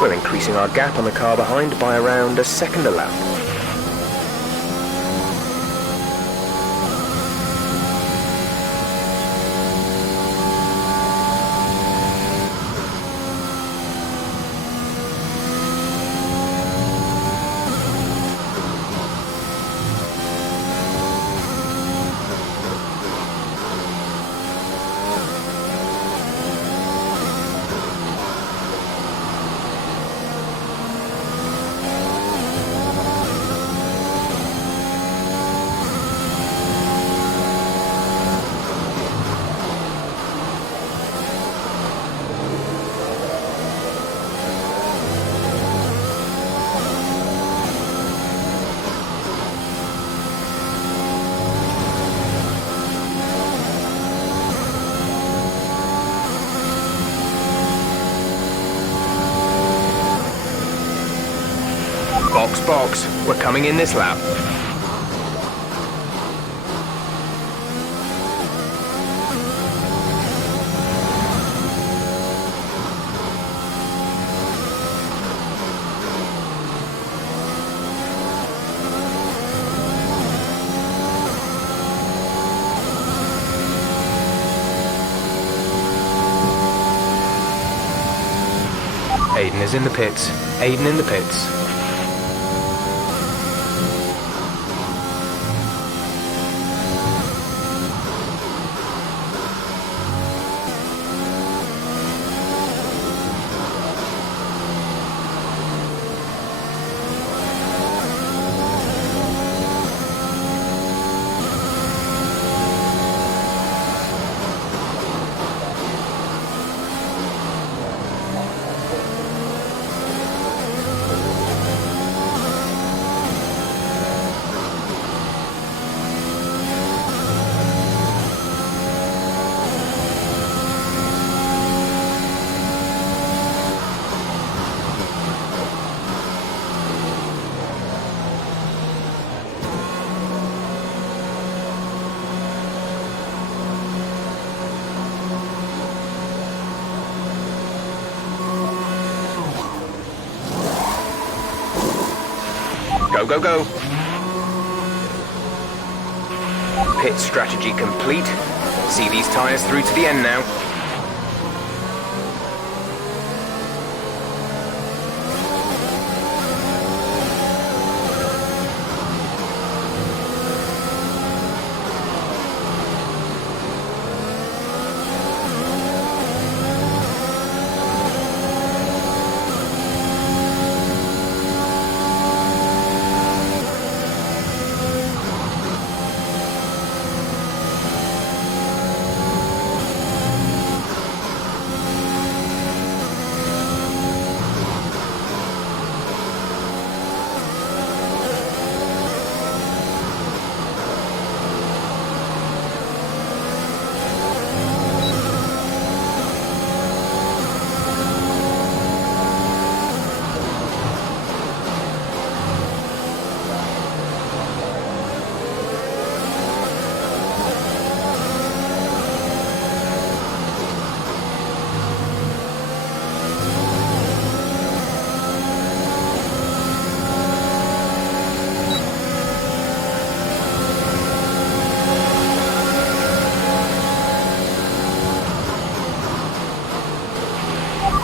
We're increasing our gap on the car behind by around a second a lap. Box, we're coming in this lap. Aiden is in the pits. Aiden in the pits. Go, go, go. Pit strategy complete. See these tyres through to the end now.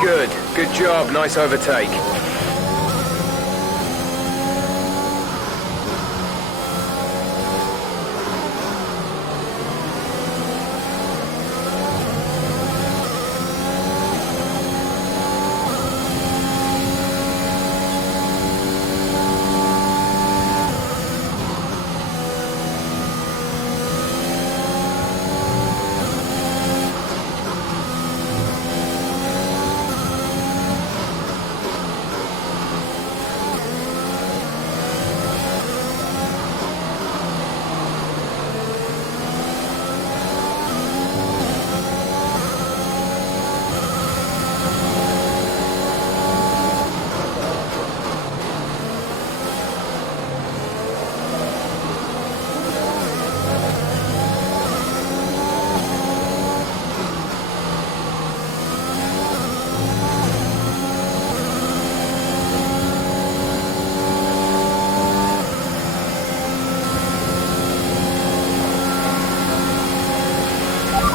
good. Good job. Nice overtake.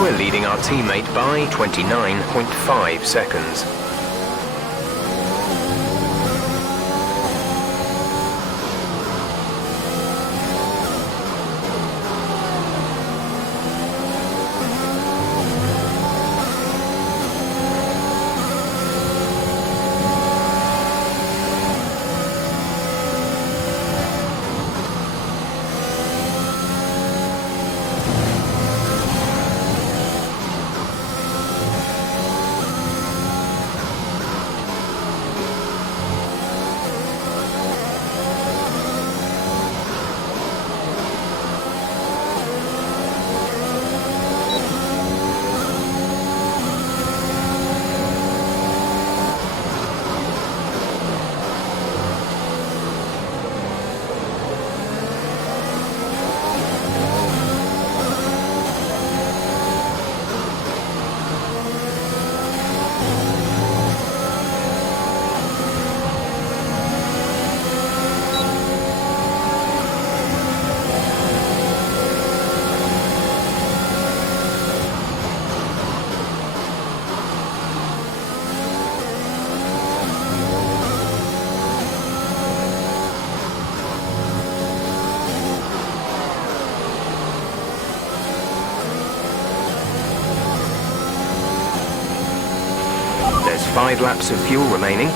We're leading our teammate by 29.5 seconds. There's 5 laps of fuel remaining.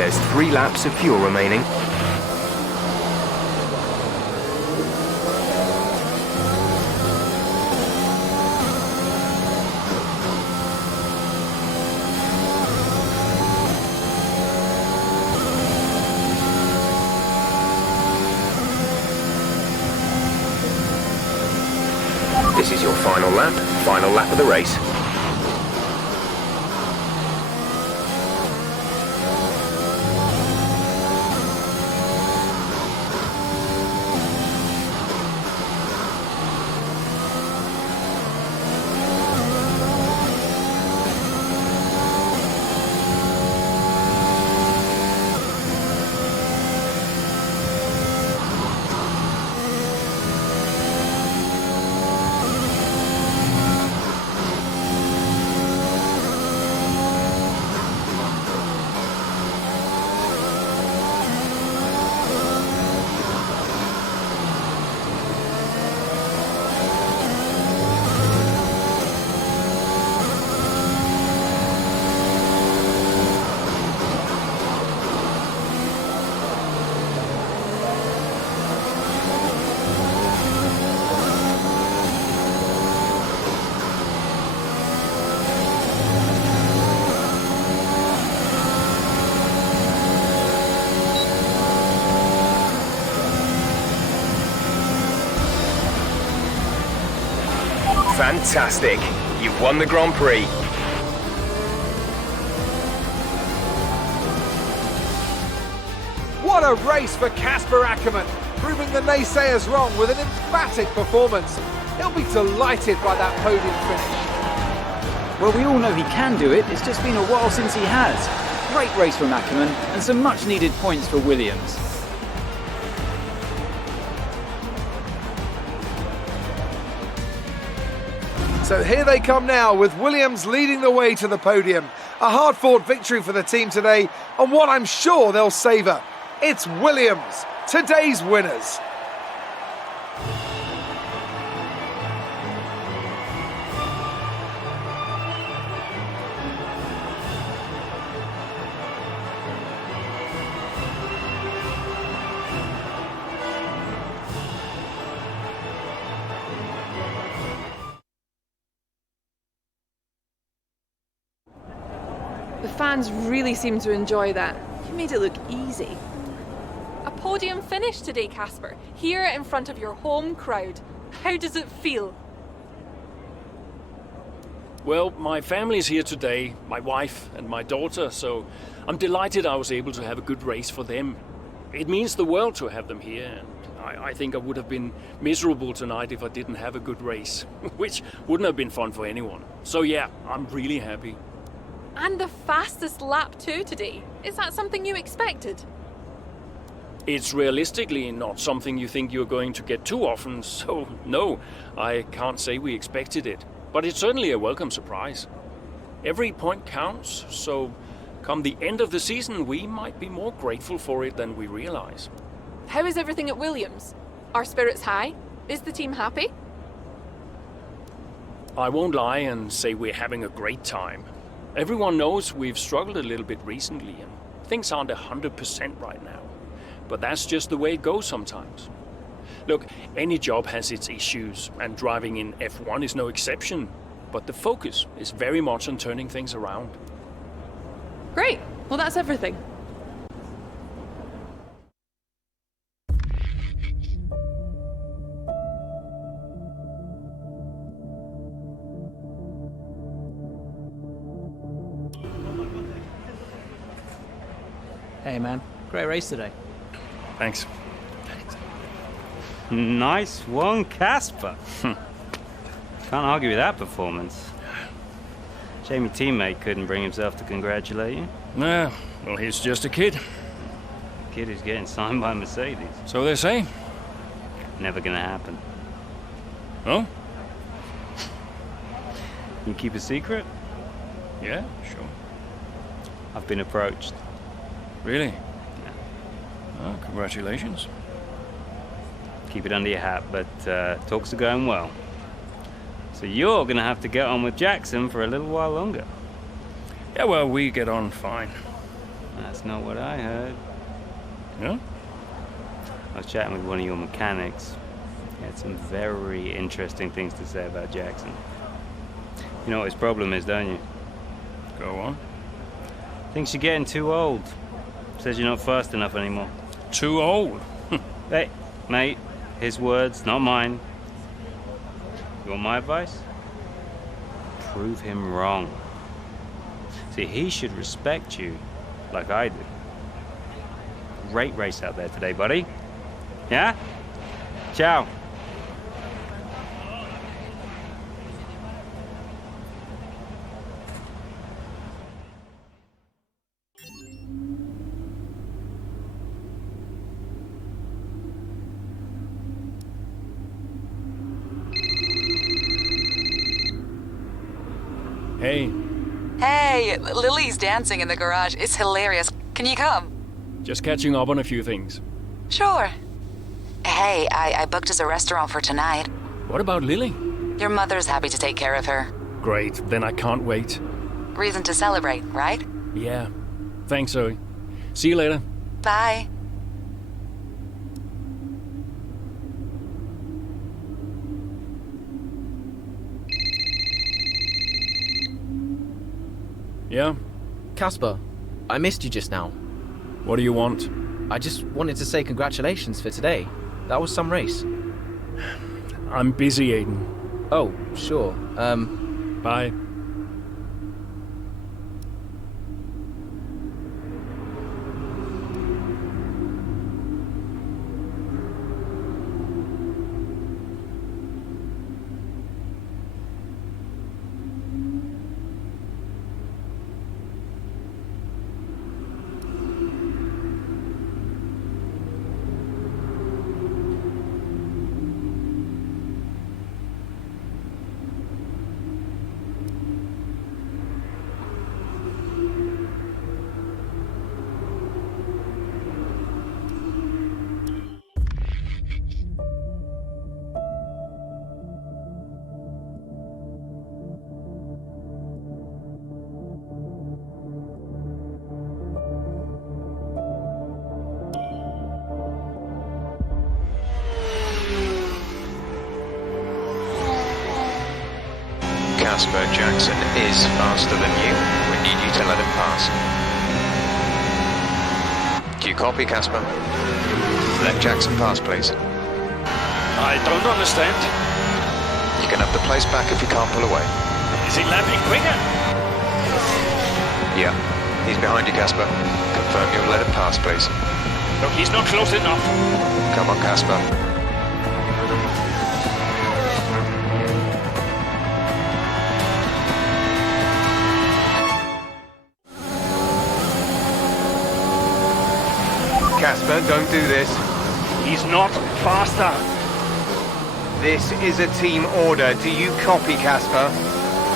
There's 3 laps of fuel remaining. This is your final lap of the race. Fantastic! You've won the Grand Prix. What a race for Casper Akkerman, proving the naysayers wrong with an emphatic performance. He'll be delighted by that podium finish. Well, we all know he can do it. It's just been a while since he has. Great race from Akkerman and some much needed points for Williams. So here they come now, with Williams leading the way to the podium. A hard-fought victory for the team today, and one I'm sure they'll savour. It's Williams, today's winners. The fans really seem to enjoy that. You made it look easy. A podium finish today, Casper, here in front of your home crowd. How does it feel? Well, my family's here today, my wife and my daughter, so I'm delighted I was able to have a good race for them. It means the world to have them here, and I think I would have been miserable tonight if I didn't have a good race, which wouldn't have been fun for anyone. So yeah, I'm really happy. And the fastest lap too today. Is that something you expected? It's realistically not something you think you're going to get too often, so no, I can't say we expected it. But it's certainly a welcome surprise. Every point counts, so come the end of the season, we might be more grateful for it than we realize. How is everything at Williams? Are spirits high? Is the team happy? I won't lie and say we're having a great time. Everyone knows we've struggled a little bit recently, and things aren't 100% right now. But that's just the way it goes sometimes. Look, any job has its issues, and driving in F1 is no exception. But the focus is very much on turning things around. Great. Well, that's everything. Hey man, great race today. Thanks. Nice one, Casper. Can't argue with that performance. Shame your teammate couldn't bring himself to congratulate you. Nah, well, he's just a kid. A kid who's getting signed by Mercedes. So they say. Never gonna happen. Oh? You keep a secret? Yeah, sure. I've been approached. Really? Yeah. Oh, congratulations. Keep it under your hat, but talks are going well. So you're gonna have to get on with Jackson for a little while longer. Yeah, well, we get on fine. That's not what I heard. Yeah? I was chatting with one of your mechanics. He had some very interesting things to say about Jackson. You know what his problem is, don't you? Go on. Thinks you're getting too old. Says you're not fast enough anymore. Too old? Hey, mate, his words, not mine. You want my advice? Prove him wrong. See, he should respect you like I do. Great race out there today, buddy. Yeah? Ciao. Hey. Hey, Lily's dancing in the garage. It's hilarious. Can you come? Just catching up on a few things. Sure. Hey, I booked us a restaurant for tonight. What about Lily? Your mother's happy to take care of her. Great, then I can't wait. Reason to celebrate, right? Yeah. Thanks, Zoe. See you later. Bye. Yeah? Casper, I missed you just now. What do you want? I just wanted to say congratulations for today. That was some race. I'm busy, Aiden. Oh, sure. Bye. Casper, Jackson is faster than you. We need you to let him pass. Do you copy, Casper? Let Jackson pass, please. I don't understand. You can have the place back if you can't pull away. Is he lapping quicker? Yeah. He's behind you, Casper. Confirm you'll let him pass, please. Look, he's not close enough. Come on, Casper. Casper, don't do this. He's not faster. This is a team order. Do you copy, Casper?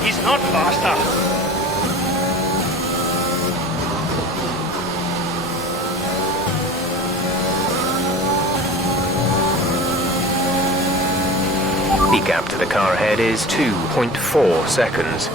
He's not faster. The gap to the car ahead is 2.4 seconds.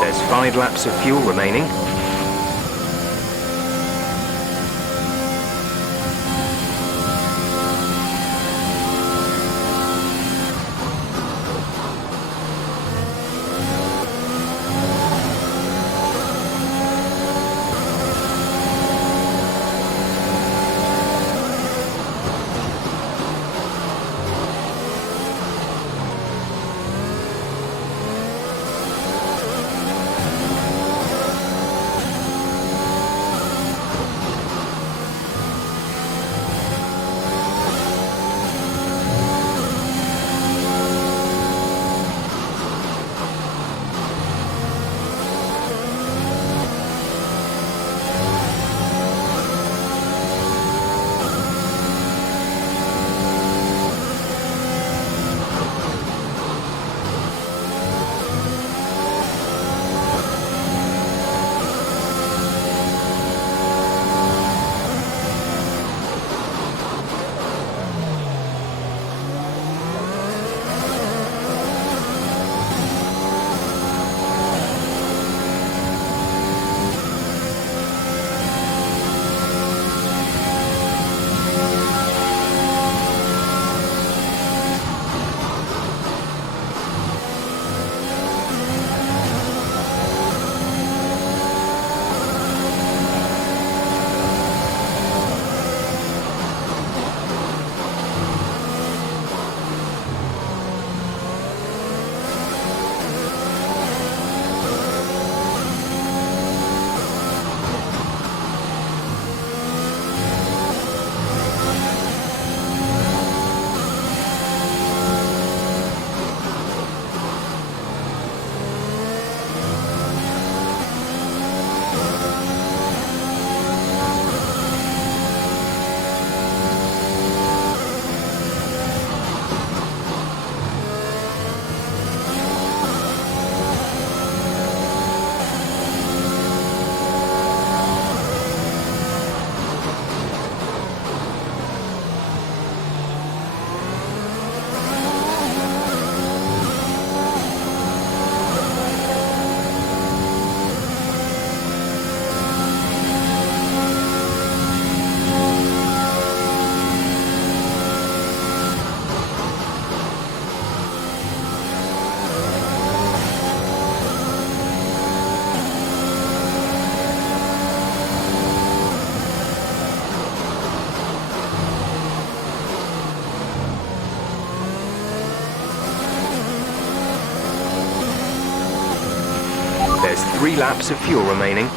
There's 5 laps of fuel remaining. 3 laps of fuel remaining.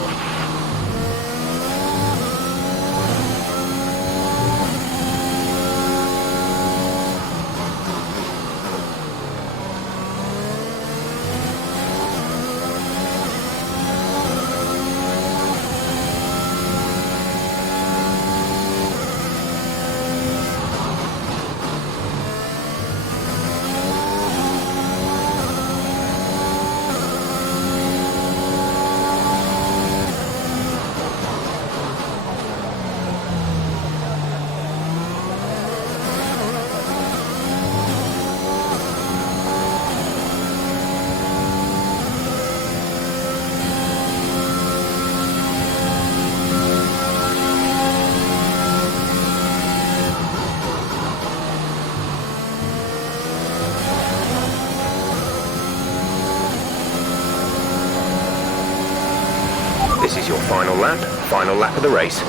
This is your final lap of the race.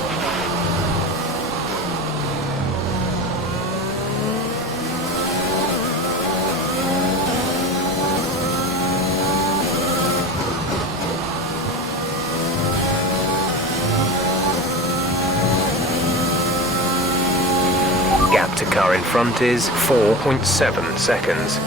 Gap to car in front is 4.7 seconds.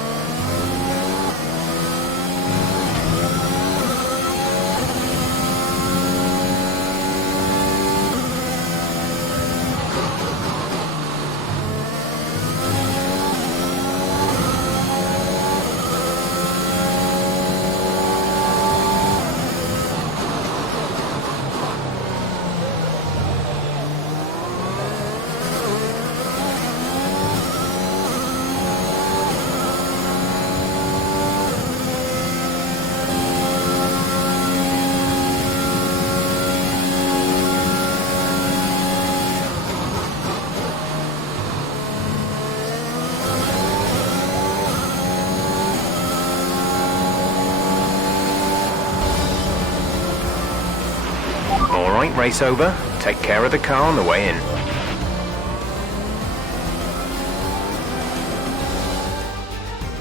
Alright, race over. Take care of the car on the way in.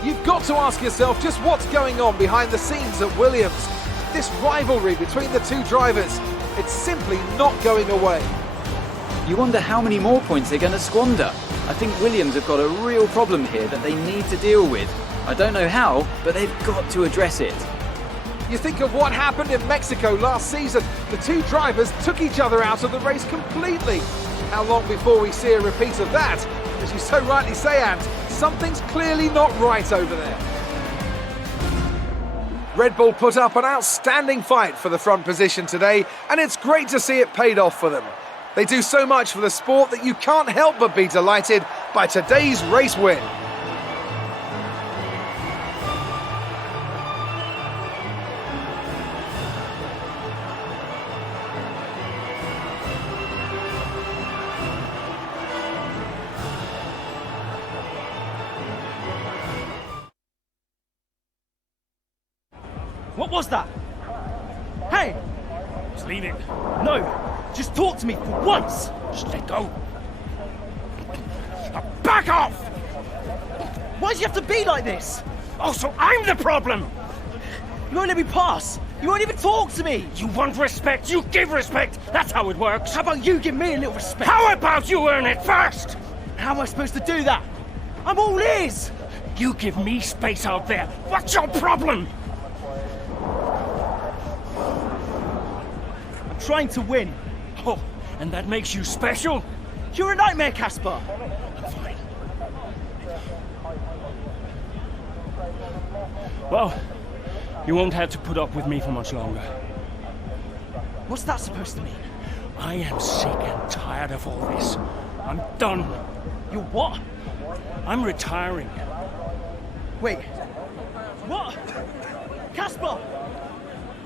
You've got to ask yourself just what's going on behind the scenes at Williams. This rivalry between the two drivers, it's simply not going away. You wonder how many more points they're going to squander. I think Williams have got a real problem here that they need to deal with. I don't know how, but they've got to address it. You think of what happened in Mexico last season. The two drivers took each other out of the race completely. How long before we see a repeat of that? As you so rightly say, Ant, something's clearly not right over there. Red Bull put up an outstanding fight for the front position today, and it's great to see it paid off for them. They do so much for the sport that you can't help but be delighted by today's race win. What was that? Hey! Just leave it. No! Just talk to me for once! Just let go. Now back off! Why do you have to be like this? Oh, so I'm the problem! You won't let me pass! You won't even talk to me! You want respect, you give respect! That's how it works! How about you give me a little respect? How about you earn it first? How am I supposed to do that? I'm all ears! You give me space out there! What's your problem? I'm trying to win. Oh, and that makes you special? You're a nightmare, Casper! I'm fine. Well, you won't have to put up with me for much longer. What's that supposed to mean? I am sick and tired of all this. I'm done. You're what? I'm retiring. Wait. What? Casper!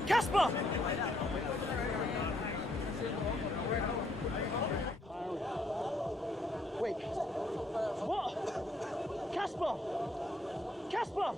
Casper! Wait. What? Casper! Casper!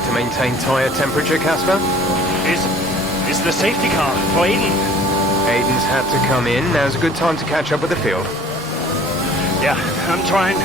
work to maintain tyre temperature, Casper? Is the safety car for Aiden? Aiden's had to come in. Now's a good time to catch up with the field. Yeah, I'm trying.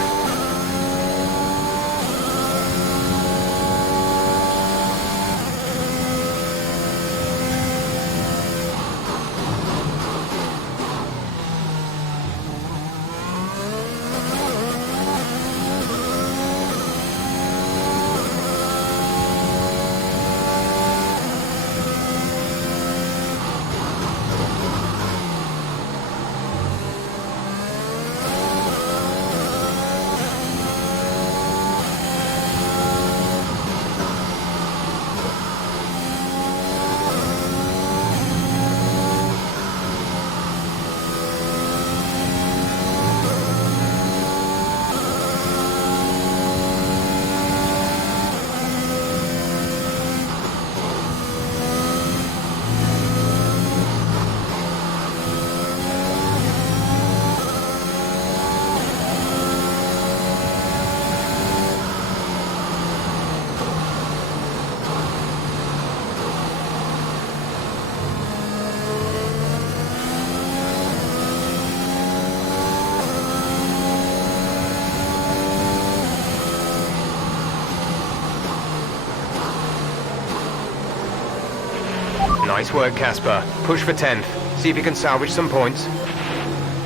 Nice work, Casper. Push for 10th. See if you can salvage some points.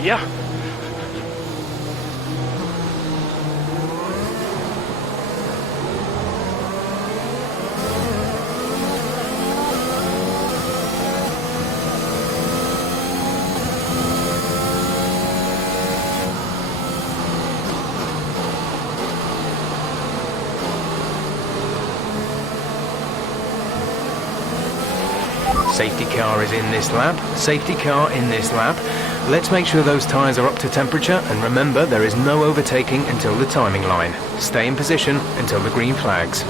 Yeah. Safety car is in this lap. Safety car in this lap. Let's make sure those tyres are up to temperature, and remember there is no overtaking until the timing line. Stay in position until the green flags.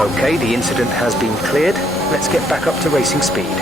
Okay, the incident has been cleared. Let's get back up to racing speed.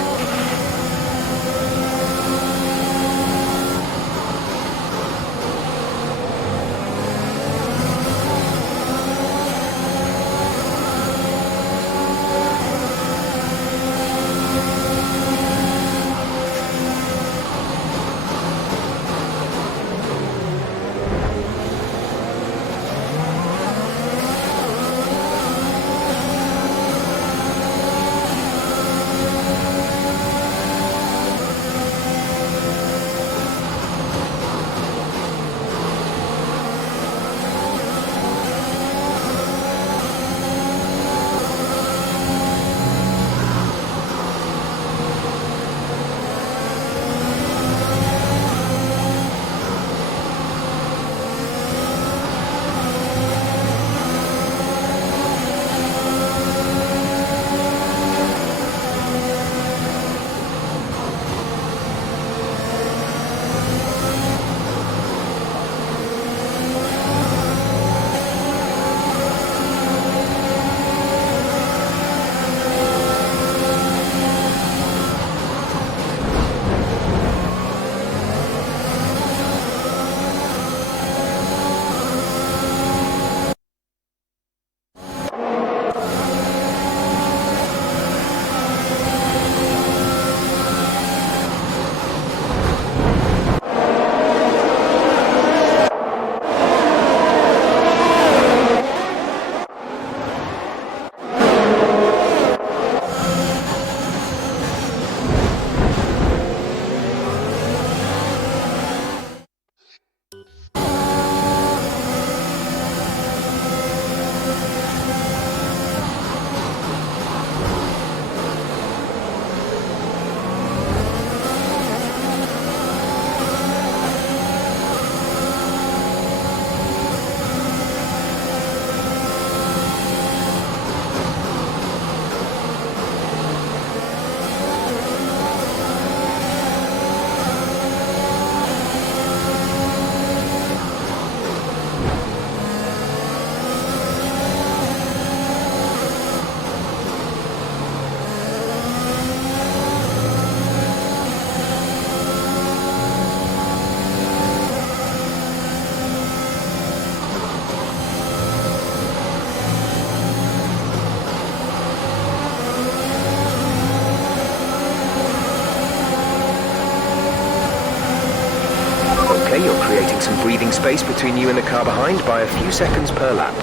Okay, you're creating some breathing space between you and the car behind by a few seconds per lap.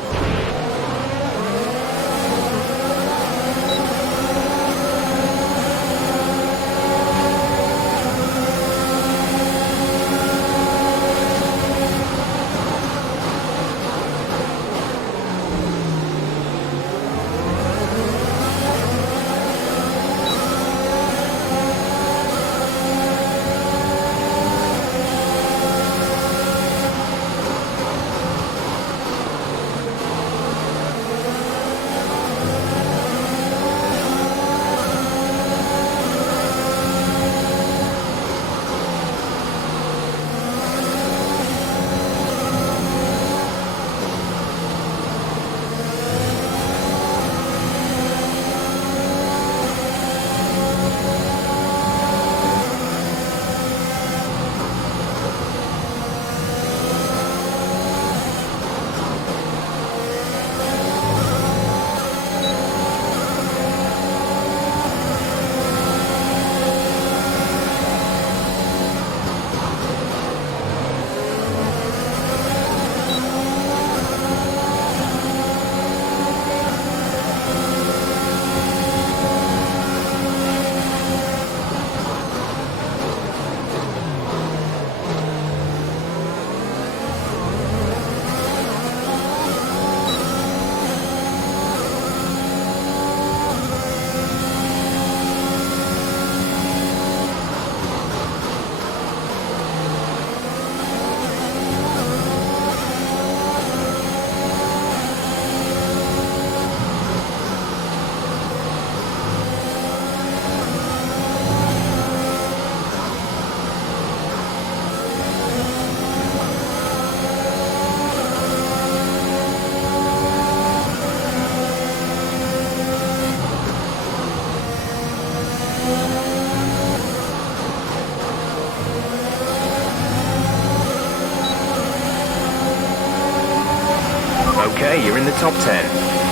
Okay, you're in the top 10.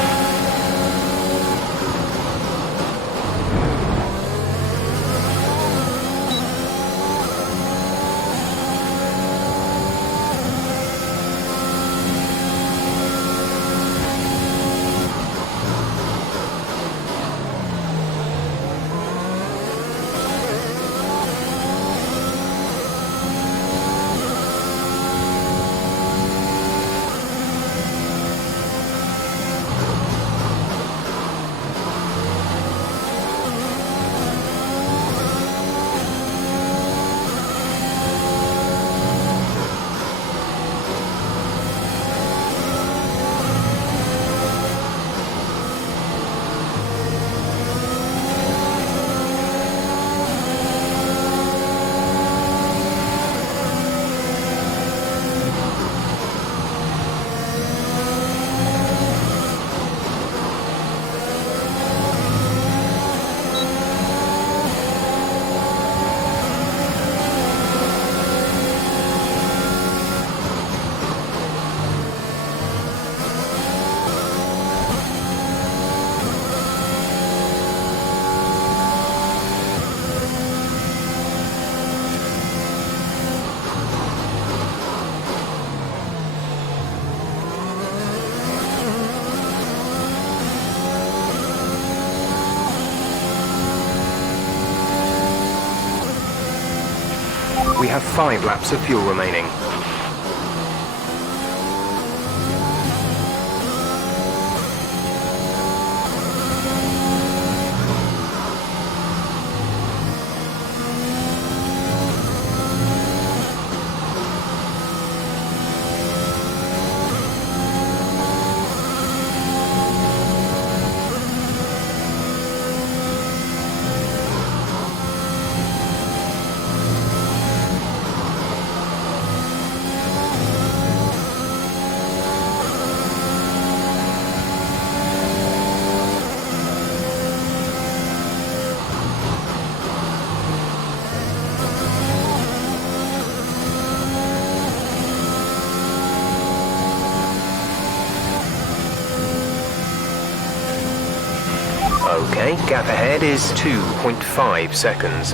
We have 5 laps of fuel remaining. Okay, gap ahead is 2.5 seconds.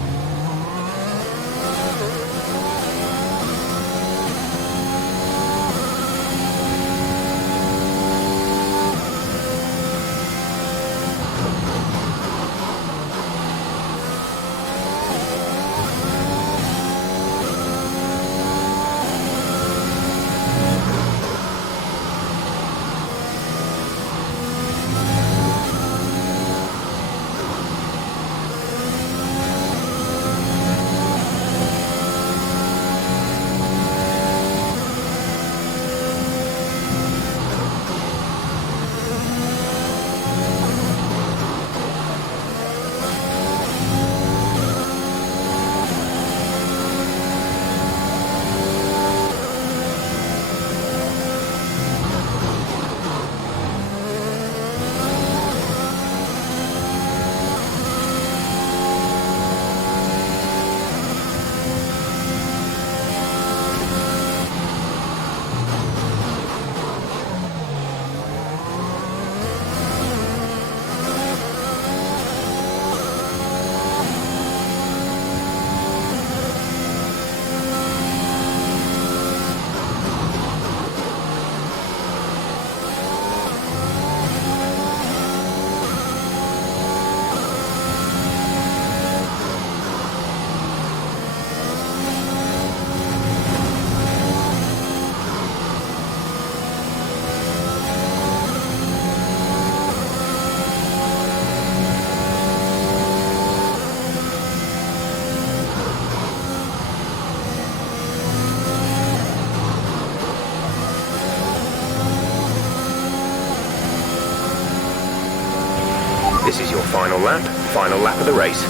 Final lap of the race.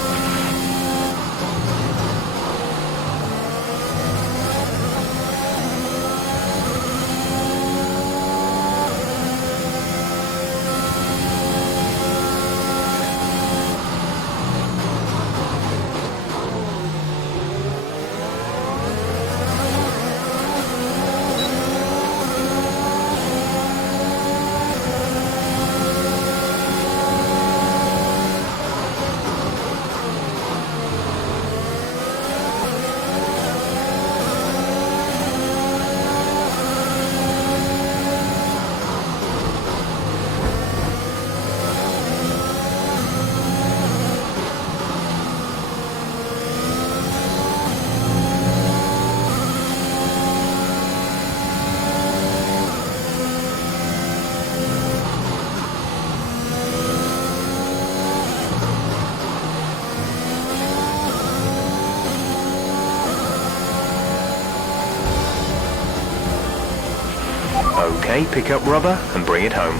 Okay, pick up rubber and bring it home.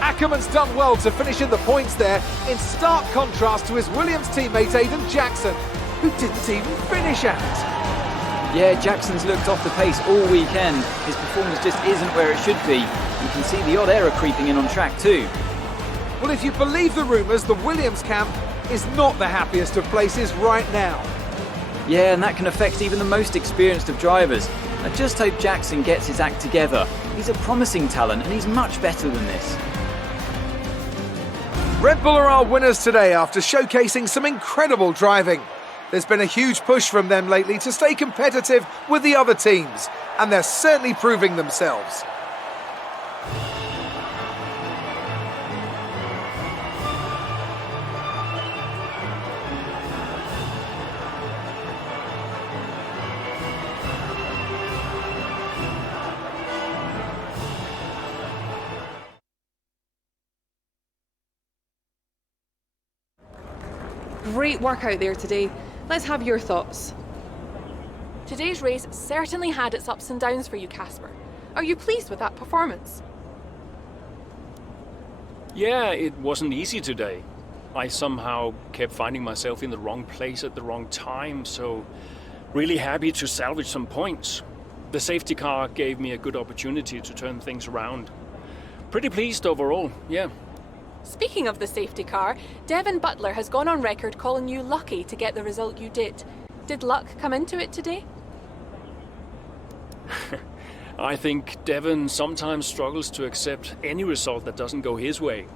Ackerman's done well to finish in the points there, in stark contrast to his Williams teammate Aiden Jackson, who didn't even finish out. Yeah, Jackson's looked off the pace all weekend. His performance just isn't where it should be. You can see the odd error creeping in on track too. Well, if you believe the rumours, the Williams camp is not the happiest of places right now. Yeah, and that can affect even the most experienced of drivers. I just hope Jackson gets his act together. He's a promising talent and he's much better than this. Red Bull are our winners today after showcasing some incredible driving. There's been a huge push from them lately to stay competitive with the other teams, and they're certainly proving themselves. Great work out there today. Let's have your thoughts. Today's race certainly had its ups and downs for you, Casper. Are you pleased with that performance? Yeah, it wasn't easy today. I somehow kept finding myself in the wrong place at the wrong time, so really happy to salvage some points. The safety car gave me a good opportunity to turn things around. Pretty pleased overall, yeah. Speaking of the safety car, Devin Butler has gone on record calling you lucky to get the result you did. Did luck come into it today? I think Devin sometimes struggles to accept any result that doesn't go his way.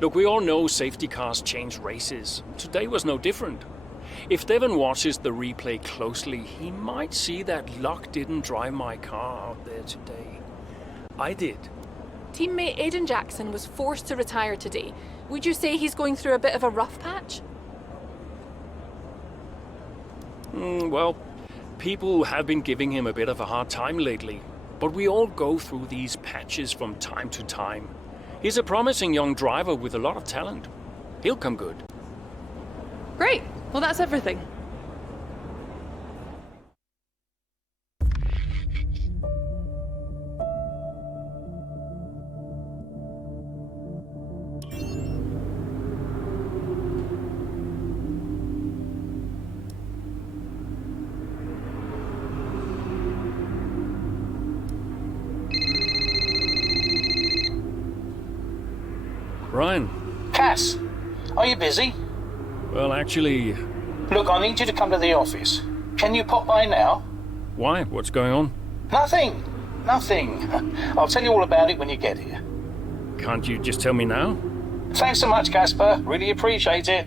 Look, we all know safety cars change races. Today was no different. If Devin watches the replay closely, he might see that luck didn't drive my car out there today. I did. Teammate Aiden Jackson was forced to retire today. Would you say he's going through a bit of a rough patch? Well, people have been giving him a bit of a hard time lately, but we all go through these patches from time to time. He's a promising young driver with a lot of talent. He'll come good. Great. Well, that's everything. Ryan. Cass, are you busy? Well, actually... Look, I need you to come to the office. Can you pop by now? Why? What's going on? Nothing. I'll tell you all about it when you get here. Can't you just tell me now? Thanks so much, Casper. Really appreciate it.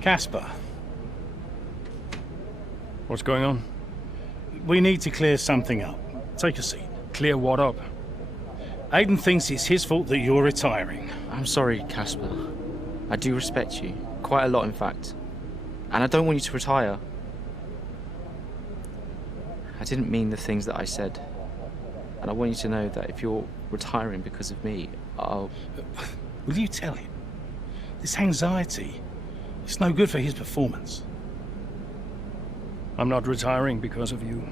Casper, What's going on? we need to clear something up. Take a seat. Clear what up? Aiden thinks it's his fault that you're retiring. I'm sorry, Casper. I do respect you. Quite a lot, in fact. And I don't want you to retire. I didn't mean the things that I said. And I want you to know that if you're retiring because of me, I'll... Will you tell him? This anxiety, it's no good for his performance. I'm not retiring because of you.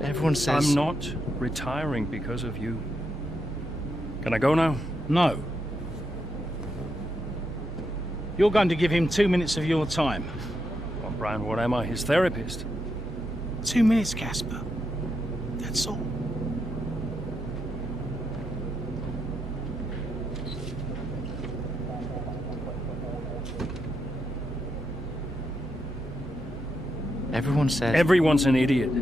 Everyone says... I'm not retiring because of you. Can I go now? No. You're going to give him 2 minutes of your time. Well, Brian, what am I, his therapist? 2 minutes, Casper. That's all. Everyone says... Everyone's an idiot.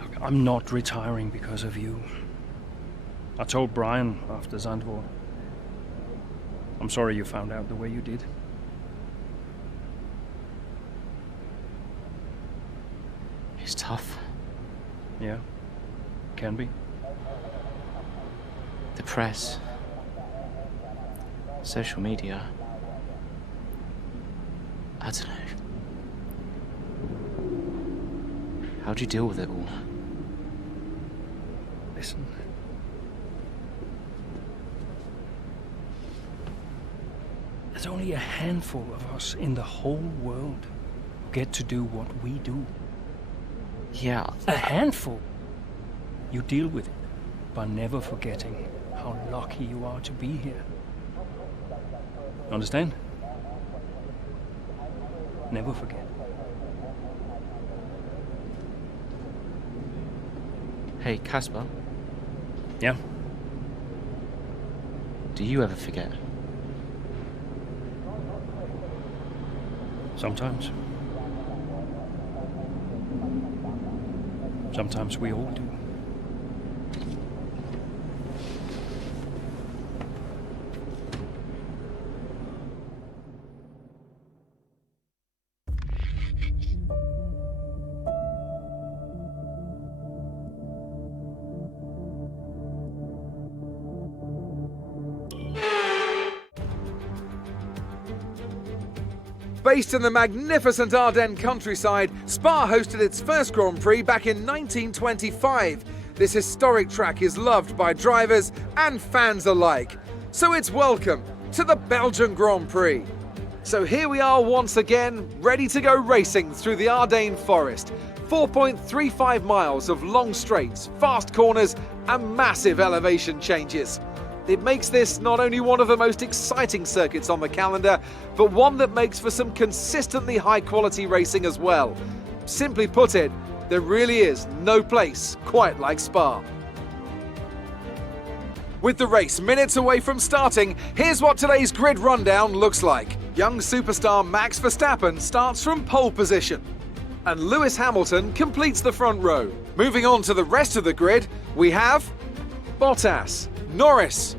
Look, I'm not retiring because of you. I told Brian after Zandvoort. I'm sorry you found out the way you did. It's tough. Yeah, can be. The press. Social media. I don't know. How do you deal with it all? Listen. There's only a handful of us in the whole world who get to do what we do. Yeah. A handful. You deal with it by never forgetting how lucky you are to be here. Understand? Never forget. Hey, Casper. Yeah? Do you ever forget? Sometimes. Sometimes we all do. Based in the magnificent Ardennes countryside, Spa hosted its first Grand Prix back in 1925. This historic track is loved by drivers and fans alike. So it's welcome to the Belgian Grand Prix. So here we are once again, ready to go racing through the Ardennes forest. 4.35 miles of long straights, fast corners and massive elevation changes. It makes this not only one of the most exciting circuits on the calendar, but one that makes for some consistently high-quality racing as well. Simply put it, there really is no place quite like Spa. With the race minutes away from starting, here's what today's grid rundown looks like. Young superstar Max Verstappen starts from pole position, and Lewis Hamilton completes the front row. Moving on to the rest of the grid, we have Bottas, Norris,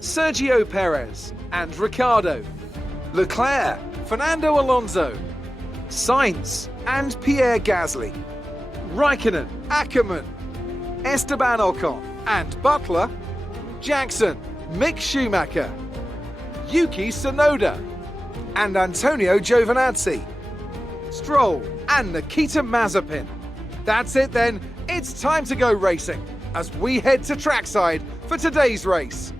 Sergio Perez and Ricciardo, Leclerc, Fernando Alonso, Sainz and Pierre Gasly, Raikkonen, Akkerman, Esteban Ocon and Butler, Jackson, Mick Schumacher, Yuki Tsunoda and Antonio Giovinazzi, Stroll and Nikita Mazepin. That's it then, it's time to go racing as we head to trackside for today's race.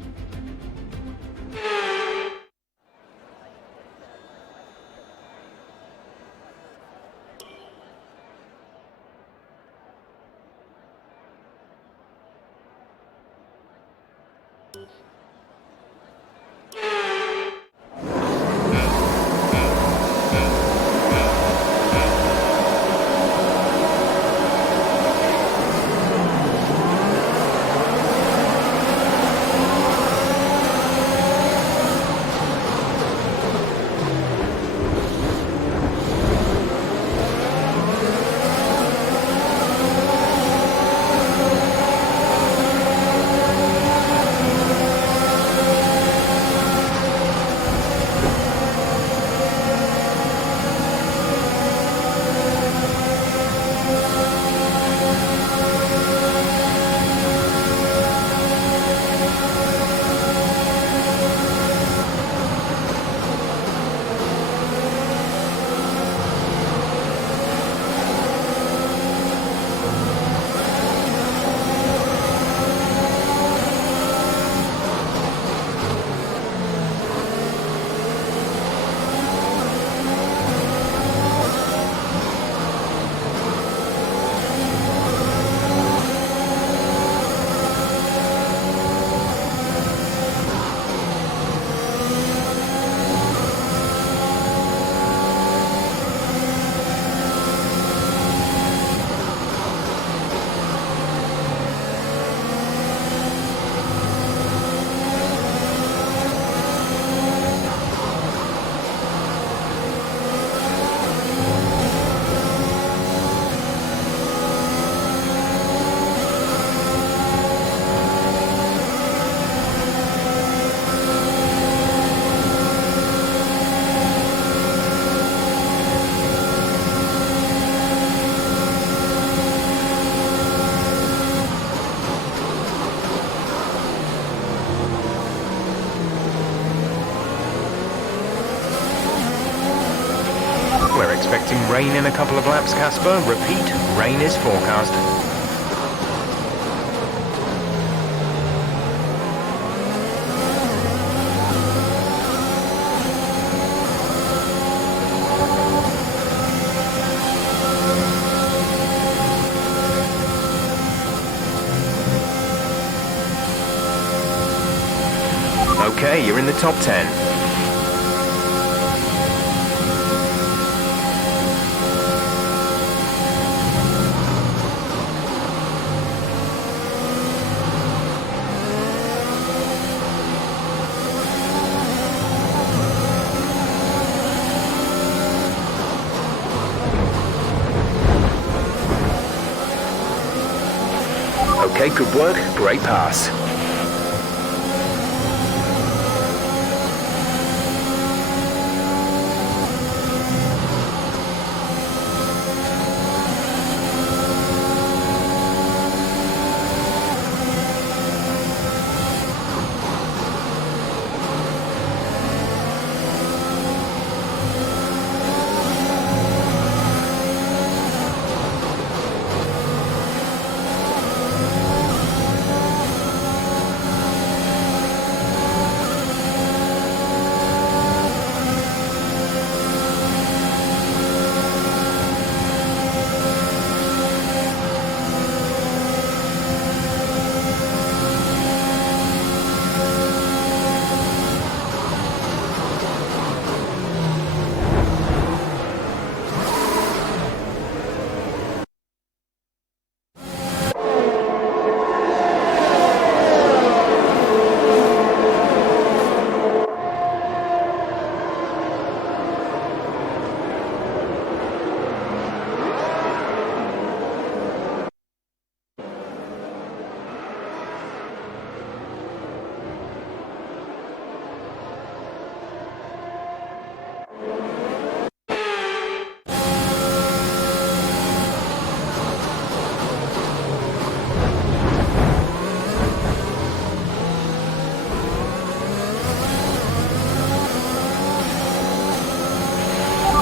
rain in a couple of laps, Casper. Repeat, rain is forecast. Okay, you're in the top 10. Okay, good work. Great pass.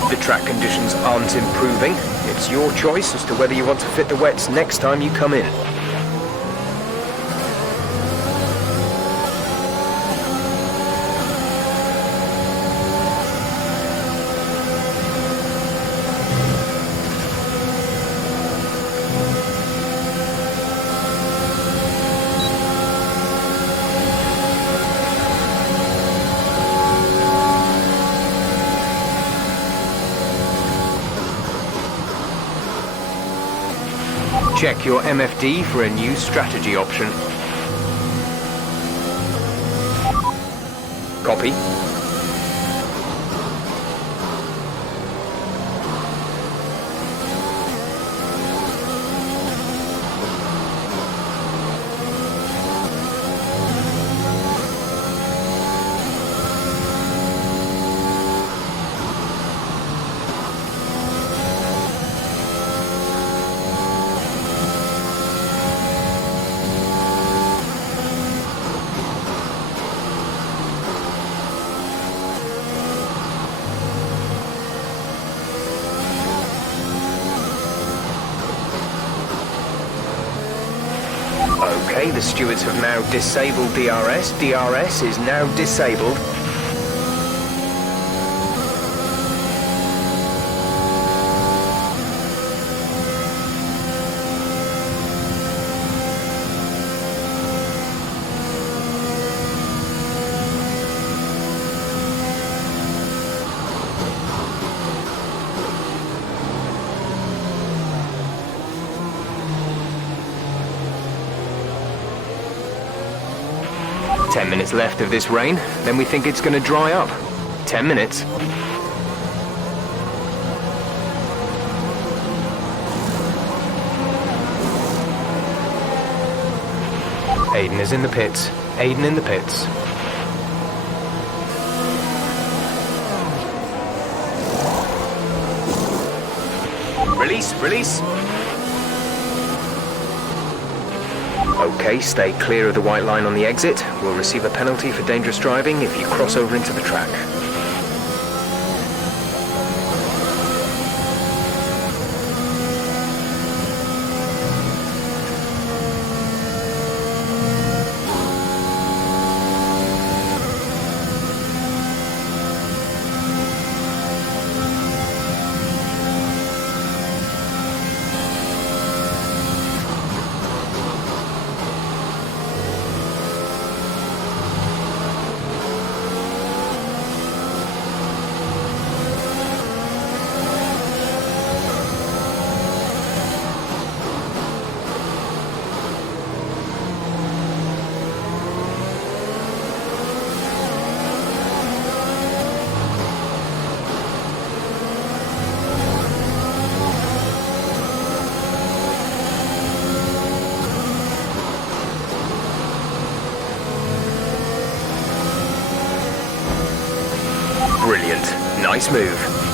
The track conditions aren't improving. It's your choice as to whether you want to fit the wets next time you come in. Check your MFD for a new strategy option. Copy. Okay, the stewards have now disabled DRS. DRS is now disabled. Ten minutes left of this rain, then we think it's going to dry up. 10 minutes. Aiden is in the pits. Aiden in the pits. Release, release. Okay, stay clear of the white line on the exit. We'll receive a penalty for dangerous driving if you cross over into the track. Nice move.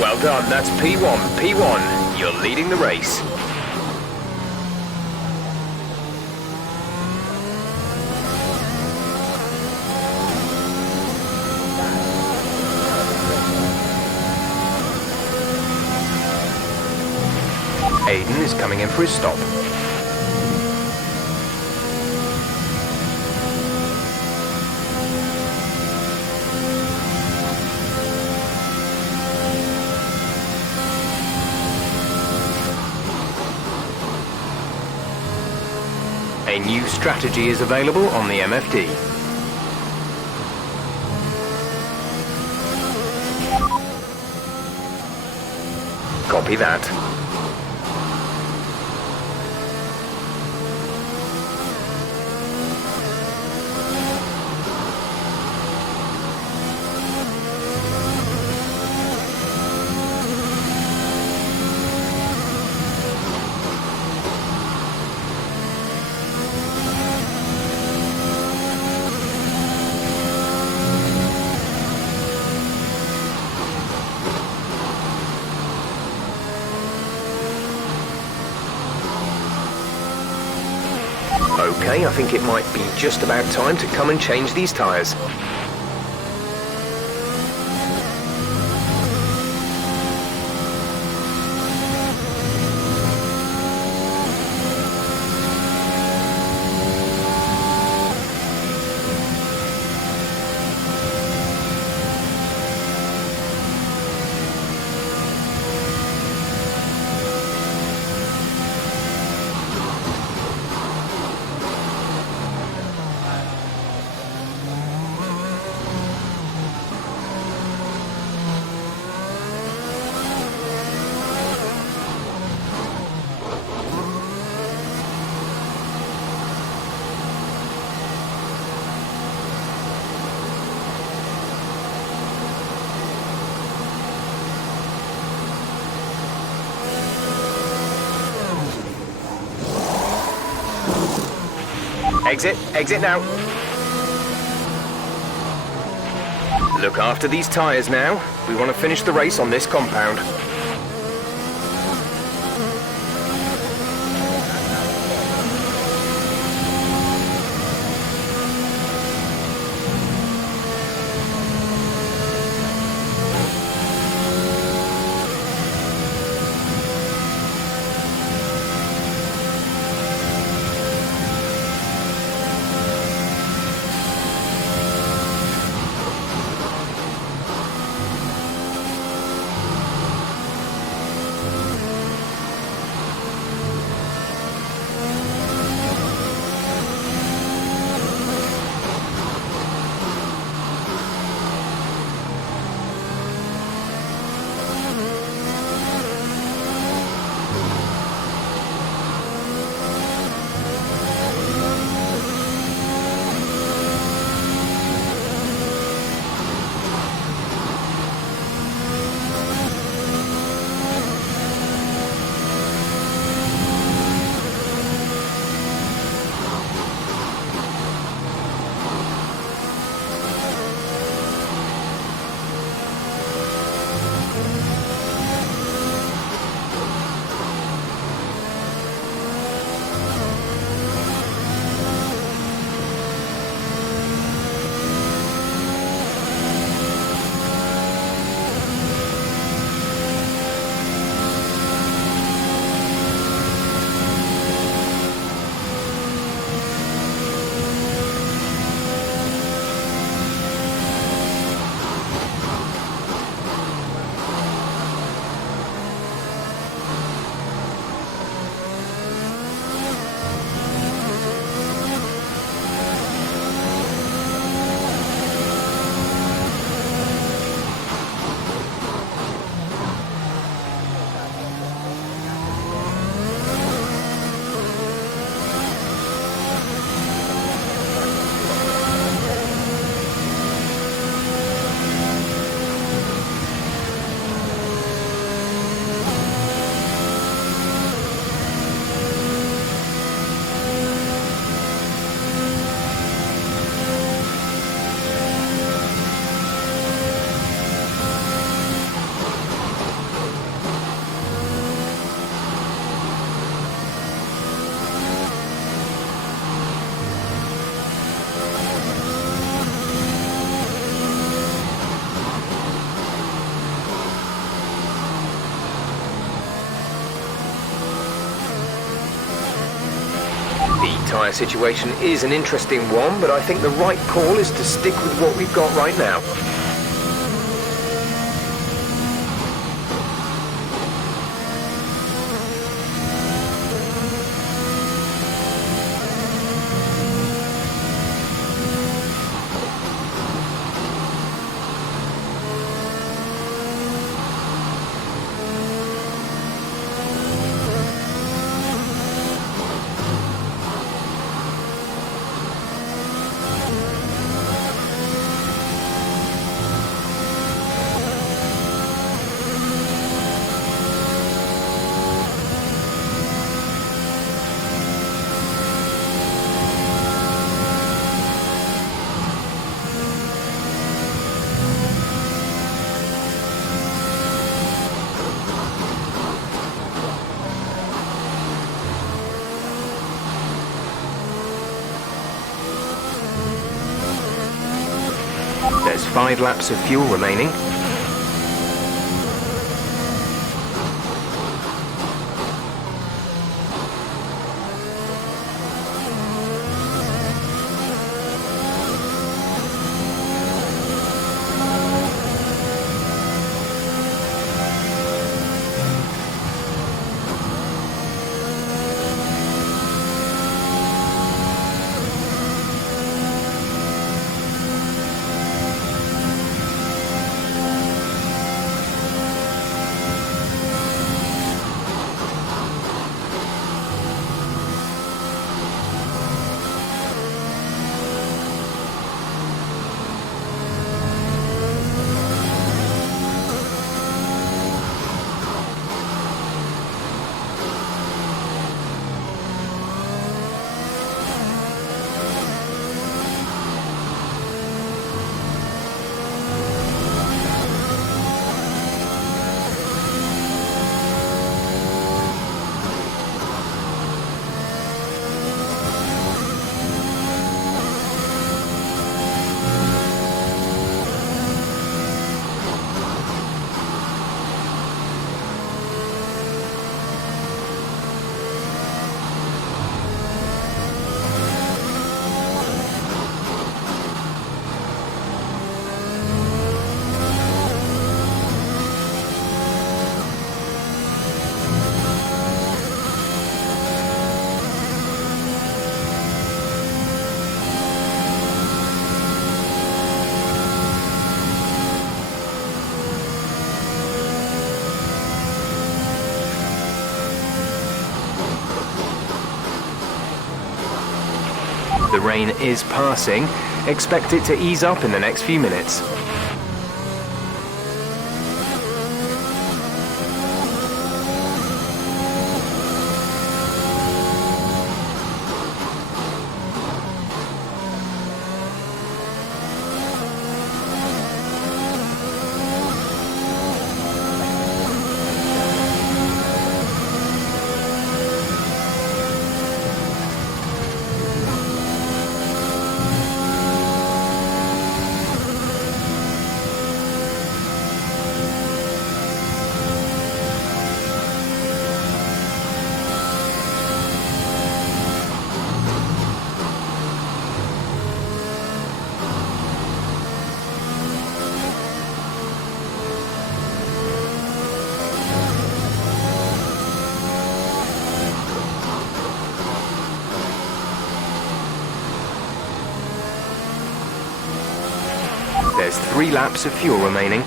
Well done, that's P1. P1, you're leading the race. Aiden is coming in for his stop. A new strategy is available on the MFD. Copy that. Okay, I think it might be just about time to come and change these tyres. Exit now. Look after these tyres now. We want to finish the race on this compound. Tyre situation is an interesting one, but I think the right call is to stick with what we've got right now. There's 5 laps of fuel remaining. The rain is passing. Expect it to ease up in the next few minutes. There's 3 laps of fuel remaining.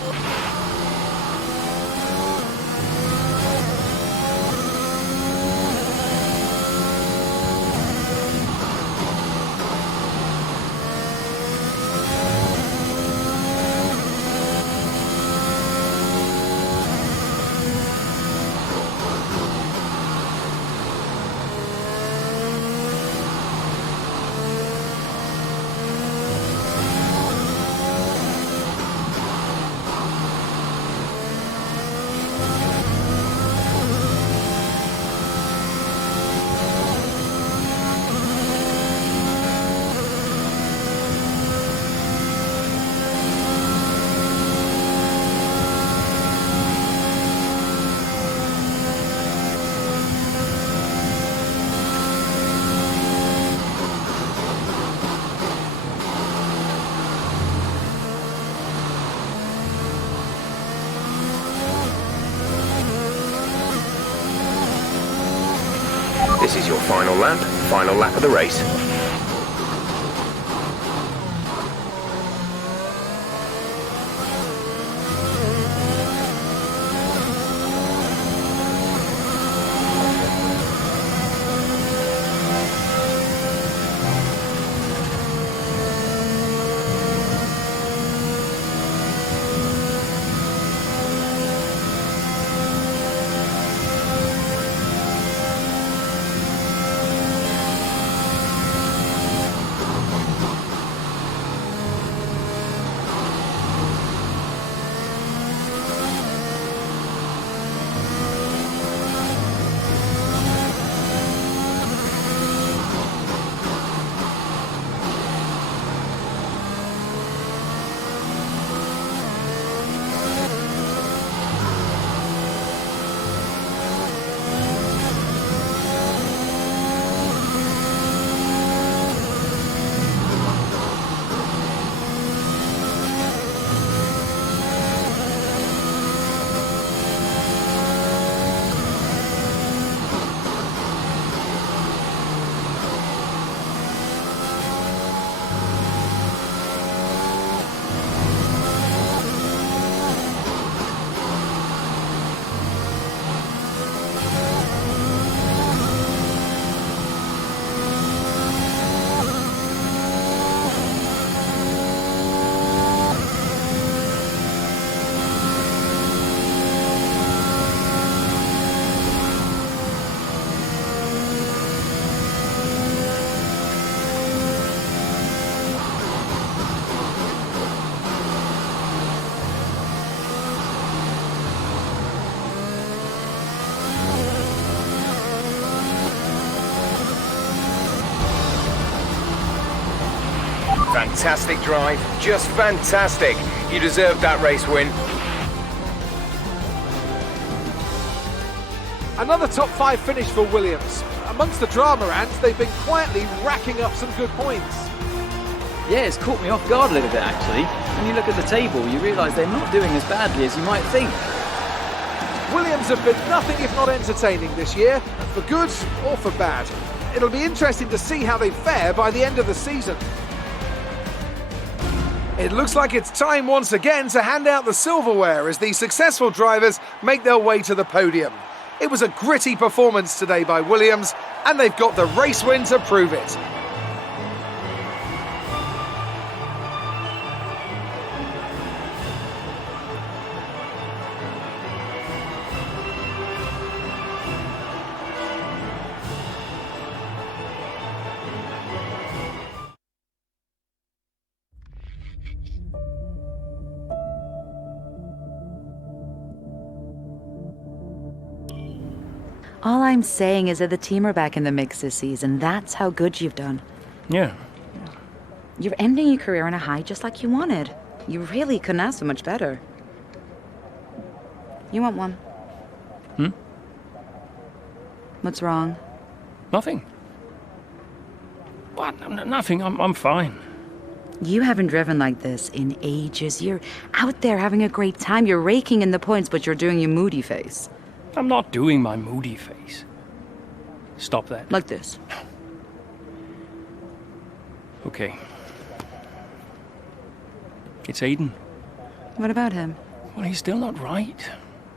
This is your final lap of the race. Fantastic drive, just fantastic. You deserved that race win. Another top 5 finish for Williams. Amongst the drama, ants, they've been quietly racking up some good points. Yeah, it's caught me off guard a little bit actually. When you look at the table, you realise they're not doing as badly as you might think. Williams have been nothing if not entertaining this year, for good or for bad. It'll be interesting to see how they fare by the end of the season. It looks like it's time once again to hand out the silverware as these successful drivers make their way to the podium. It was a gritty performance today by Williams, and they've got the race win to prove it. All I'm saying is that the team are back in the mix this season. That's how good you've done. Yeah. You're ending your career on a high just like you wanted. You really couldn't ask for much better. You want one? Hmm? What's wrong? Nothing. What? Nothing. I'm fine. You haven't driven like this in ages. You're out there having a great time. You're raking in the points, but you're doing your moody face. I'm not doing my moody face. Stop that. Like this. Okay. It's Aiden. What about him? Well, he's still not right.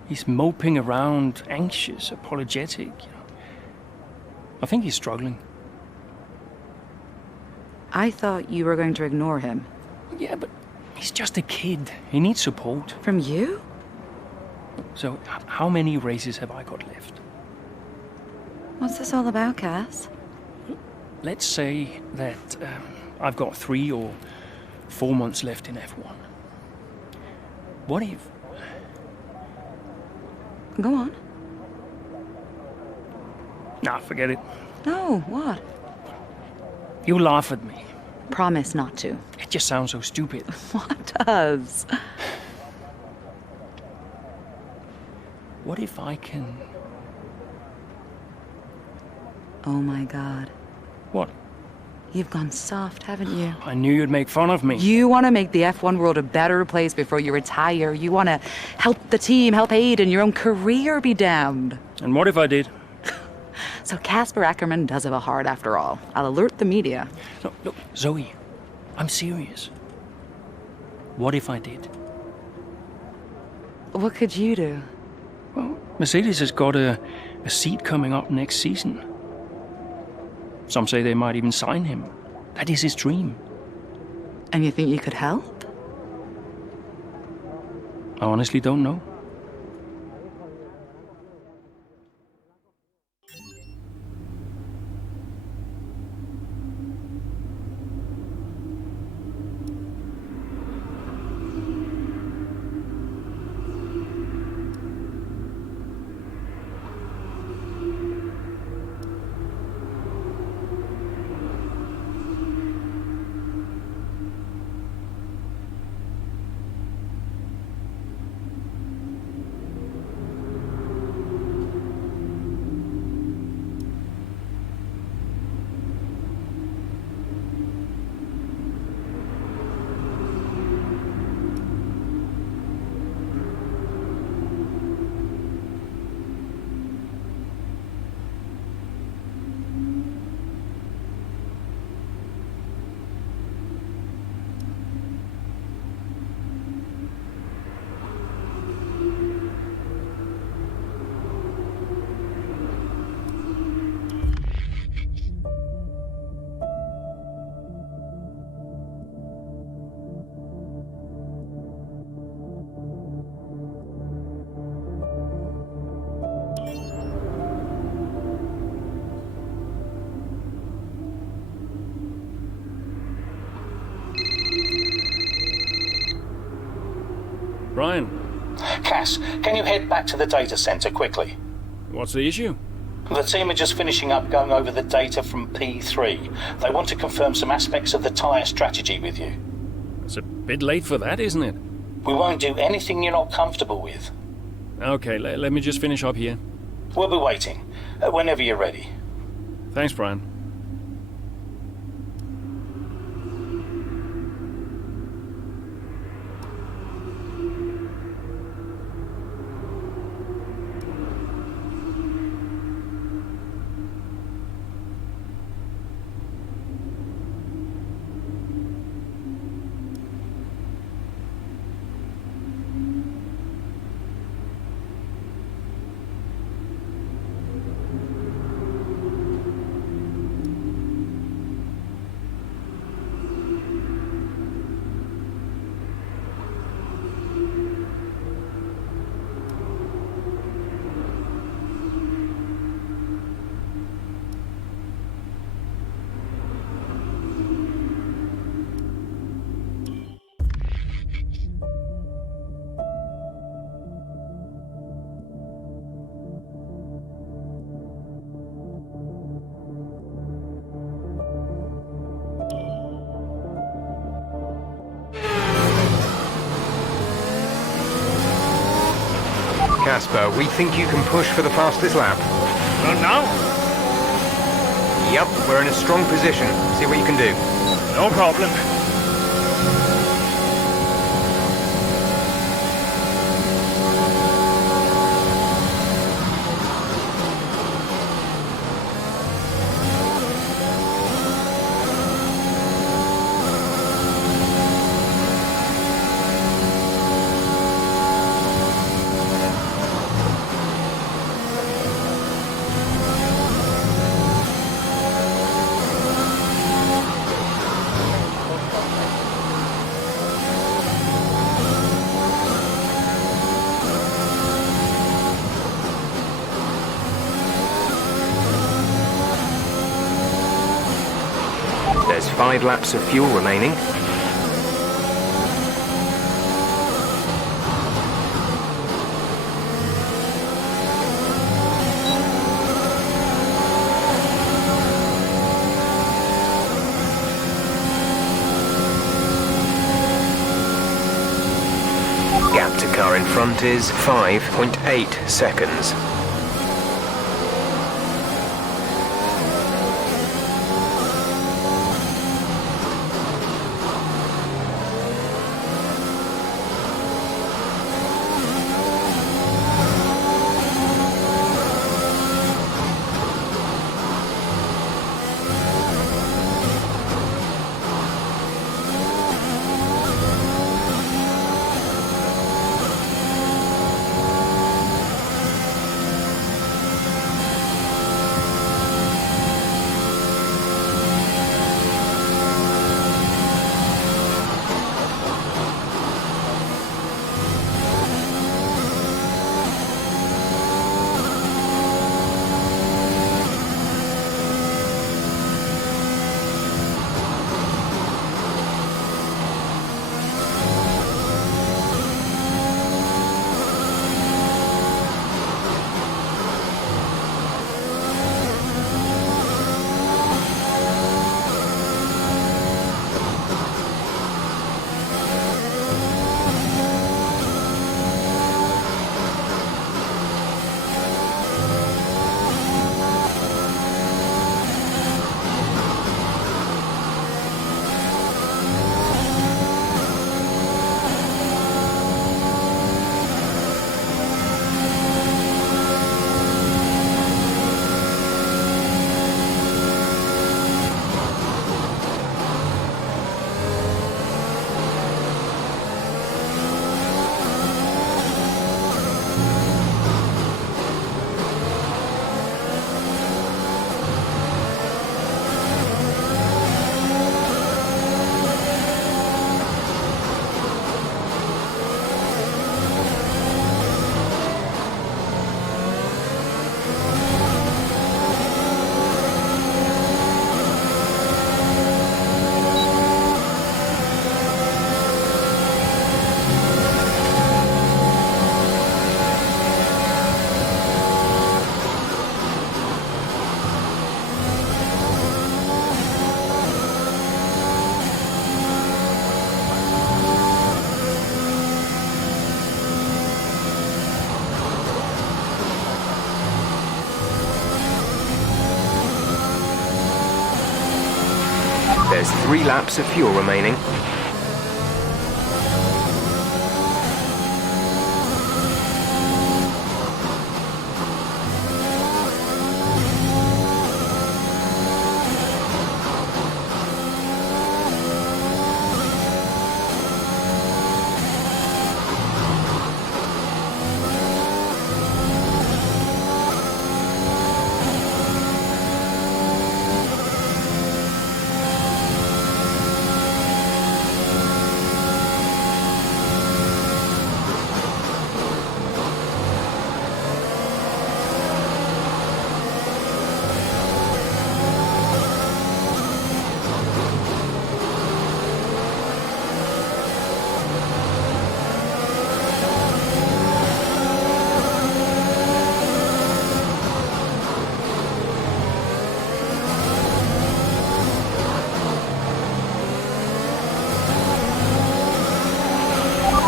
He's moping around, anxious, apologetic. I think he's struggling. I thought you were going to ignore him. Yeah, but he's just a kid. He needs support. From you? So, how many races have I got left? What's this all about, Cass? Let's say that I've got 3 or 4 months left in F1. What if... Go on. Nah, forget it. No, what? You laugh at me. Promise not to. It just sounds so stupid. What does? What if I can... Oh my God. What? You've gone soft, haven't you? I knew you'd make fun of me. You want to make the F1 world a better place before you retire. You want to help the team, help Aiden, your own career be damned. And what if I did? So Casper Akkerman does have a heart after all. I'll alert the media. No, look, Zoe, I'm serious. What if I did? What could you do? Well, Mercedes has got a seat coming up next season. Some say they might even sign him. That is his dream. And you think you could help? I honestly don't know. Brian. Cass, can you head back to the data center quickly? What's the issue? The team are just finishing up going over the data from P3. They want to confirm some aspects of the tyre strategy with you. It's a bit late for that, isn't it? We won't do anything you're not comfortable with. Okay, let me just finish up here. We'll be waiting, whenever you're ready. Thanks, Brian. Casper, we think you can push for the fastest lap. Not now? Yep, we're in a strong position. See what you can do. No problem. There's 5 laps of fuel remaining. Gap to car in front is 5.8 seconds. There's 3 laps of fuel remaining.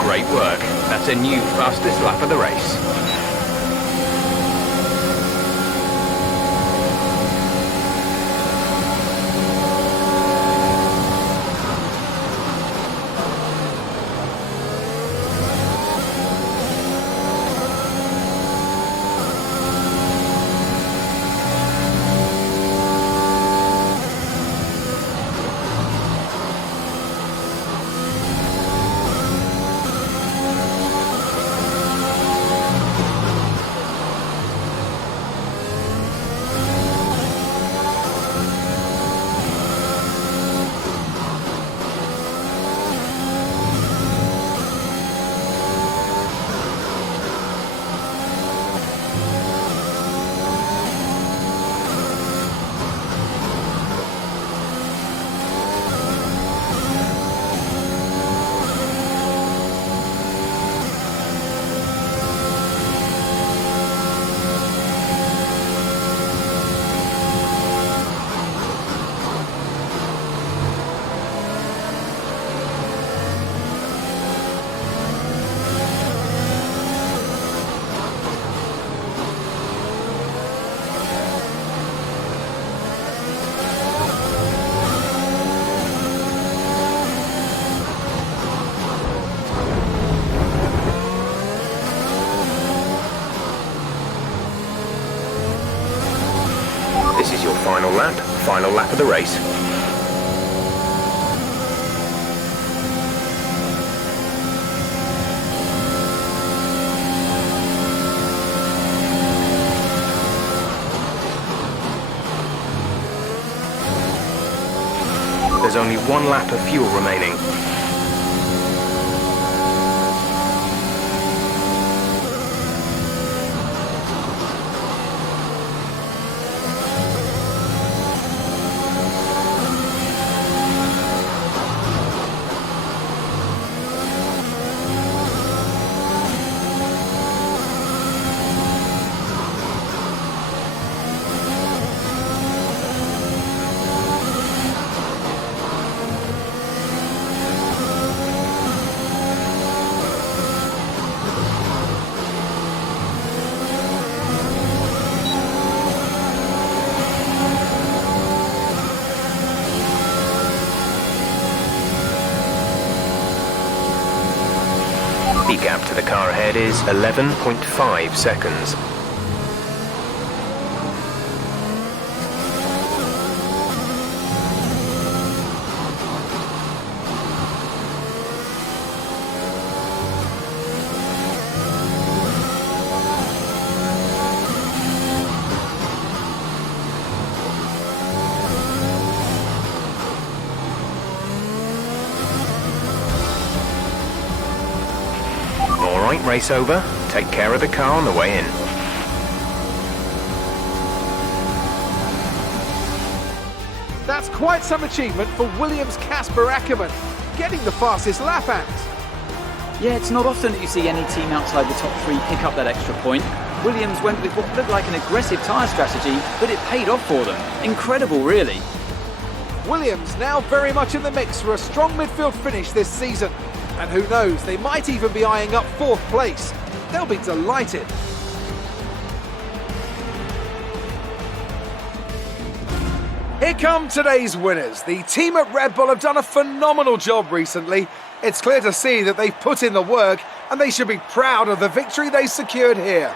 Great work. That's a new fastest lap of the race. final lap of the race. There's only one lap of fuel remaining. The gap to the car ahead is 11.5 seconds. Alright, race over. Take care of the car on the way in. That's quite some achievement for Williams' Casper Akkerman, getting the fastest lap out. Yeah, it's not often that you see any team outside the top three pick up that extra point. Williams went with what looked like an aggressive tyre strategy, but it paid off for them. Incredible, really. Williams now very much in the mix for a strong midfield finish this season. And who knows, they might even be eyeing up 4th place. They'll be delighted. Here come today's winners. The team at Red Bull have done a phenomenal job recently. It's clear to see that they've put in the work and they should be proud of the victory they secured here.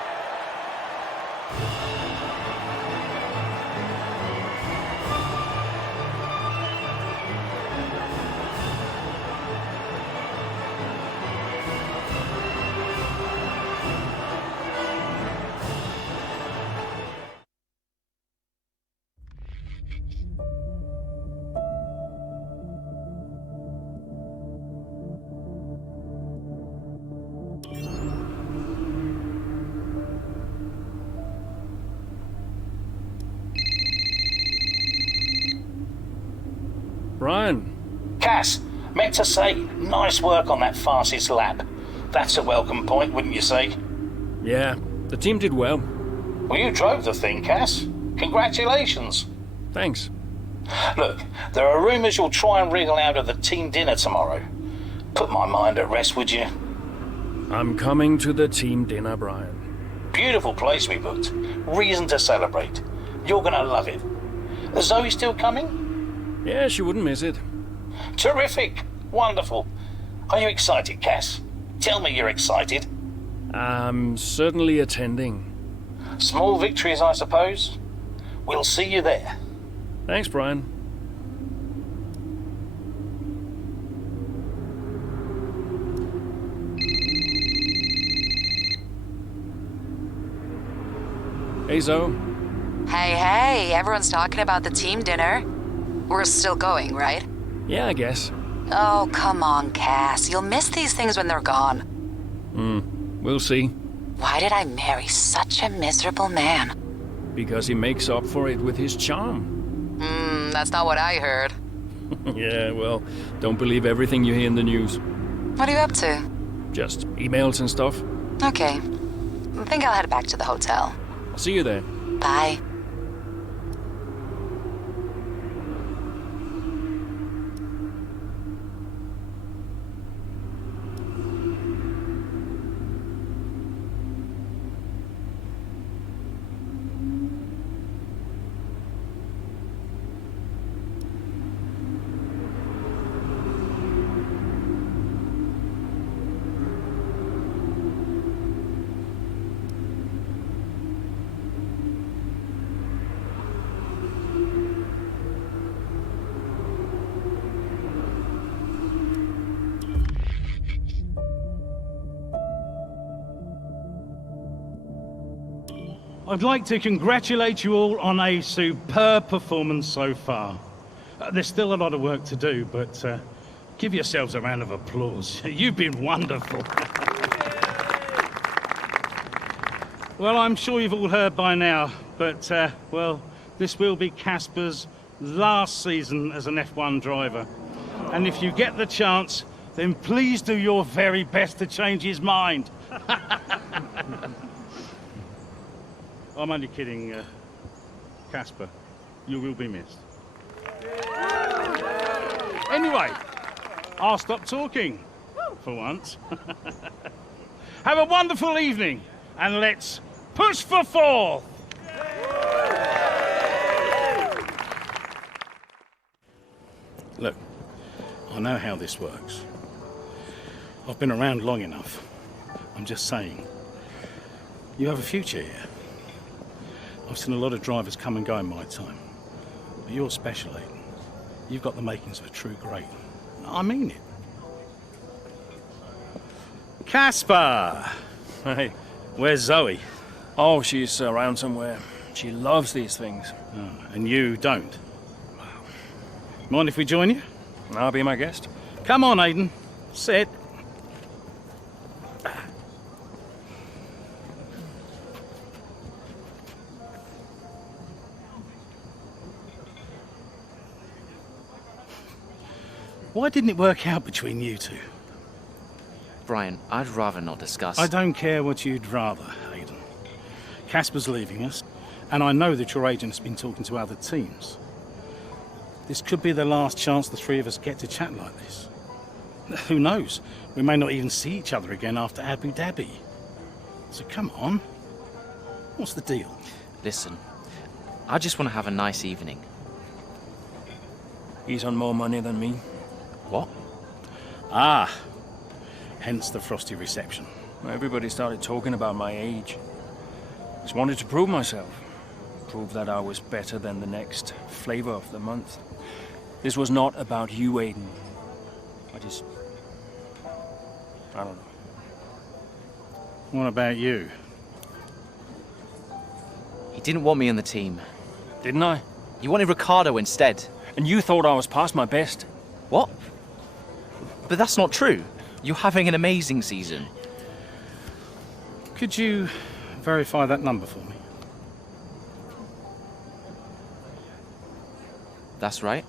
Brian. Cass, meant to say, nice work on that fastest lap. That's a welcome point, wouldn't you say? Yeah, the team did well. Well, you drove the thing, Cass. Congratulations. Thanks. Look, there are rumours you'll try and wriggle out of the team dinner tomorrow. Put my mind at rest, would you? I'm coming to the team dinner, Brian. Beautiful place we booked. Reason to celebrate. You're gonna love it. Is Zoe still coming? Yeah, she wouldn't miss it. Terrific. Wonderful. Are you excited, Cass? Tell me you're excited. I'm certainly attending. Small victories, I suppose. We'll see you there. Thanks, Brian. Hey, Zoe. Hey, everyone's talking about the team dinner. We're still going, right? Yeah, I guess. Oh, come on, Cass. You'll miss these things when they're gone. We'll see. Why did I marry such a miserable man? Because he makes up for it with his charm. That's not what I heard. Yeah, well, don't believe everything you hear in the news. What are you up to? Just emails and stuff. Okay. I think I'll head back to the hotel. I'll see you there. Bye. I'd like to congratulate you all on a superb performance so far. There's still a lot of work to do, but give yourselves a round of applause. You've been wonderful. Well, I'm sure you've all heard by now, but, well, this will be Casper's last season as an F1 driver. And if you get the chance, then please do your very best to change his mind. I'm only kidding, Casper. You will be missed. Anyway, I'll stop talking, for once. Have a wonderful evening, and let's push for fourth! Look, I know how this works. I've been around long enough. I'm just saying, you have a future here. I've seen a lot of drivers come and go in my time. But you're special, Aiden. You've got the makings of a true great. I mean it. Casper! Hey. Where's Zoe? Oh, she's around somewhere. She loves these things. Oh, and you don't? Mind if we join you? I'll be my guest. Come on, Aiden. Sit. Why didn't it work out between you two? Brian, I'd rather not discuss. I don't care what you'd rather, Aiden. Casper's leaving us, and I know that your agent has been talking to other teams. This could be the last chance the three of us get to chat like this. Who knows? We may not even see each other again after Abu Dhabi. So come on. What's the deal? Listen, I just want to have a nice evening. He's on more money than me. What? Ah, hence the frosty reception. Everybody started talking about my age. Just wanted to prove myself. Prove that I was better than the next flavor of the month. This was not about you, Aiden. I don't know. What about you? He didn't want me on the team. Didn't I? You wanted Ricardo instead. And you thought I was past my best. What? But that's not true. You're having an amazing season. Could you verify that number for me? That's right.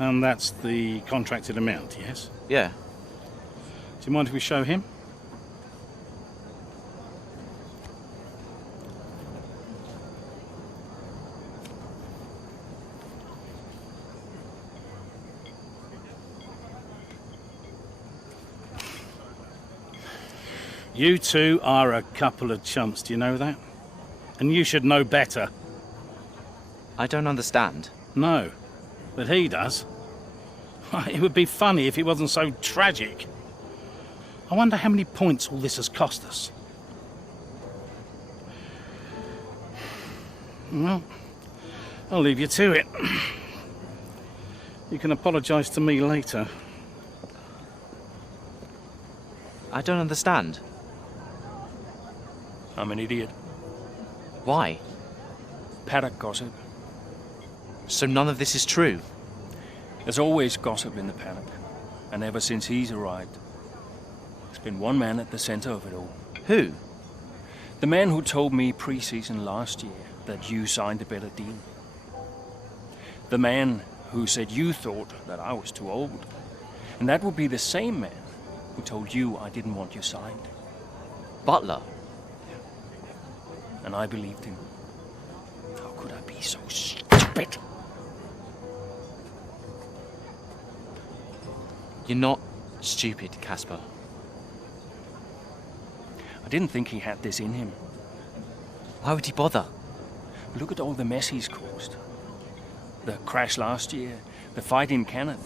And that's the contracted amount, yes? Yeah. Do you mind if we show him? You two are a couple of chumps, do you know that? And you should know better. I don't understand. No, but he does. It would be funny if it wasn't so tragic. I wonder how many points all this has cost us. Well, I'll leave you to it. You can apologise to me later. I don't understand. I'm an idiot. Why? Paddock gossip. So none of this is true? There's always gossip in the paddock. And ever since he's arrived, there's been one man at the center of it all. Who? The man who told me pre-season last year that you signed a better deal. The man who said you thought that I was too old. And that would be the same man who told you I didn't want you signed. Butler? And I believed him. How could I be so stupid? You're not stupid, Casper. I didn't think he had this in him. Why would he bother? Look at all the mess he's caused. The crash last year, the fight in Canada.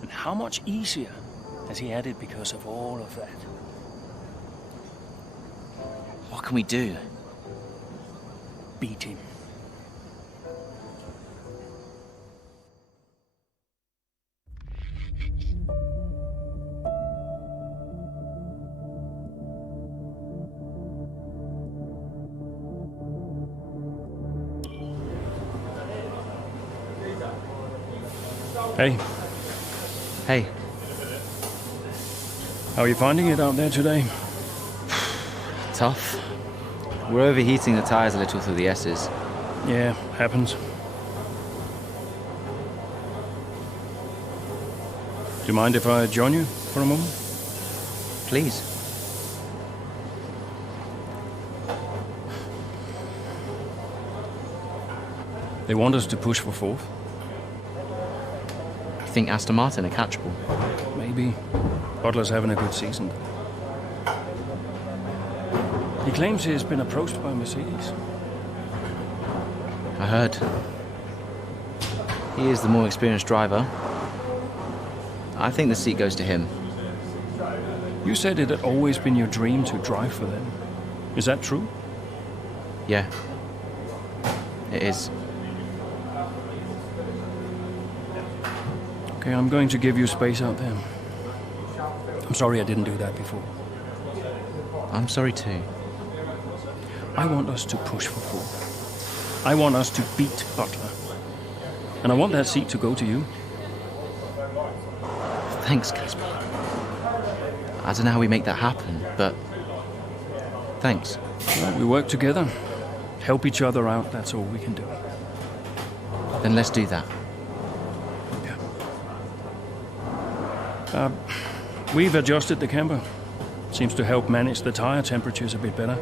And how much easier has he had it because of all of that? What can we do? Beat him. Hey. Hey. How are you finding it out there today? Tough. We're overheating the tires a little through the S's. Yeah, happens. Do you mind if I join you for a moment? Please. They want us to push for fourth. I think Aston Martin are catchable. Maybe. Butler's having a good season. He claims he's been approached by Mercedes. I heard. He is the more experienced driver. I think the seat goes to him. You said it had always been your dream to drive for them. Is that true? Yeah. It is. Okay, I'm going to give you space out there. I'm sorry I didn't do that before. I'm sorry too. I want us to push for fourth. I want us to beat Butler. And I want that seat to go to you. Thanks, Casper. I don't know how we make that happen, but thanks. Well, we work together. Help each other out, that's all we can do. Then let's do that. We've adjusted the camber. Seems to help manage the tire temperatures a bit better.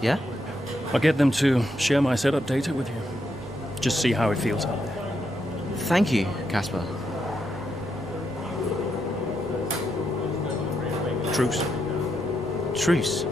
Yeah? I'll get them to share my setup data with you. Just see how it feels out there. Thank you, Casper. Truce. Truce.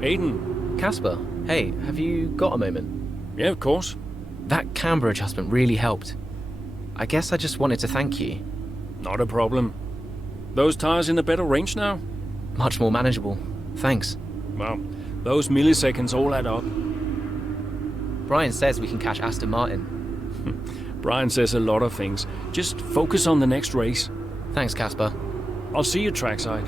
Aiden. Casper, hey, have you got a moment? Yeah, of course. That camber adjustment really helped. I guess I just wanted to thank you. Not a problem. Those tires in a better range now? Much more manageable. Thanks. Well, those milliseconds all add up. Brian says we can catch Aston Martin. Brian says a lot of things. Just focus on the next race. Thanks, Casper. I'll see you trackside.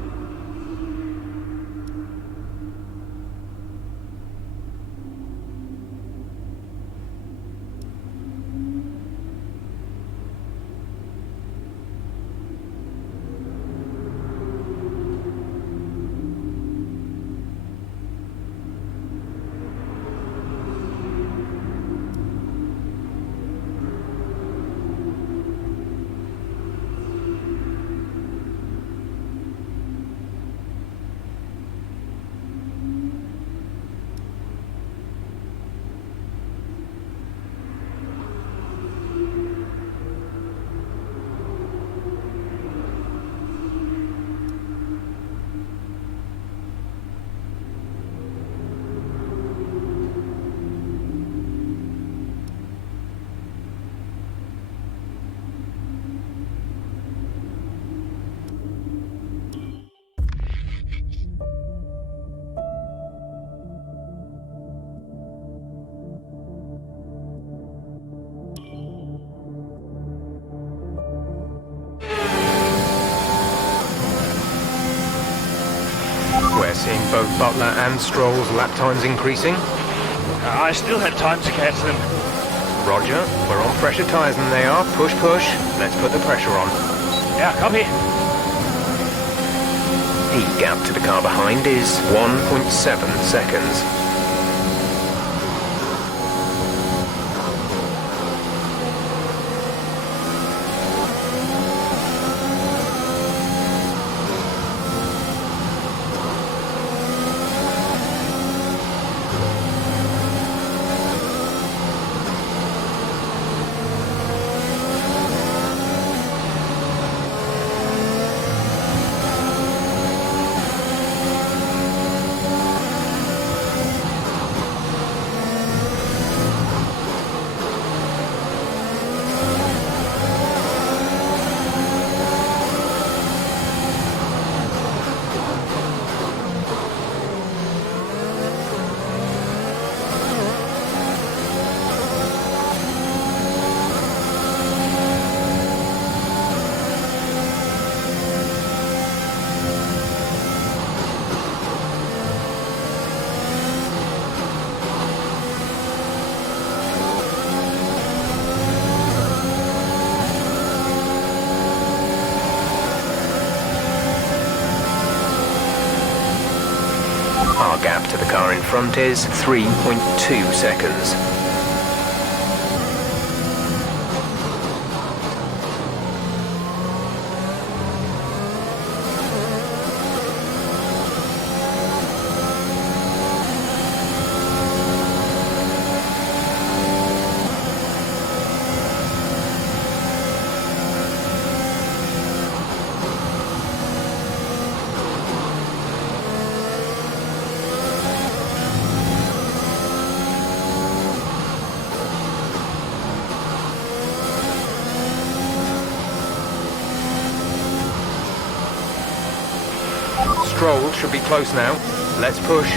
We're seeing both Butler and Stroll's lap times increasing. I still had time to catch them. Roger, we're on fresher tyres than they are. Push, push. Let's put the pressure on. Yeah, copy. Heat gap to the car behind is 1.7 seconds. gap to the car in front is 3.2 seconds. Stroll should be close now. Let's push.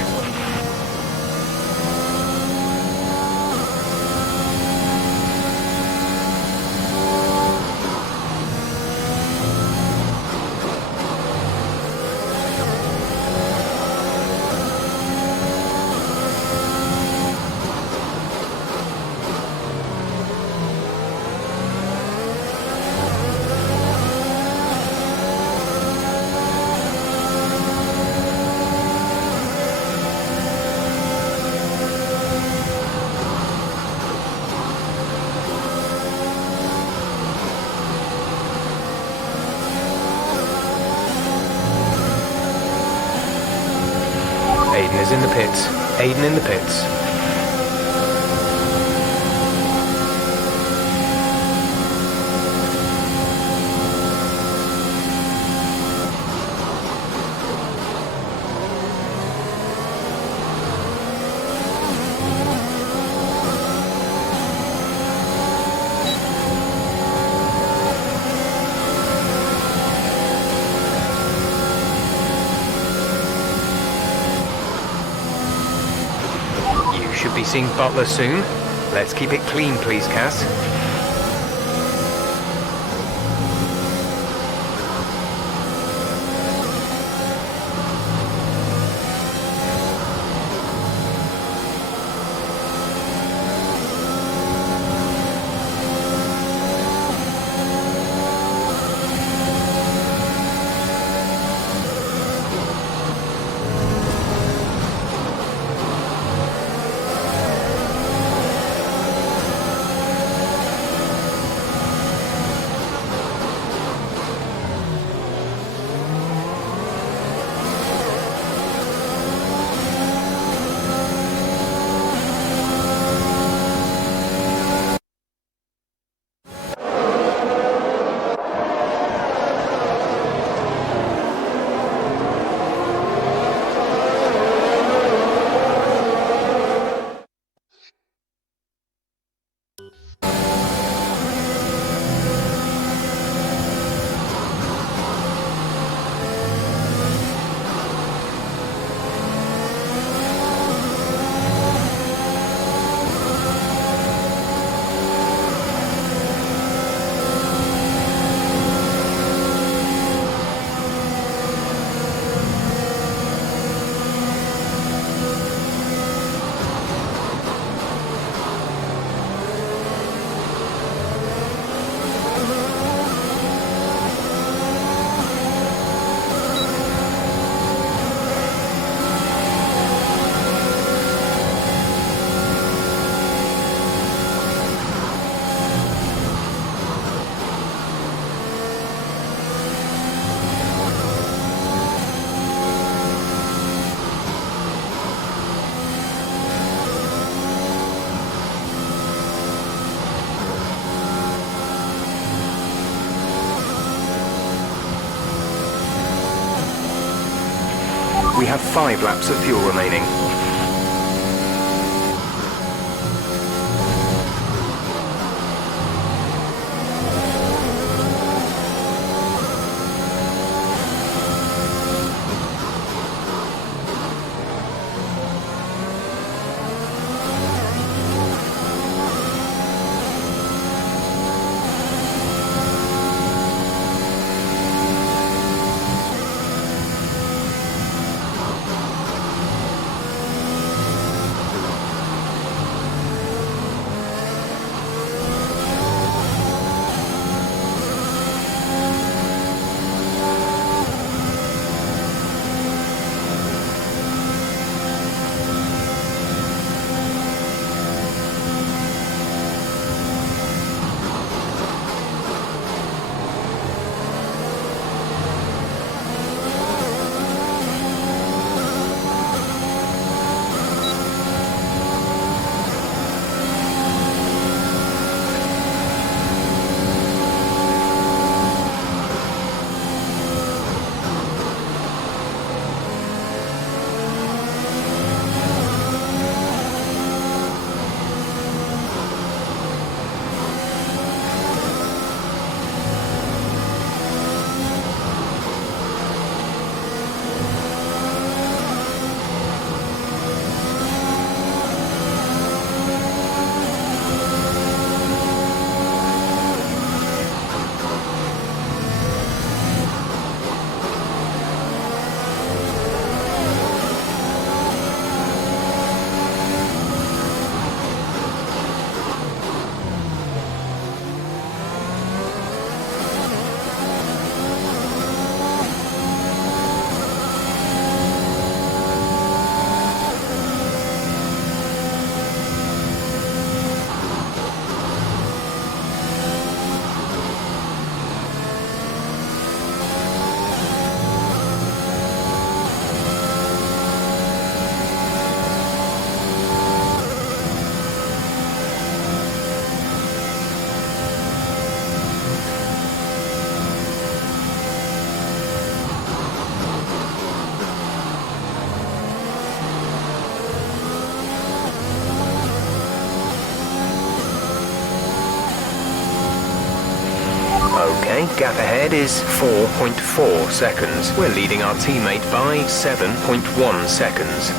Aiden is in the pits. Aiden in the pits. Should be seeing Butler soon. Let's keep it clean, please, Cass. We have 5 laps of fuel remaining. Okay, gap ahead is 4.4 seconds. We're leading our teammate by 7.1 seconds.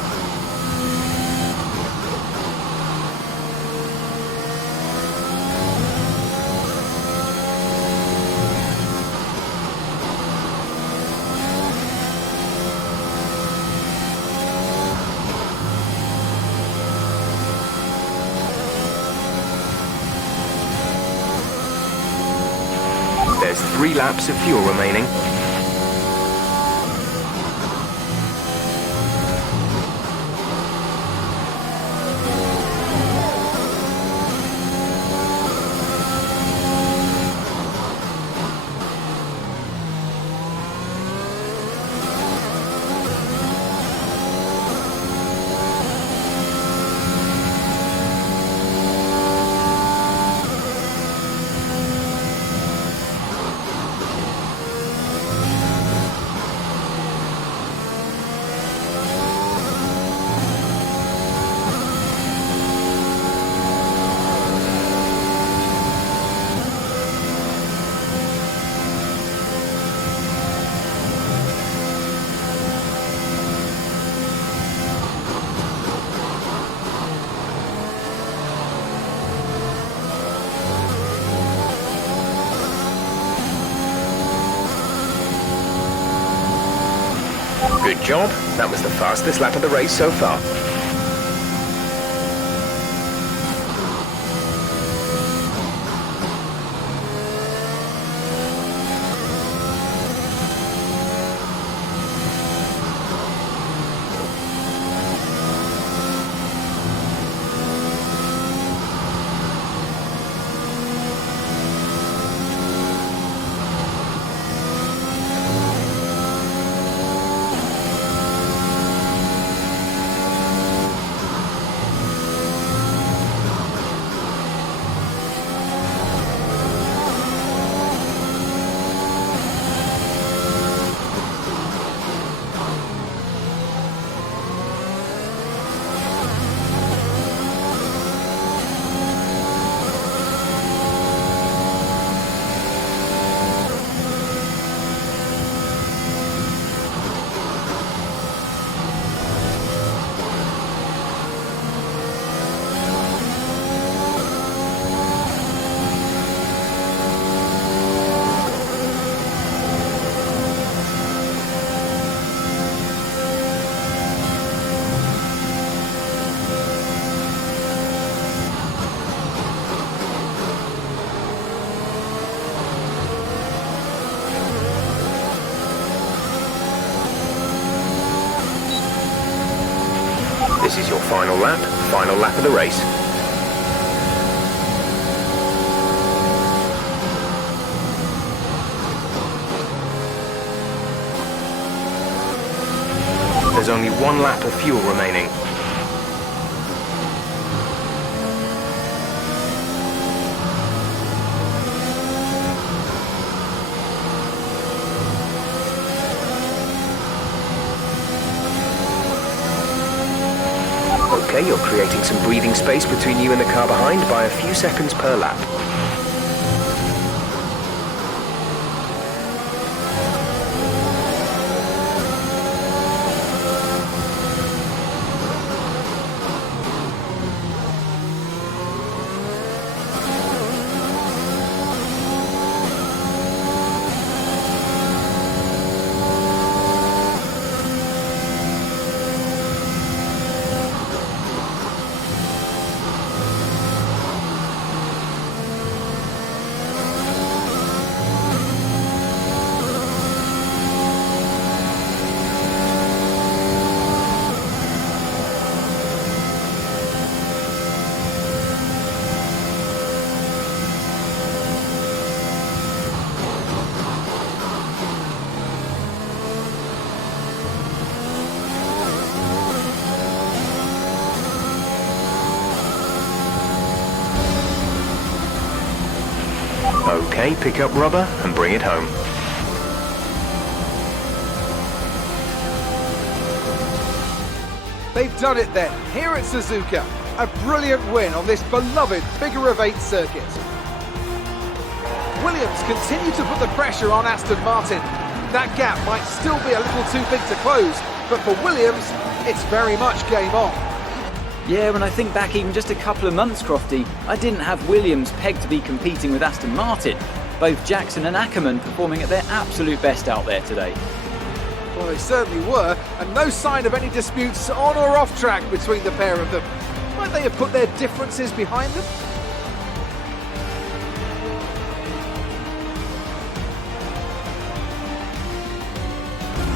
There's 3 laps of fuel remaining. Good job. That was the fastest lap of the race so far. This is your final lap of the race. There's only 1 lap of fuel remaining. Okay, you're creating some breathing space between you and the car behind by a few seconds per lap. Okay, pick up rubber and bring it home. They've done it then, here at Suzuka. A brilliant win on this beloved figure of 8 circuit. Williams continue to put the pressure on Aston Martin. That gap might still be a little too big to close, but for Williams, it's very much game on. Yeah, when I think back even just a couple of months, Crofty, I didn't have Williams pegged to be competing with Aston Martin. Both Jackson and Akkerman performing at their absolute best out there today. Well, they certainly were, and no sign of any disputes on or off track between the pair of them. Might they have put their differences behind them?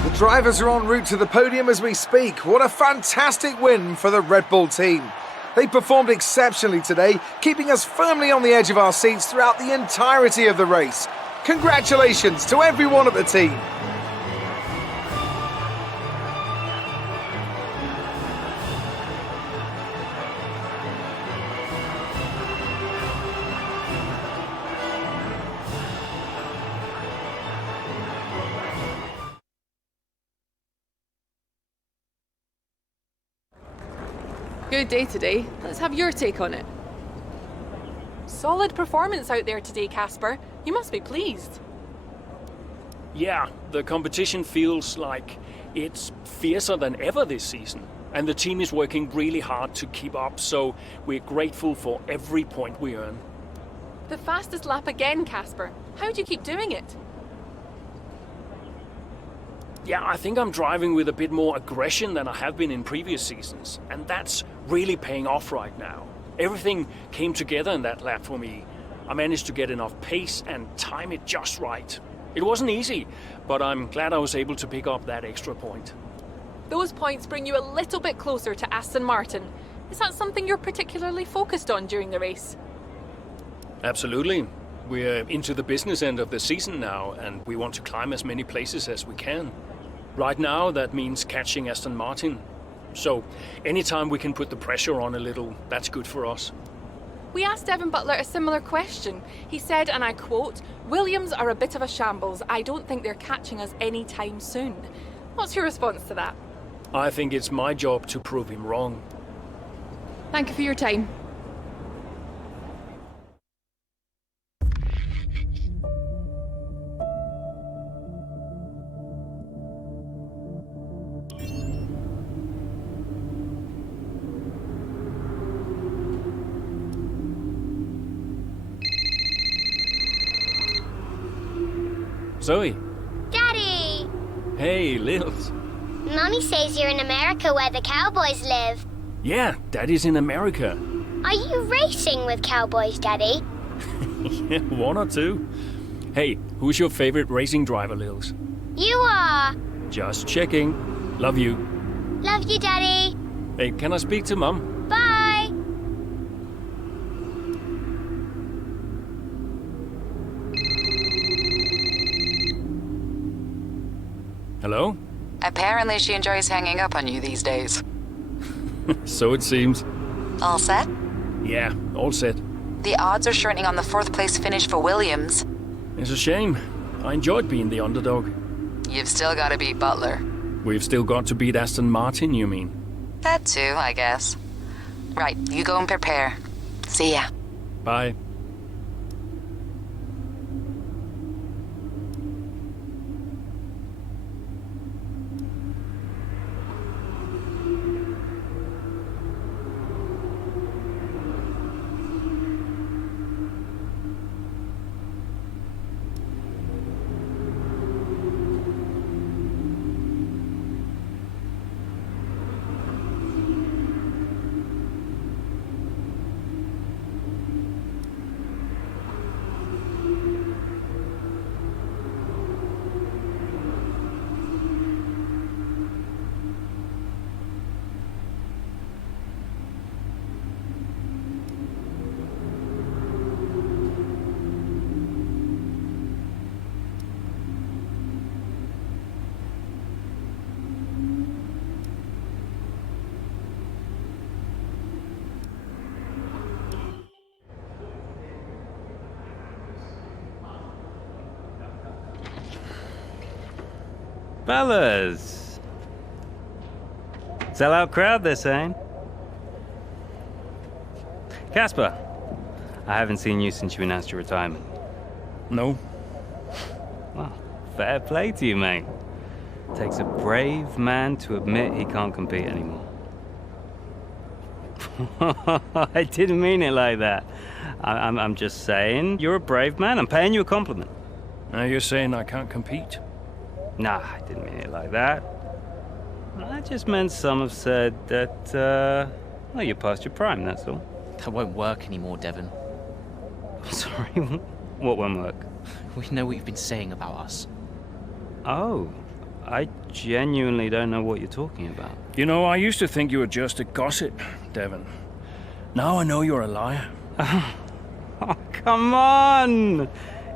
The drivers are en route to the podium as we speak. What a fantastic win for the Red Bull team. They performed exceptionally today, keeping us firmly on the edge of our seats throughout the entirety of the race. Congratulations to everyone at the team. Good day today. Let's have your take on it. Solid performance out there today, Casper. You must be pleased. Yeah, the competition feels like it's fiercer than ever this season. And the team is working really hard to keep up, so we're grateful for every point we earn. The fastest lap again, Casper. How do you keep doing it? Yeah, I think I'm driving with a bit more aggression than I have been in previous seasons, and that's really paying off right now. Everything came together in that lap for me. I managed to get enough pace and time it just right. It wasn't easy, but I'm glad I was able to pick up that extra point. Those points bring you a little bit closer to Aston Martin. Is that something you're particularly focused on during the race? Absolutely. We're into the business end of the season now, and we want to climb as many places as we can. Right now, that means catching Aston Martin. So, anytime we can put the pressure on a little, that's good for us. We asked Devin Butler a similar question. He said, and I quote, "Williams are a bit of a shambles. I don't think they're catching us anytime soon." What's your response to that? I think it's my job to prove him wrong. Thank you for your time. Zoe. Daddy! Hey, Lils. Mummy says you're in America where the cowboys live. Yeah, Daddy's in America. Are you racing with cowboys, Daddy? Yeah, one or two. Hey, who's your favorite racing driver, Lils? You are. Just checking. Love you. Love you, Daddy. Hey, can I speak to Mum? Bye. Hello? Apparently she enjoys hanging up on you these days. So it seems. All set? Yeah, all set. The odds are shrinking on the 4th place finish for Williams. It's a shame. I enjoyed being the underdog. You've still got to beat Butler. We've still got to beat Aston Martin, you mean? That too, I guess. Right, you go and prepare. See ya. Bye. Fellas! Sell-out crowd, they're saying. Casper, I haven't seen you since you announced your retirement. No. Well, fair play to you, mate. Takes a brave man to admit he can't compete anymore. I didn't mean it like that. I'm just saying you're a brave man. I'm paying you a compliment. Now you're saying I can't compete? Nah, I didn't mean it like that. I just meant some have said that, well, you're past your prime, that's all. That won't work anymore, Devon. Sorry, what won't work? We know what you've been saying about us. Oh, I genuinely don't know what you're talking about. You know, I used to think you were just a gossip, Devon. Now I know you're a liar. Oh, come on!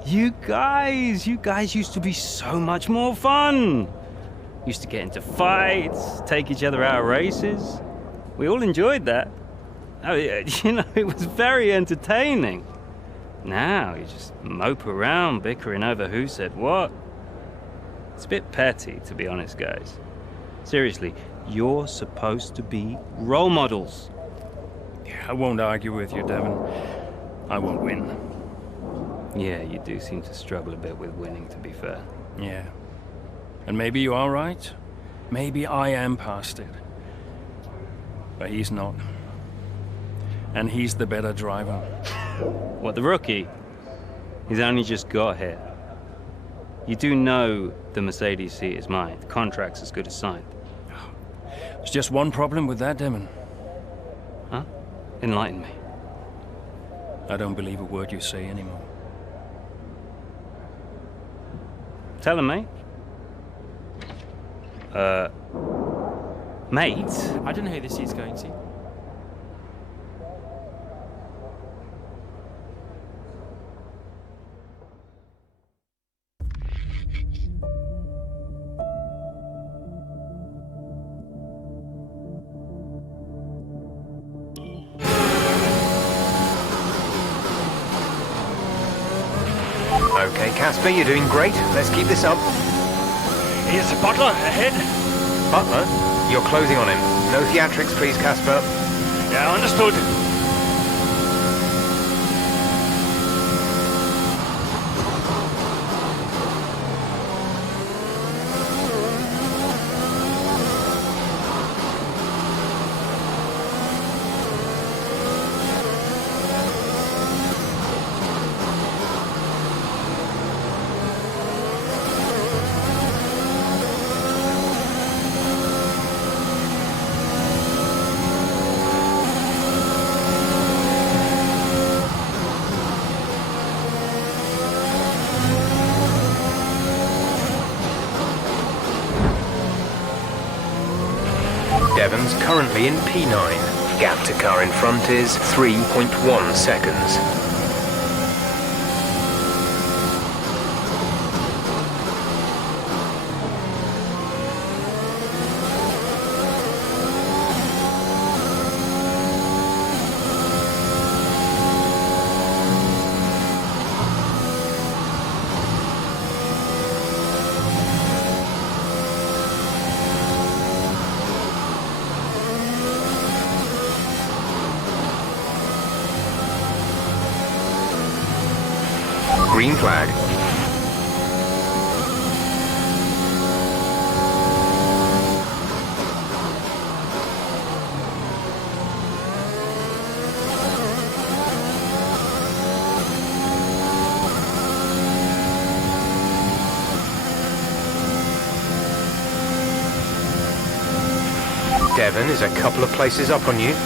You guys used to be so much more fun. Used to get into fights, take each other out of races. We all enjoyed that. Oh, you know, it was very entertaining. Now you just mope around bickering over who said what. It's a bit petty, to be honest, guys. Seriously, you're supposed to be role models. Yeah, I won't argue with you, Devon. I won't win. Yeah, you do seem to struggle a bit with winning, to be fair. Yeah. And maybe you are right. Maybe I am past it. But he's not. And he's the better driver. What, the rookie? He's only just got here. You do know the Mercedes seat is mine. The contract's as good as signed. There's just one problem with that, Damon. Huh? Enlighten me. I don't believe a word you say anymore. Tell him, mate. Mate? I don't know who this is going to. Okay, Casper, you're doing great. Let's keep this up. Here's the Butler ahead. Butler? You're closing on him. No theatrics, please, Casper. Yeah, understood. Devon's currently in P9. Gap to car in front is 3.1 seconds. Green flag. Devon is a couple of places up on you.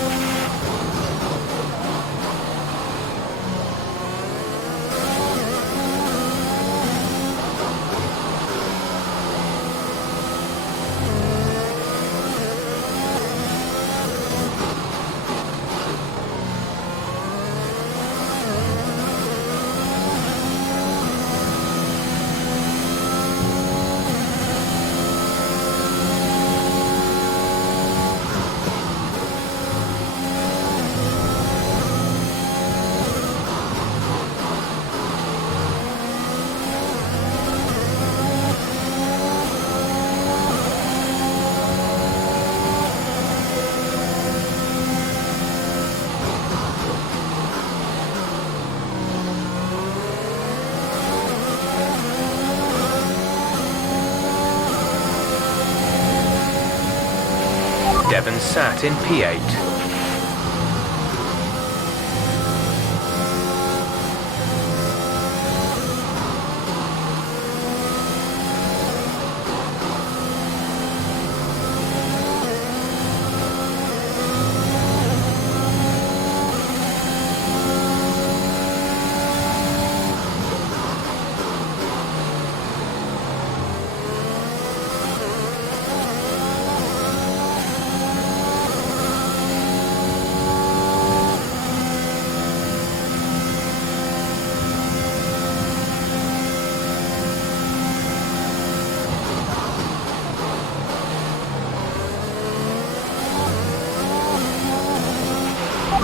Devon sat in P8.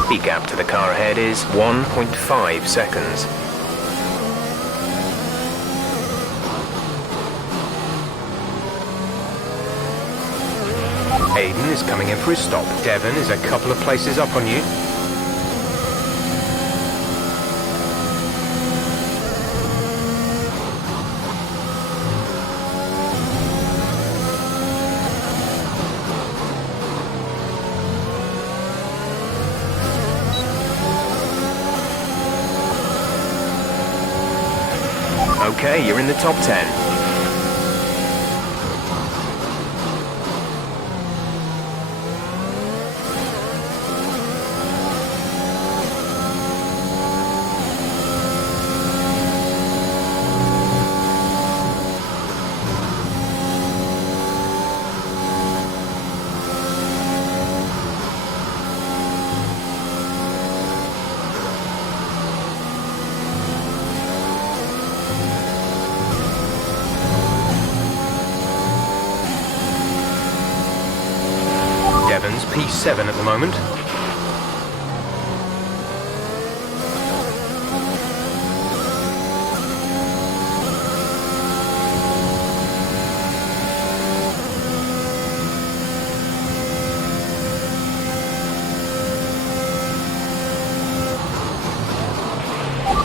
The gap to the car ahead is 1.5 seconds. Aiden is coming in for his stop. Devon is a couple of places up on you. Okay, you're in the top 10. Devon's P7 at the moment.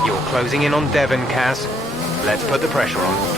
You're closing in on Devon, Cass. Let's put the pressure on.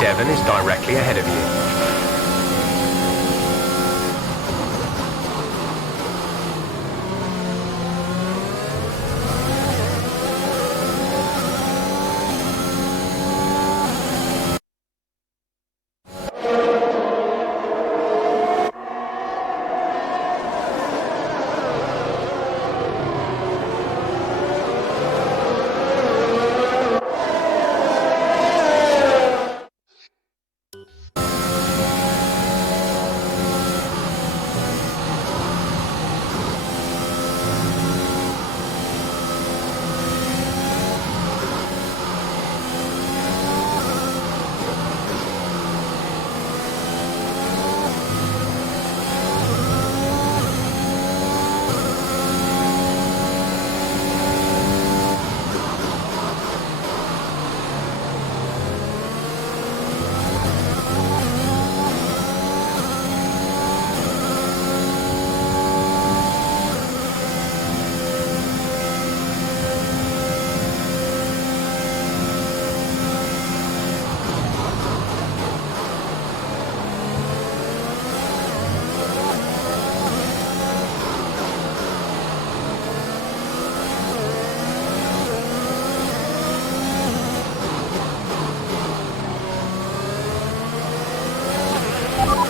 Devon is directly ahead of you.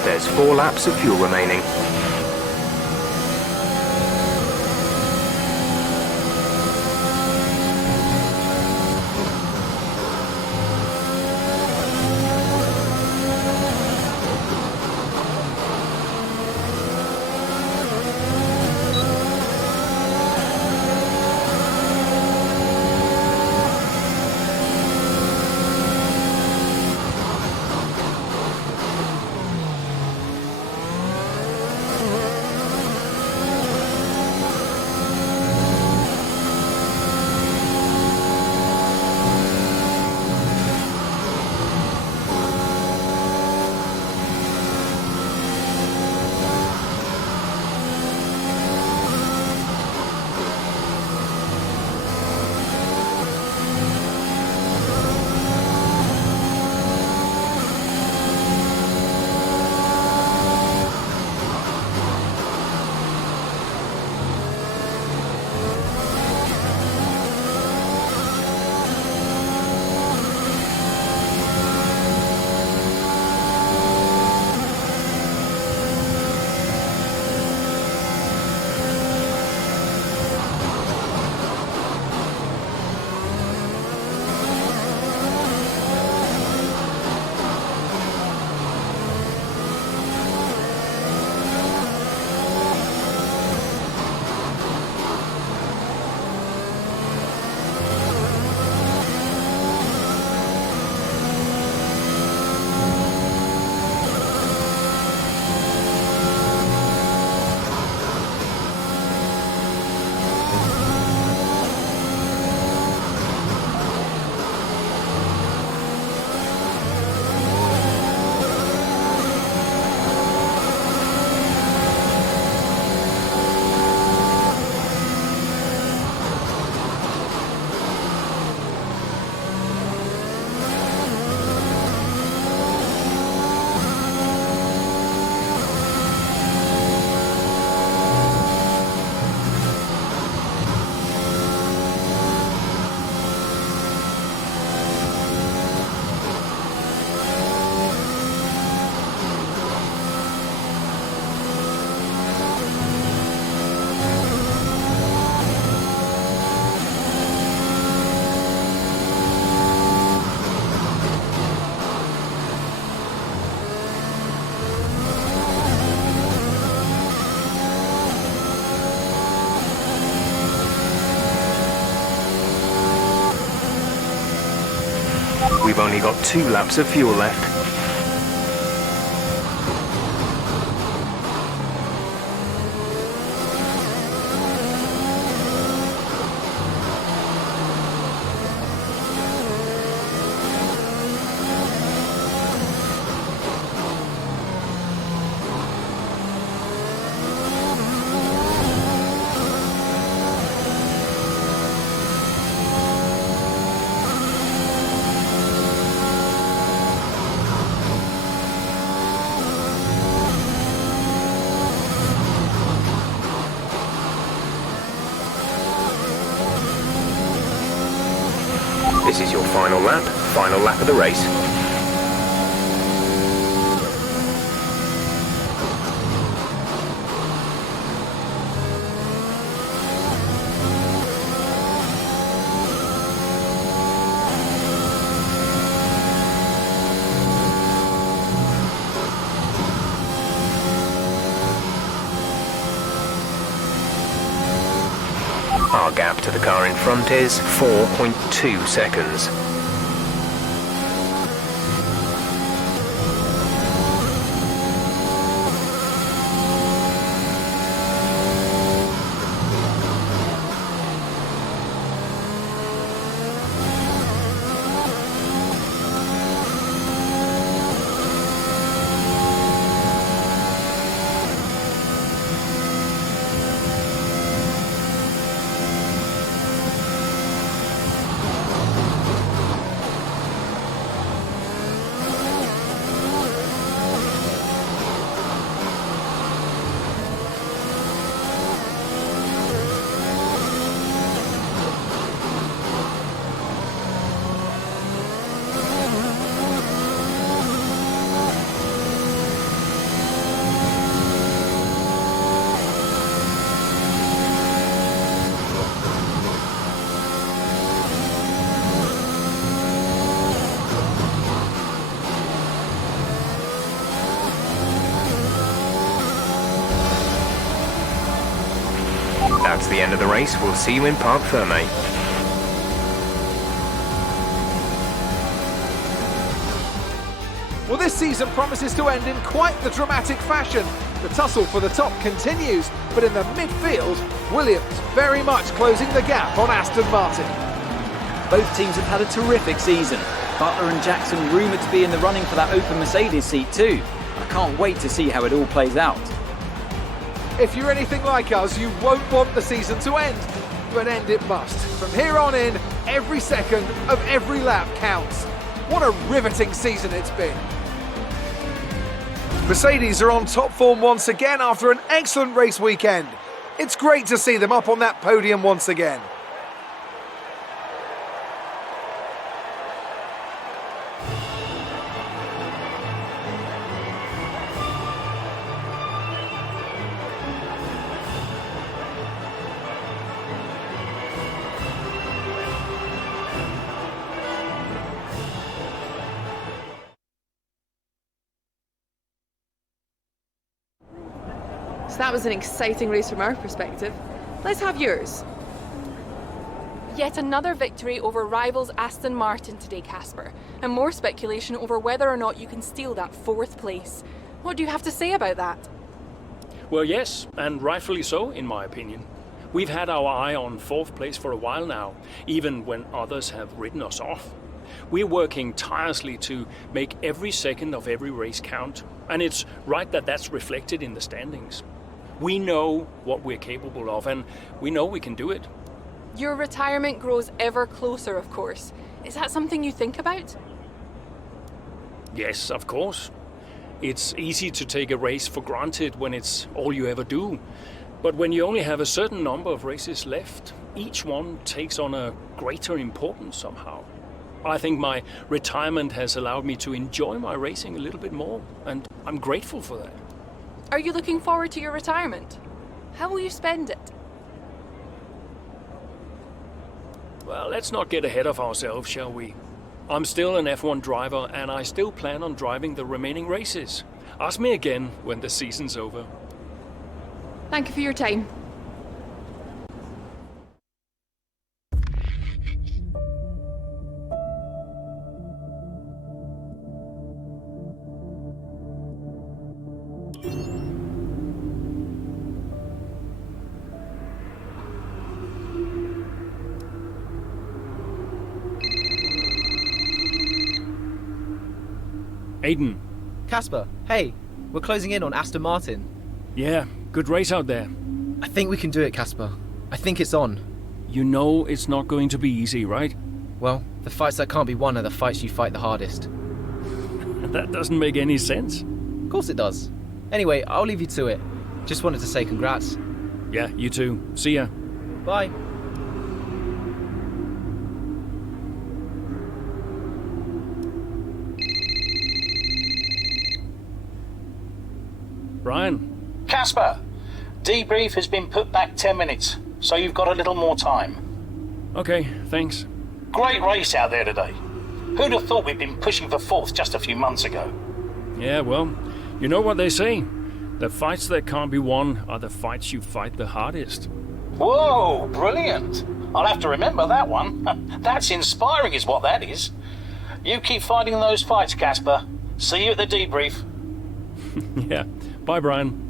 There's 4 laps of fuel remaining. We've only got 2 laps of fuel left. This is your final lap of the race. Our gap to the car in front is 4.2 seconds. That's the end of the race. We'll see you in Parc Fermé. Well, this season promises to end in quite the dramatic fashion. The tussle for the top continues, but in the midfield, Williams very much closing the gap on Aston Martin. Both teams have had a terrific season. Butler and Jackson rumoured to be in the running for that open Mercedes seat too. I can't wait to see how it all plays out. If you're anything like us, you won't want the season to end, but end it must. From here on in, every second of every lap counts. What a riveting season it's been. Mercedes are on top form once again after an excellent race weekend. It's great to see them up on that podium once again. So that was an exciting race from our perspective. Let's have yours. Yet another victory over rivals Aston Martin today, Casper, and more speculation over whether or not you can steal that 4th place. What do you have to say about that? Well, yes, and rightfully so, in my opinion. We've had our eye on 4th place for a while now, even when others have written us off. We're working tirelessly to make every second of every race count, and it's right that that's reflected in the standings. We know what we're capable of, and we know we can do it. Your retirement grows ever closer, of course. Is that something you think about? Yes, of course. It's easy to take a race for granted when it's all you ever do. But when you only have a certain number of races left, each one takes on a greater importance somehow. I think my retirement has allowed me to enjoy my racing a little bit more, and I'm grateful for that. Are you looking forward to your retirement? How will you spend it? Well, let's not get ahead of ourselves, shall we? I'm still an F1 driver, and I still plan on driving the remaining races. Ask me again when the season's over. Thank you for your time. Aiden. Casper, hey, we're closing in on Aston Martin. Yeah, good race out there. I think we can do it, Casper. I think it's on. You know it's not going to be easy, right? Well, the fights that can't be won are the fights you fight the hardest. That doesn't make any sense. Of course it does. Anyway, I'll leave you to it. Just wanted to say congrats. Yeah, you too. See ya. Bye. Brian. Casper, debrief has been put back 10 minutes, so you've got a little more time. Okay, thanks. Great race out there today. Who'd have thought we'd been pushing for 4th just a few months ago? Yeah, well, you know what they say. The fights that can't be won are the fights you fight the hardest. Whoa, brilliant. I'll have to remember that one. That's inspiring is what that is. You keep fighting those fights, Casper. See you at the debrief. Yeah. Bye, Brian.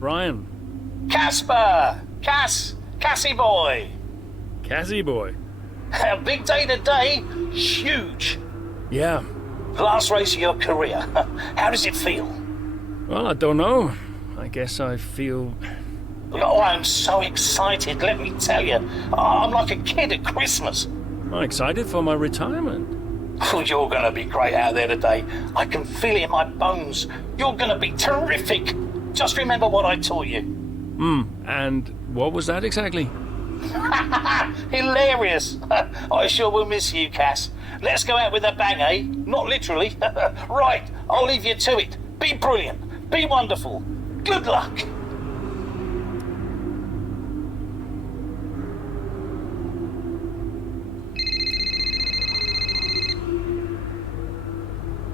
Brian. Casper! Cassie boy! Cassie boy. A big day today. Huge. Yeah. Last race of your career. How does it feel? Well, I don't know. I guess I feel... Oh, I'm so excited, let me tell you. I'm like a kid at Christmas. I'm excited for my retirement. Oh, you're going to be great out there today. I can feel it in my bones. You're going to be terrific. Just remember what I taught you. And what was that exactly? Hilarious. I sure will miss you, Cass. Let's go out with a bang, eh? Not literally. Right, I'll leave you to it. Be brilliant. Be wonderful. Good luck.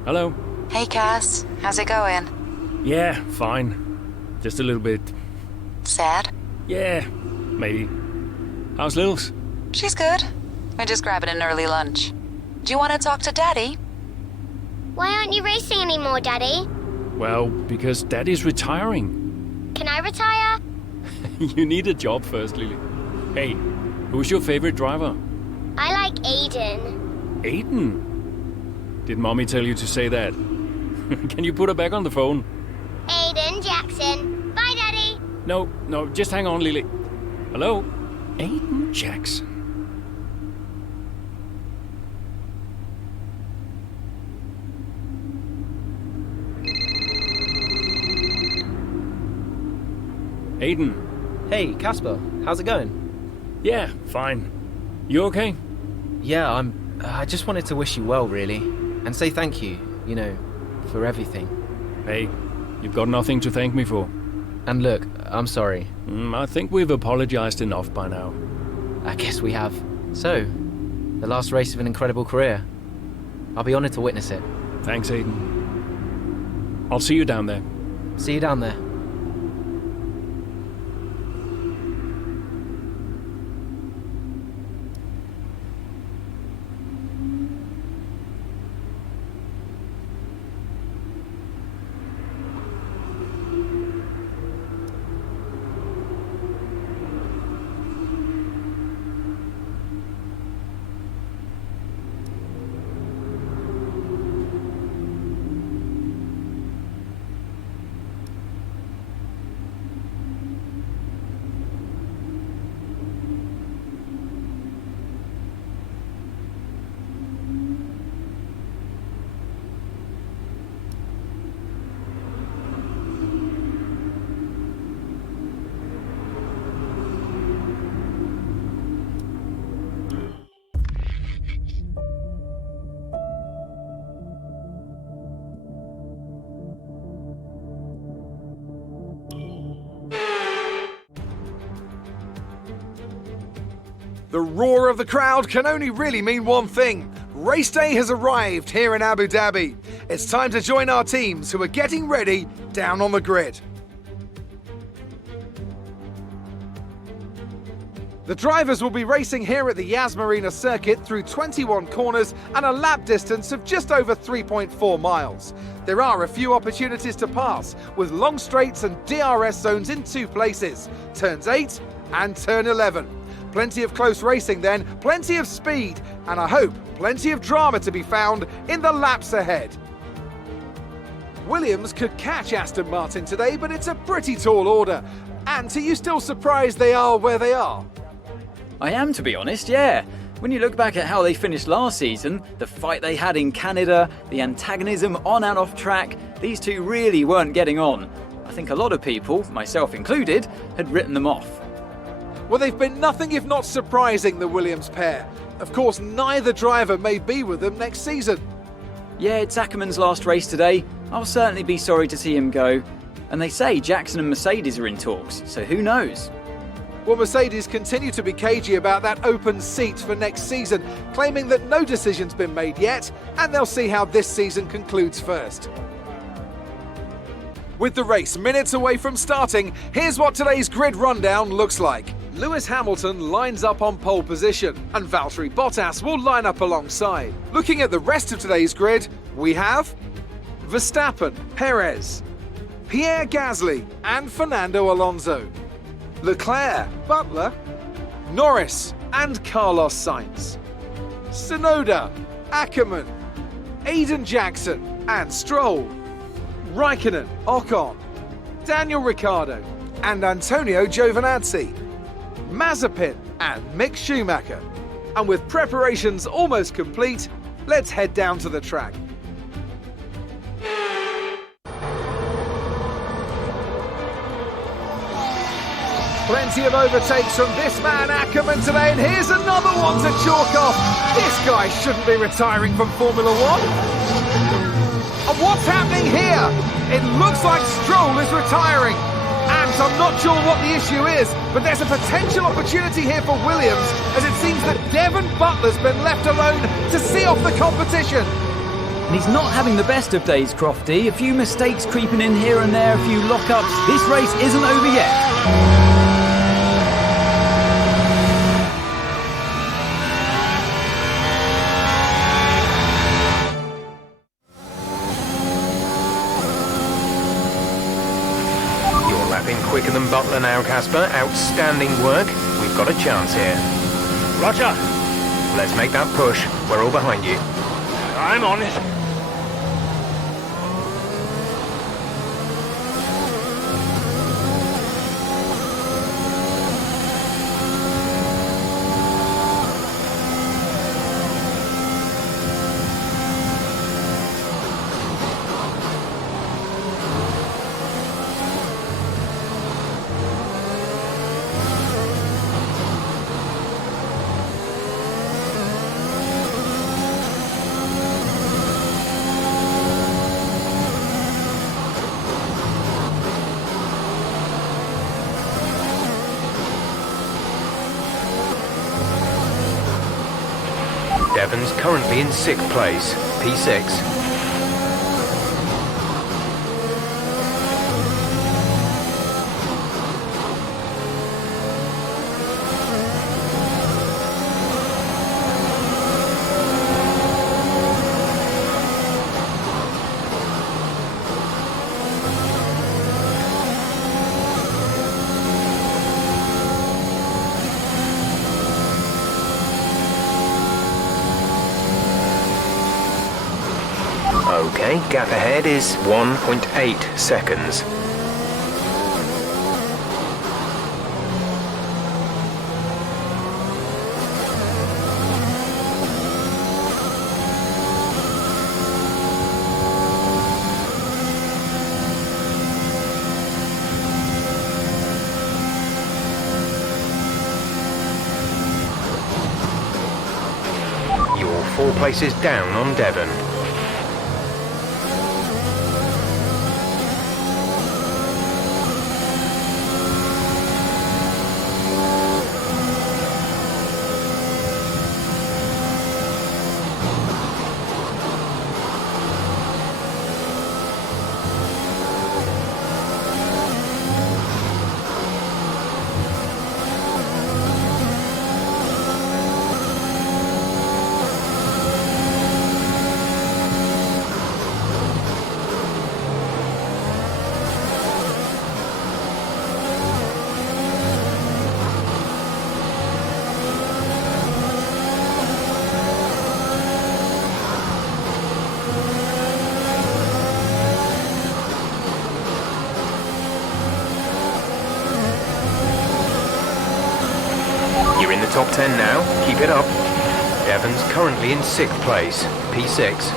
Hello? Hey, Cass. How's it going? Yeah, fine. Just a little bit... Sad? Yeah, maybe. How's Lils? She's good. We're just grabbing an early lunch. Do you want to talk to Daddy? Why aren't you racing anymore, Daddy? Well, because Daddy's retiring. Can I retire? You need a job first, Lily. Hey, who's your favorite driver? I like Aiden. Aiden? Did Mommy tell you to say that? Can you put her back on the phone? Aiden Jackson. Bye, Daddy. No, just hang on, Lily. Hello? Aiden Jackson. Aiden. Hey, Casper. How's it going? Yeah, fine. You okay? Yeah, I just wanted to wish you well, really. And say thank you, for everything. Hey, you've got nothing to thank me for. And look, I'm sorry. I think we've apologized enough by now. I guess we have. So, the last race of an incredible career. I'll be honored to witness it. Thanks, Aiden. I'll see you down there. See you down there. The roar of the crowd can only really mean one thing. Race day has arrived here in Abu Dhabi. It's time to join our teams who are getting ready down on the grid. The drivers will be racing here at the Yas Marina circuit through 21 corners and a lap distance of just over 3.4 miles. There are a few opportunities to pass, with long straights and DRS zones in 2 places, turns 8 and turn 11. Plenty of close racing then, plenty of speed, and I hope plenty of drama to be found in the laps ahead. Williams could catch Aston Martin today, but it's a pretty tall order. And are you still surprised they are where they are? I am, to be honest, yeah. When you look back at how they finished last season, the fight they had in Canada, the antagonism on and off track, these two really weren't getting on. I think a lot of people, myself included, had written them off. Well, they've been nothing if not surprising, the Williams pair. Of course, neither driver may be with them next season. Yeah, it's Akkerman's last race today. I'll certainly be sorry to see him go. And they say Jackson and Mercedes are in talks, so who knows? Well, Mercedes continue to be cagey about that open seat for next season, claiming that no decision's been made yet, and they'll see how this season concludes first. With the race minutes away from starting, here's what today's grid rundown looks like. Lewis Hamilton lines up on pole position, and Valtteri Bottas will line up alongside. Looking at the rest of today's grid, we have Verstappen, Perez, Pierre Gasly, and Fernando Alonso. Leclerc, Butler, Norris, and Carlos Sainz. Tsunoda, Akkerman, Aiden Jackson, and Stroll. Raikkonen, Ocon, Daniel Ricciardo, and Antonio Giovinazzi. Mazepin and Mick Schumacher. And with preparations almost complete, let's head down to the track. Plenty of overtakes from this man Akkerman today, and here's another one to chalk off. This guy shouldn't be retiring from Formula One. And what's happening here? It looks like Stroll is retiring. And I'm not sure what the issue is, but there's a potential opportunity here for Williams, as it seems that Devon Butler's been left alone to see off the competition. And he's not having the best of days, Crofty. A few mistakes creeping in here and there, a few lockups. This race isn't over yet. Quicker than Butler now, Casper. Outstanding work. We've got a chance here. Roger. Let's make that push. We're all behind you. I'm on it. Devon's currently in 6th place, P6. Okay, gap ahead is 1.8 seconds. You're 4 places down on Devon. top 10 now. Keep it up. Devon's currently in 6th place, P6.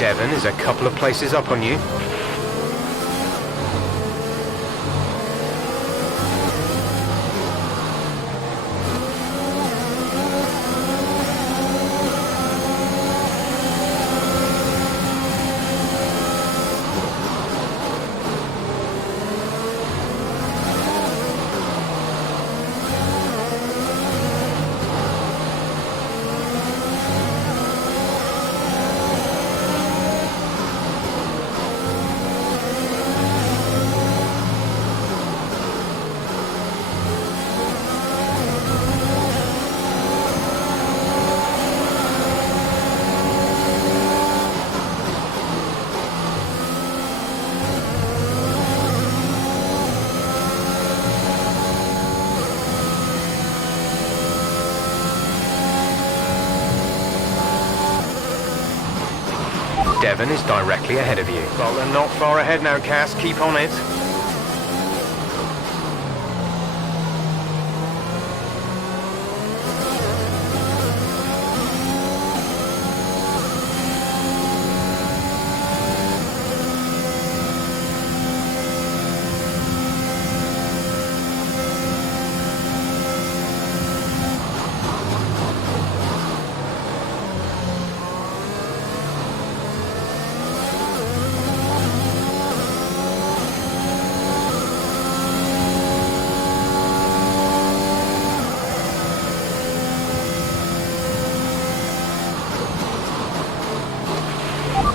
Devon is a couple of places up on you. Devon is directly ahead of you. Well, they're not far ahead now, Cass. Keep on it.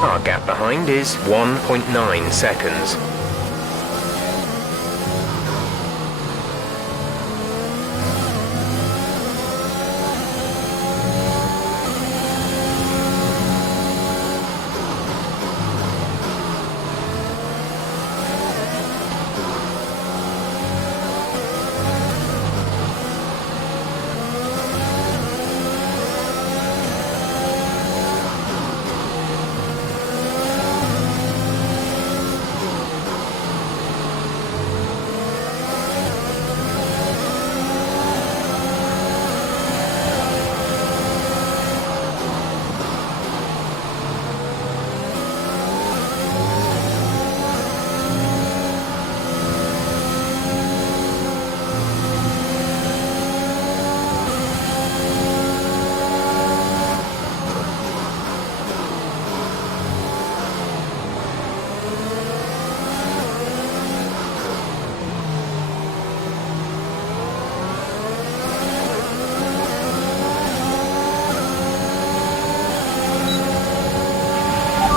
Our gap behind is 1.9 seconds.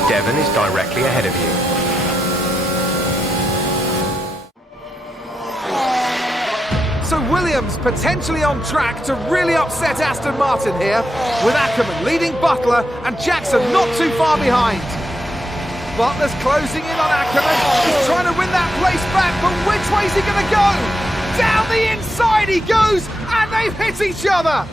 Devon is directly ahead of you. So Williams potentially on track to really upset Aston Martin here, with Akkerman leading Butler and Jackson not too far behind. Butler's closing in on Akkerman. He's trying to win that place back, but which way's he going to go? Down the inside he goes, and they've hit each other.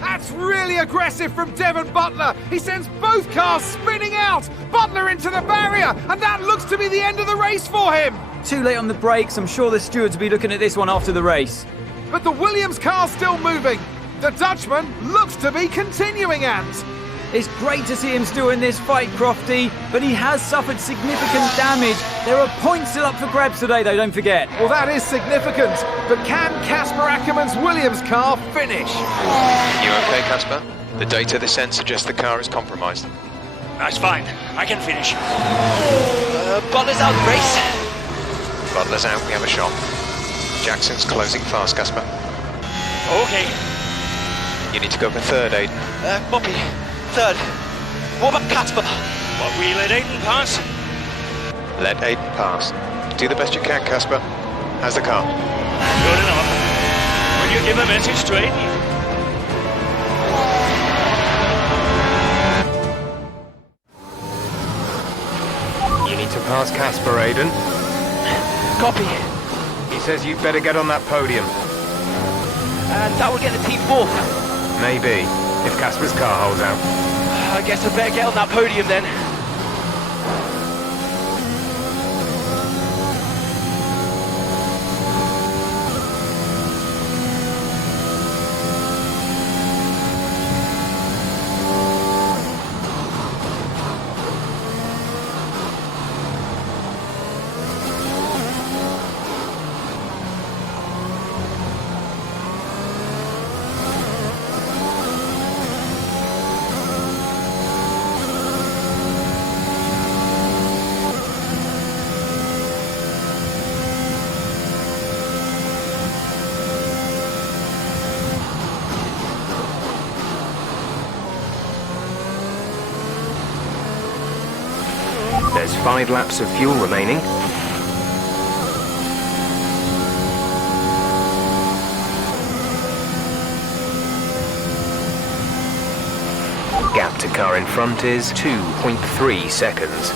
That's really aggressive from Devon Butler. He sends both cars spinning out. Butler into the barrier, and that looks to be the end of the race for him. Too late on the brakes. I'm sure the stewards will be looking at this one after the race. But the Williams car's still moving. The Dutchman looks to be continuing, and it's great to see him still in this fight, Crofty, but he has suffered significant damage. There are points still up for grabs today, though, don't forget. Well, that is significant, but can Casper Ackerman's Williams car finish? You okay, Casper? The data this sends suggests the car is compromised. That's fine. I can finish. Butler's out of the race. Butler's out, we have a shot. Jackson's closing fast, Casper. Okay. You need to go for third, Aiden. Copy. Third. What about Casper? What, we let Aiden pass? Let Aiden pass. Do the best you can, Casper. How's the car? Good enough. Will you give a message to Aiden? You need to pass Casper, Aiden. Copy. He says you'd better get on that podium. And that will get the team fourth. Maybe, if Casper's car holds out. I guess I better get on that podium then. There's 5 laps of fuel remaining. Gap to car in front is 2.3 seconds.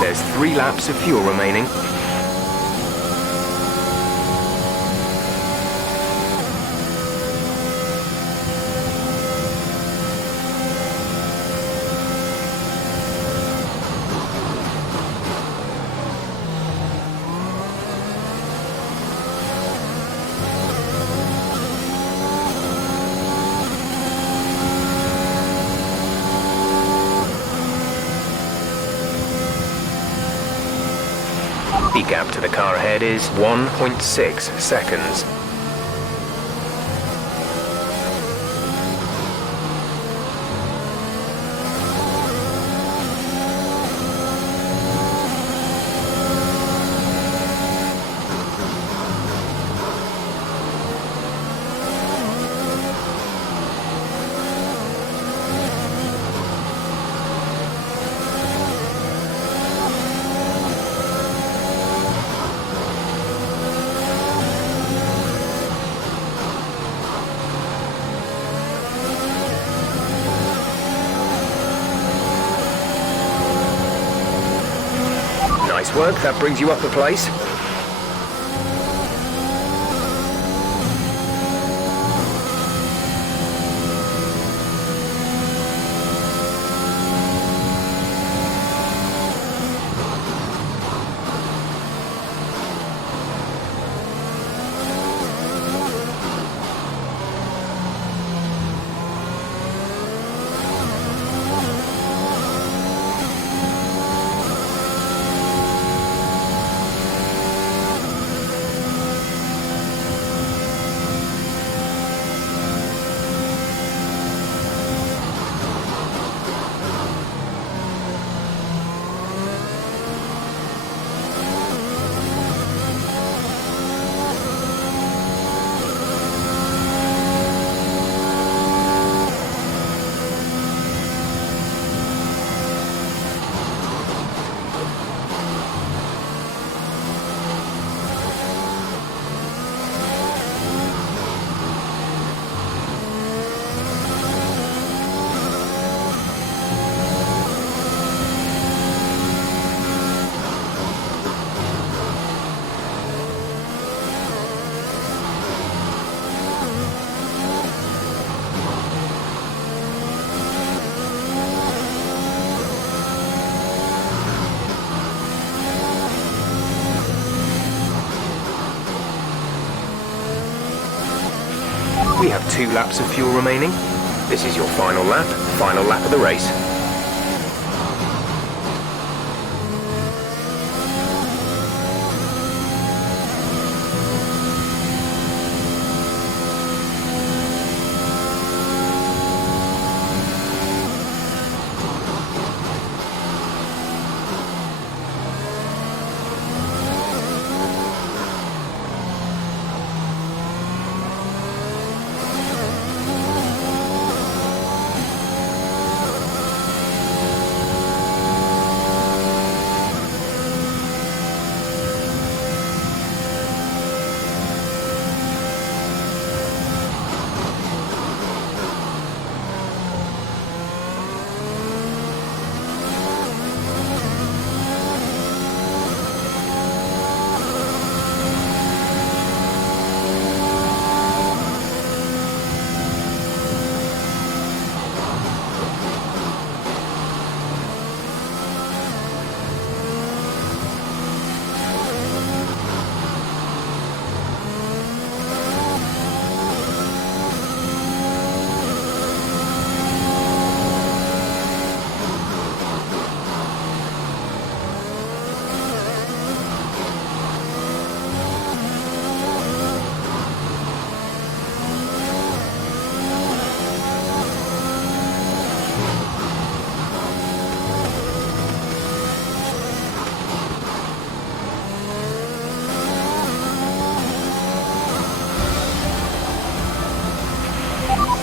There's 3 laps of fuel remaining. safety gap to the car ahead is 1.6 seconds. Nice work, that brings you up a place. We have 2 laps of fuel remaining. This is your final lap of the race.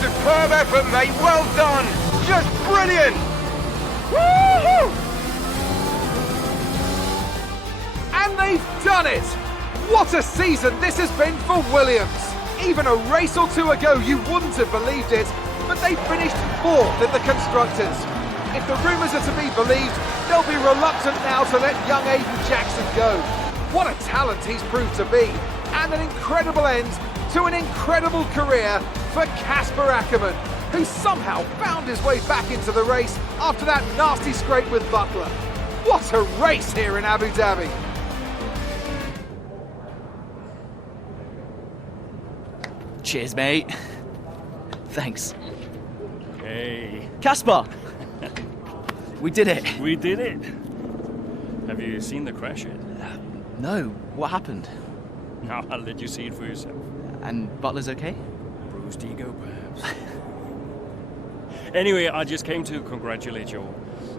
Superb effort, mate. Well done. Just brilliant. Woo-hoo! And they've done it. What a season this has been for Williams. Even a race or two ago, you wouldn't have believed it, but they finished 4th in the Constructors. If the rumours are to be believed, they'll be reluctant now to let young Aiden Jackson go. What a talent he's proved to be, and an incredible end to an incredible career for Casper Akkerman, who somehow found his way back into the race after that nasty scrape with Butler. What a race here in Abu Dhabi. Cheers, mate. Thanks. Hey. Casper! We did it. We did it. Have you seen the crash yet? No, what happened? Now I'll let you see it for yourself. And Butler's okay? Bruised ego, perhaps. Anyway, I just came to congratulate you all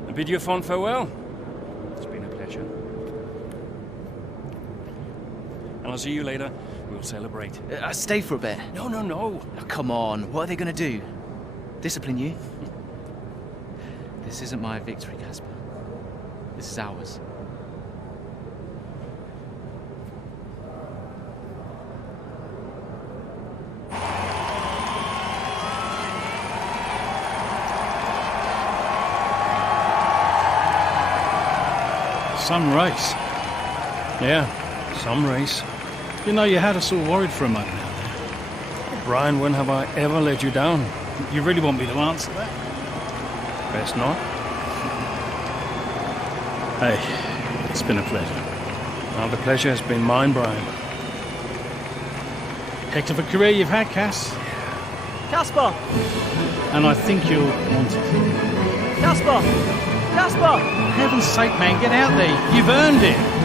and bid you a fond farewell. It's been a pleasure. And I'll see you later. We'll celebrate. Stay for a bit. No, no, no. Oh, come on, what are they going to do? Discipline you? This isn't my victory, Casper. This is ours. Some race. Yeah, some race. You know, you had us all worried for a moment out there. Brian, when have I ever let you down? You really want me to answer that? Best not. Hey, it's been a pleasure. Well, the pleasure has been mine, Brian. Heck of a career you've had, Cass. Casper! And I think you'll want it. Casper! Casper! For heaven's sake, man, get out there. You've earned it.